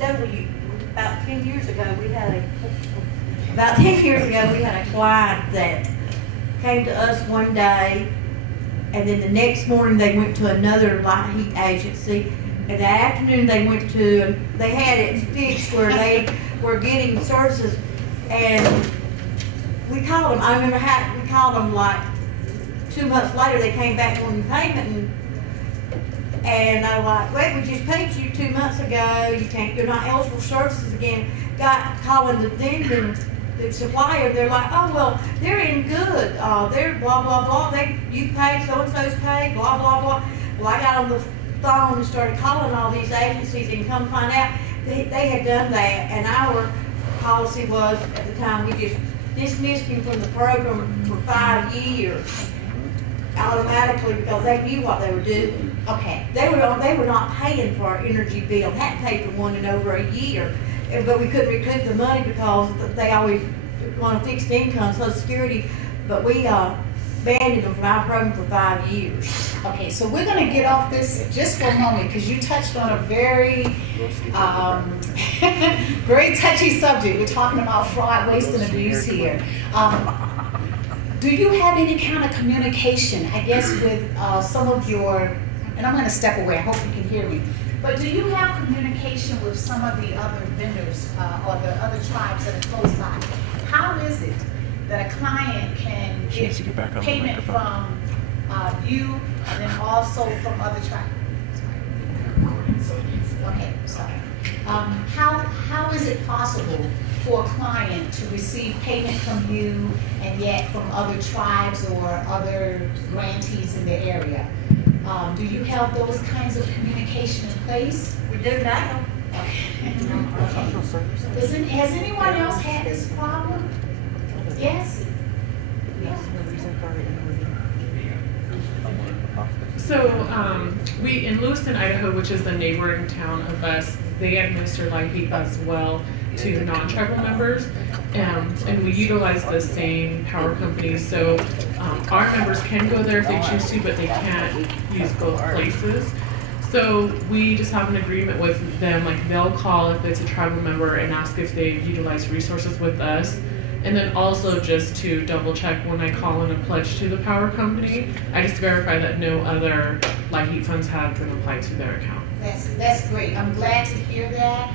About 10 years ago, we had a client that came to us one day, and then the next morning they went to another light heat agency, and that afternoon they went to, they had it fixed where they were getting services, and we called them, I remember how, we called them like 2 months later, they came back on payment, and I was like, wait, we just paid you 2 months ago, you're not eligible for services again. Got calling the vendor, the supplier, they're like, oh, well, they're in good, they're blah, blah, blah, you paid, so-and-so's paid, blah, blah, blah. Well, I got on the phone and started calling all these agencies and come find out they had done that, and our policy was, at the time, we just dismissed him from the program for 5 years automatically because they knew what they were doing. Okay. They were not paying for our energy bill, hadn't paid for one in over a year. But we couldn't recoup the money because they always want a fixed income, Social Security. But we banned them from our program for 5 years. Okay, so we're going to get off this just for a moment because you touched on a very, very touchy subject. We're talking about fraud, waste, and abuse here. Do you have any kind of communication, I guess, with some of your, and I'm going to step away, I hope you can hear me. But do you have communication with some of the other vendors or the other tribes that are close by? How is it that a client can get payment from you and then also from other tribes? Okay, sorry. How is it possible for a client to receive payment from you and yet from other tribes or other grantees in the area? Do you have those kinds of communication in place? We do now. Okay. Has anyone else had this problem? Yes? So we, in Lewiston, Idaho, which is the neighboring town of us, they administer light heat as well to non-tribal members, and we utilize the same power companies. So our members can go there if they choose to, but they can't use both places. So we just have an agreement with them, like they'll call if it's a tribal member and ask if they utilize resources with us. And then also just to double check when I call in a pledge to the power company, I just verify that no other light heat funds have been applied to their account. That's great. I'm glad to hear that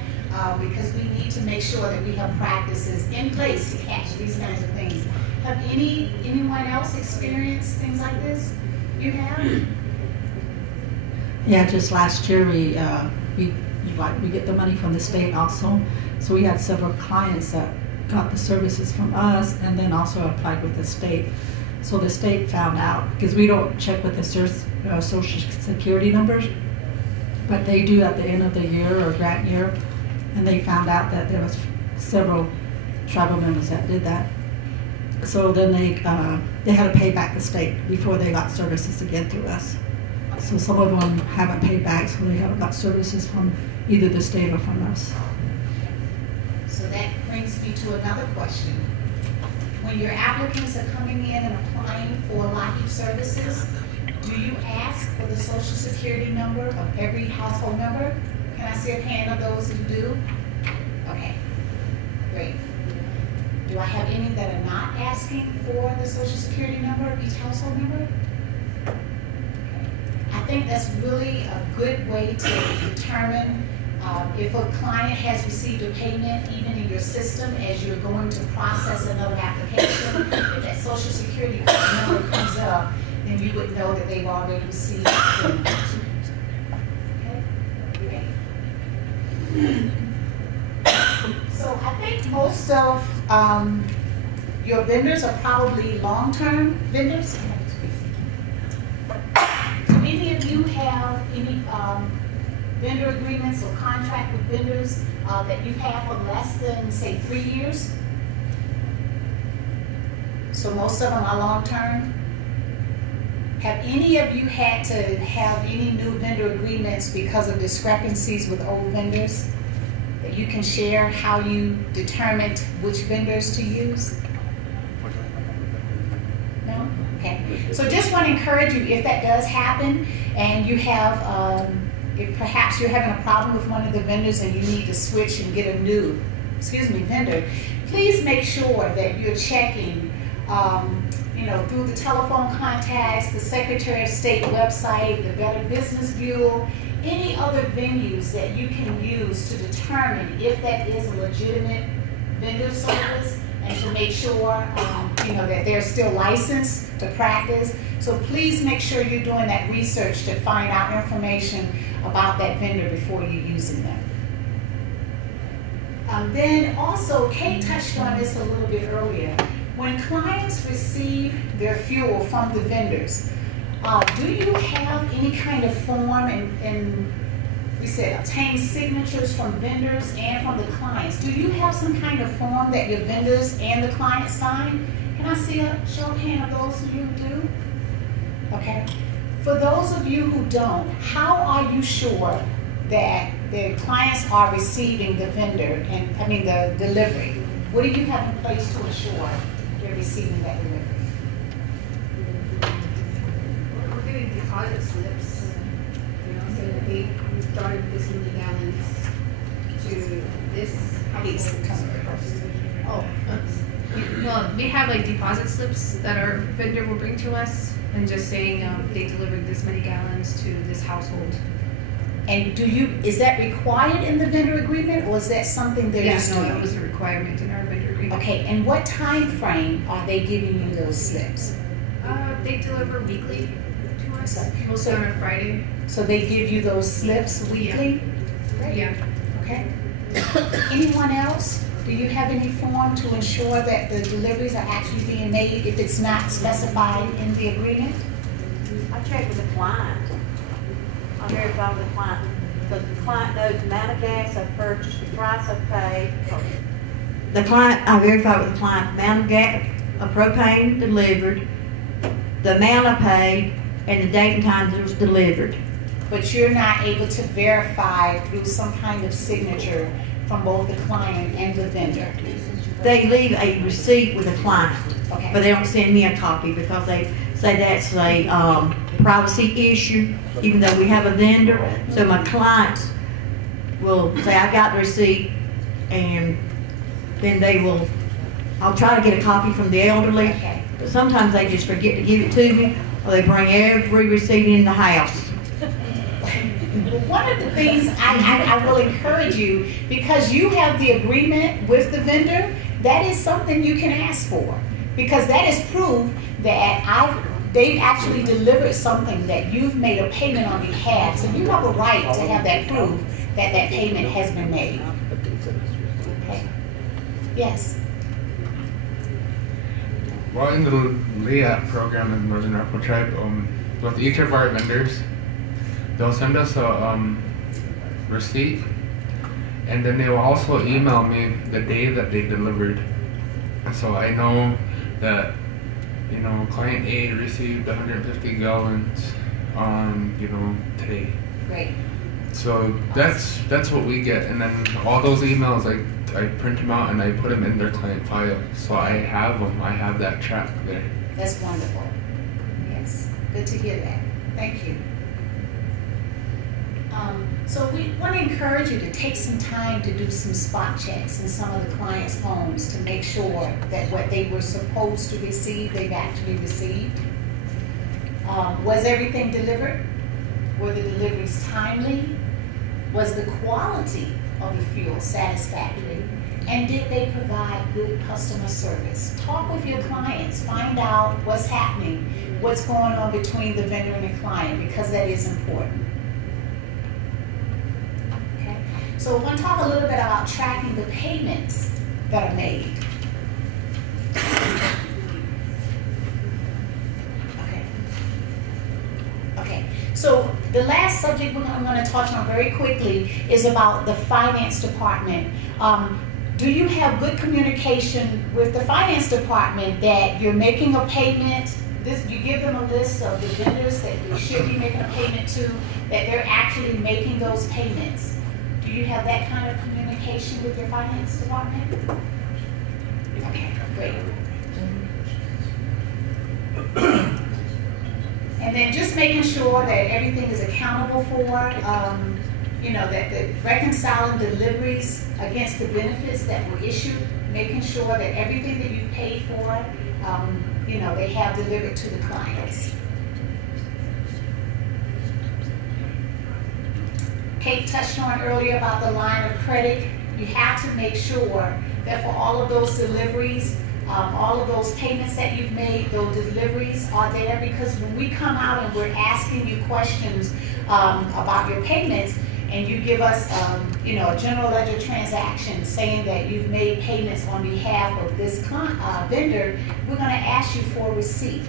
because we need to make sure that we have practices in place to catch these kinds of things. Have anyone else experienced things like this? You have? Yeah, just last year we get the money from the state also. So we had several clients that got the services from us and then also applied with the state. So the state found out, because we don't check with the social security numbers, but they do at the end of the year or grant year, and they found out that there was several tribal members that did that. So then they had to pay back the state before they got services again through us. So some of them haven't paid back, so they haven't got services from either the state or from us. So that brings me to another question. When your applicants are coming in and applying for light heat services, do you ask for the social security number of every household member? Can I see a hand of those who do? Okay, great. Do I have any that are not asking for the social security number of each household member? I think that's really a good way to determine if a client has received a payment, even in your system, as you're going to process another application. If that social security number comes up, then you would know that they've already received the payment. Okay? So I think most of your vendors are probably long-term vendors. Do any of you have any vendor agreements or contract with vendors that you've had for less than, say, 3 years? So most of them are long-term. Have any of you had to have any new vendor agreements because of discrepancies with old vendors? That you can share how you determined which vendors to use? No? Okay. So just want to encourage you, if that does happen and you have, if perhaps you're having a problem with one of the vendors and you need to switch and get a new, vendor, please make sure that you're checking, through the telephone contacts, the Secretary of State website, the Better Business Bureau, any other venues that you can use to determine if that is a legitimate vendor service, and to make sure that they're still licensed to practice. So please make sure you're doing that research to find out information about that vendor before you're using them. Then also, Kate touched on this a little bit earlier. When clients receive their fuel from the vendors, do you have any kind of form, and we said obtain signatures from vendors and from the clients. Do you have some kind of form that your vendors and the clients sign? Can I see a show of hand of those of you who do? Okay. For those of you who don't, how are you sure that the clients are receiving the vendor, the delivery? What do you have in place to ensure they're receiving that delivery? We're getting deposit slips, saying that they started this many gallons to this household. Oh. Well, we have like deposit slips that our vendor will bring to us, and just saying they delivered this many gallons to this household. And is that required in the vendor agreement, or is that something they're just doing? That was a requirement in our vendor agreement. Okay, and what time frame are they giving you those slips? They deliver weekly to us, mostly on a Friday. So they give you those slips weekly? Yeah. Okay. Anyone else? Do you have any form to ensure that the deliveries are actually being made if it's not specified in the agreement? I check with the client. I verify with the client, because the client knows the amount of gas I've purchased, the price I've paid. I verify with the client the amount of gas, of propane delivered, the amount I paid, and the date and time that it was delivered. But you're not able to verify through some kind of signature from both the client and the vendor? They leave a receipt with the client, okay, but they don't send me a copy because they say that's a privacy issue, even though we have a vendor. So my clients will say, I got the receipt, and then I'll try to get a copy from the elderly, okay, but sometimes they just forget to give it to me, or they bring every receipt in the house. One of the things I will encourage you, because you have the agreement with the vendor, that is something you can ask for, because that is proof that they've actually delivered something that you've made a payment on behalf. So you have a right to have that proof that that payment has been made. Okay. Yes. Well, in the LEAP program in Northern Arapaho Tribe, with each of our vendors, they'll send us a receipt, and then they will also email me the day that they delivered. And so I know that, client A received 150 gallons on, today. Great. So that's what we get, and then all those emails, I print them out and I put them in their client file. So I have them. I have that track there. That's wonderful. Yes. Good to hear that. Thank you. So we want to encourage you to take some time to do some spot checks in some of the clients' homes to make sure that what they were supposed to receive, they've actually received. Was everything delivered? Were the deliveries timely? Was the quality of the fuel satisfactory? And did they provide good customer service? Talk with your clients, find out what's happening, what's going on between the vendor and the client, because that is important. Okay? So I want to talk a little bit about tracking the payments that are made. Okay, so the last subject I'm going to touch on very quickly is about the finance department. Do you have good communication with the finance department that you're making a payment? You give them a list of the vendors that you should be making a payment to, that they're actually making those payments. Do you have that kind of communication with your finance department? Okay, great. And then just making sure that everything is accountable for, you know, that the reconciling deliveries against the benefits that were issued, making sure that everything that you've paid for, you know, they have delivered to the clients. Kate touched on earlier about the line of credit. You have to make sure that for all of those deliveries, all of those payments that you've made, those deliveries are there, because when we come out and we're asking you questions about your payments, and you give us, you know, a general ledger transaction saying that you've made payments on behalf of this vendor, we're going to ask you for a receipt.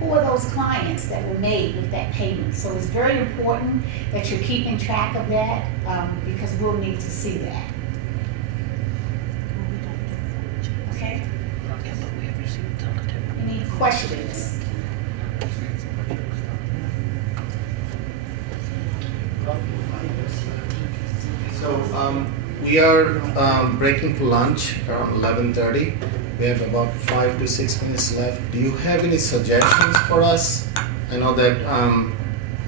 Who are those clients that were made with that payment? So it's very important that you're keeping track of that, because we'll need to see that. Okay? Any questions? So we are breaking for lunch around 11:30. We have about 5 to 6 minutes left. Do you have any suggestions for us? I know that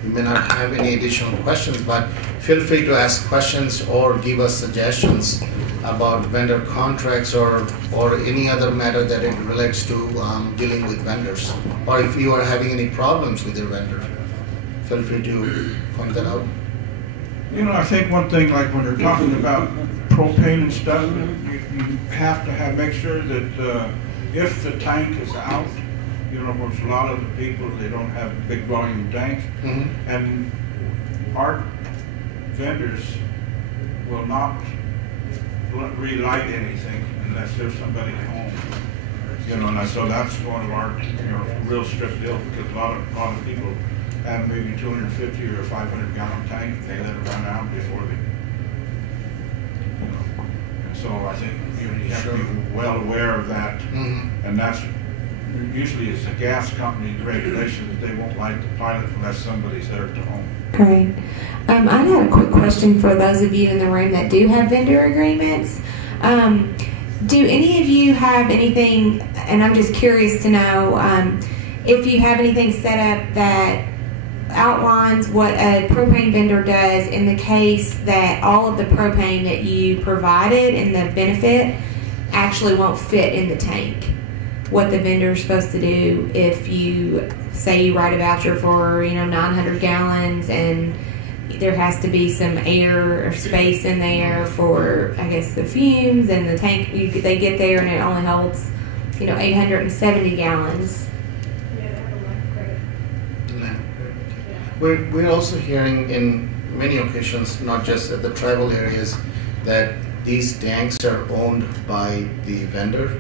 you may not have any additional questions, but feel free to ask questions or give us suggestions about vendor contracts or any other matter that it relates to dealing with vendors. Or if you are having any problems with your vendor, feel free to point that out. You know, I think one thing, like when they're talking about propane and stuff, you have to make sure that if the tank is out, you know, there's a lot of the people, they don't have big volume tanks, and our vendors will not relight anything unless there's somebody home. You know, and so that's one of our, you know, real strict deal, because a lot of people have maybe 250 or 500 gallon tank, they let it run out before they, you know. And so I think you have to be well aware of that, and that's usually it's a gas company regulation that they won't light the pilot unless somebody's there at home. Great. I had a quick question for those of you in the room that do have vendor agreements. Do any of you have anything, and I'm just curious to know, if you have anything set up that outlines what a propane vendor does in the case that all of the propane that you provided and the benefit actually won't fit in the tank. What the vendor is supposed to do if you say you write a voucher for, you know, 900 gallons and there has to be some air or space in there for, I guess, the fumes, and the tank, they get there and it only holds, you know, 870 gallons. We're also hearing in many occasions, not just at the tribal areas, that these tanks are owned by the vendor.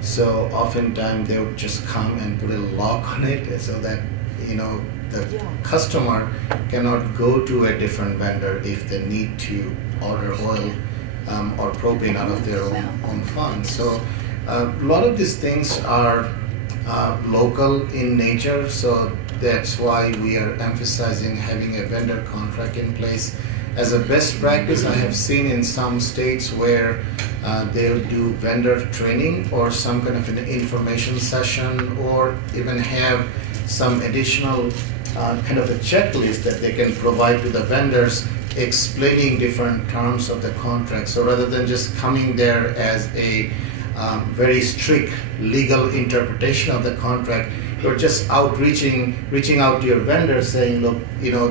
So oftentimes they would just come and put a lock on it so that, you know, the customer cannot go to a different vendor if they need to order oil or propane out of their own funds. So a lot of these things are local in nature, so that's why we are emphasizing having a vendor contract in place. As a best practice, I have seen in some states where they'll do vendor training or some kind of an information session, or even have some additional kind of a checklist that they can provide to the vendors explaining different terms of the contract. So rather than just coming there as a very strict legal interpretation of the contract, you're just reaching out to your vendor saying, look,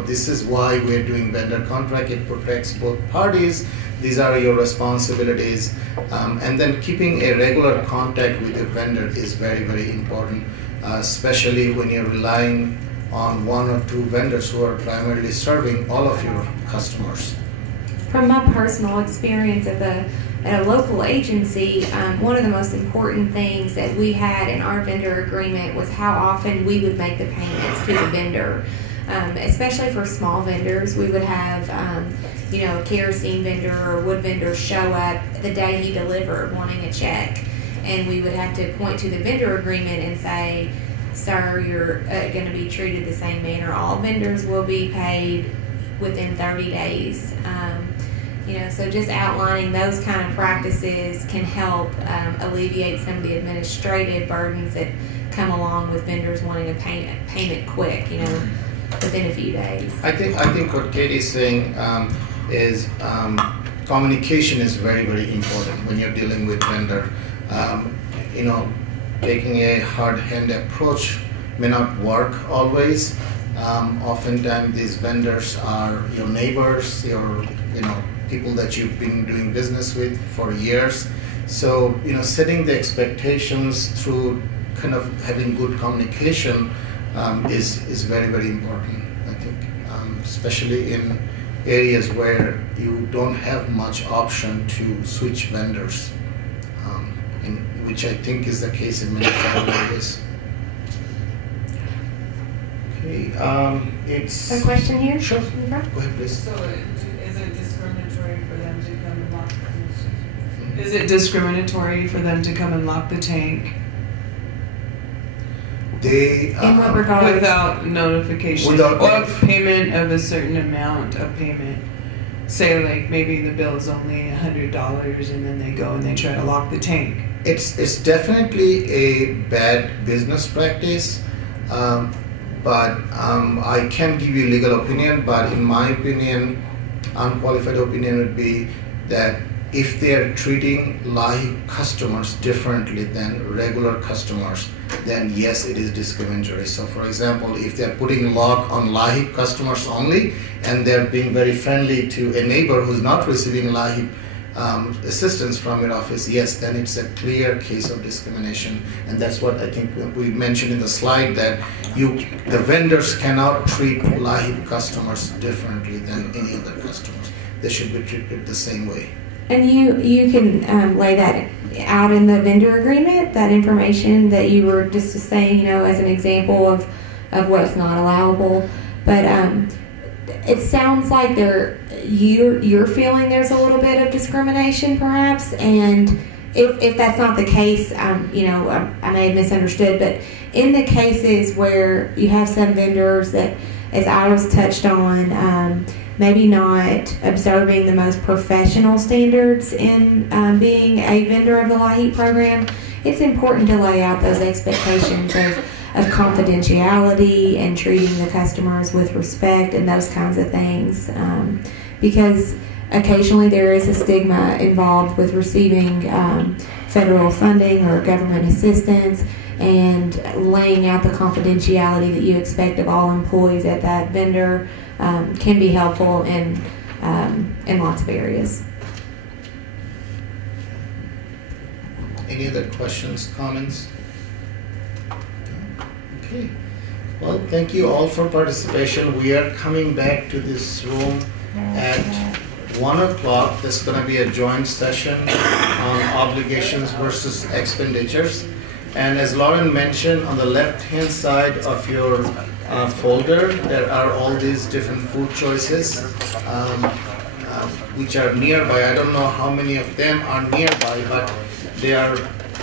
this is why we're doing vendor contract. It protects both parties. These are your responsibilities. And then keeping a regular contact with your vendor is very, very important, especially when you're relying on one or two vendors who are primarily serving all of your customers. From my personal experience at a local agency, one of the most important things that we had in our vendor agreement was how often we would make the payments to the vendor. Especially for small vendors, we would have a kerosene vendor or wood vendor show up the day he delivered wanting a check, and we would have to point to the vendor agreement and say, sir, you're going to be treated the same manner. All vendors will be paid within 30 days. So just outlining those kind of practices can help alleviate some of the administrative burdens that come along with vendors wanting a payment quick, within a few days. I think what Katie's saying is communication is very, very important when you're dealing with vendor. Taking a hard-hand approach may not work always. Oftentimes these vendors are your neighbors, your people that you've been doing business with for years. So setting the expectations through kind of having good communication is very, very important, I think, especially in areas where you don't have much option to switch vendors, which I think is the case in many areas. Okay, it's a question here. Sure. Go ahead, please. So, is it discriminatory for them to come and lock? Is it discriminatory for them to come and lock the tank? They in what regard? Without notification or payment of a certain amount of payment. Say like maybe the bill is only $100 and then they go and they try to lock the tank. It's definitely a bad business practice, but I can't give you legal opinion, but in my opinion, unqualified opinion would be that if they are treating LAHI customers differently than regular customers, then yes, it is discriminatory. So for example, if they're putting lock on LAHI customers only, and they're being very friendly to a neighbor who's not receiving LAHI assistance from your office, yes, then it's a clear case of discrimination. And that's what I think we mentioned in the slide, that the vendors cannot treat LAHI customers differently than any other customers. They should be treated the same way. And you can lay that out in the vendor agreement, that information that you were just saying, as an example of what's not allowable. But it sounds like you're feeling there's a little bit of discrimination, perhaps. And if that's not the case, I may have misunderstood. But in the cases where you have some vendors that, as I was touched on, maybe not observing the most professional standards in being a vendor of the LAHI program, it's important to lay out those expectations of confidentiality and treating the customers with respect and those kinds of things. Because occasionally there is a stigma involved with receiving federal funding or government assistance, and laying out the confidentiality that you expect of all employees at that vendor can be helpful in lots of areas. Any other questions, comments? Okay. Well, thank you all for participation. We are coming back to this room at 1 o'clock. This is going to be a joint session on obligations versus expenditures. And as Lauren mentioned, on the left-hand side of your folder, there are all these different food choices which are nearby. I don't know how many of them are nearby, but they are,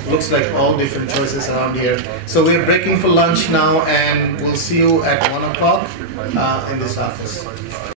looks like all different choices around here. So we're breaking for lunch now, and we'll see you at 1 o'clock in this office.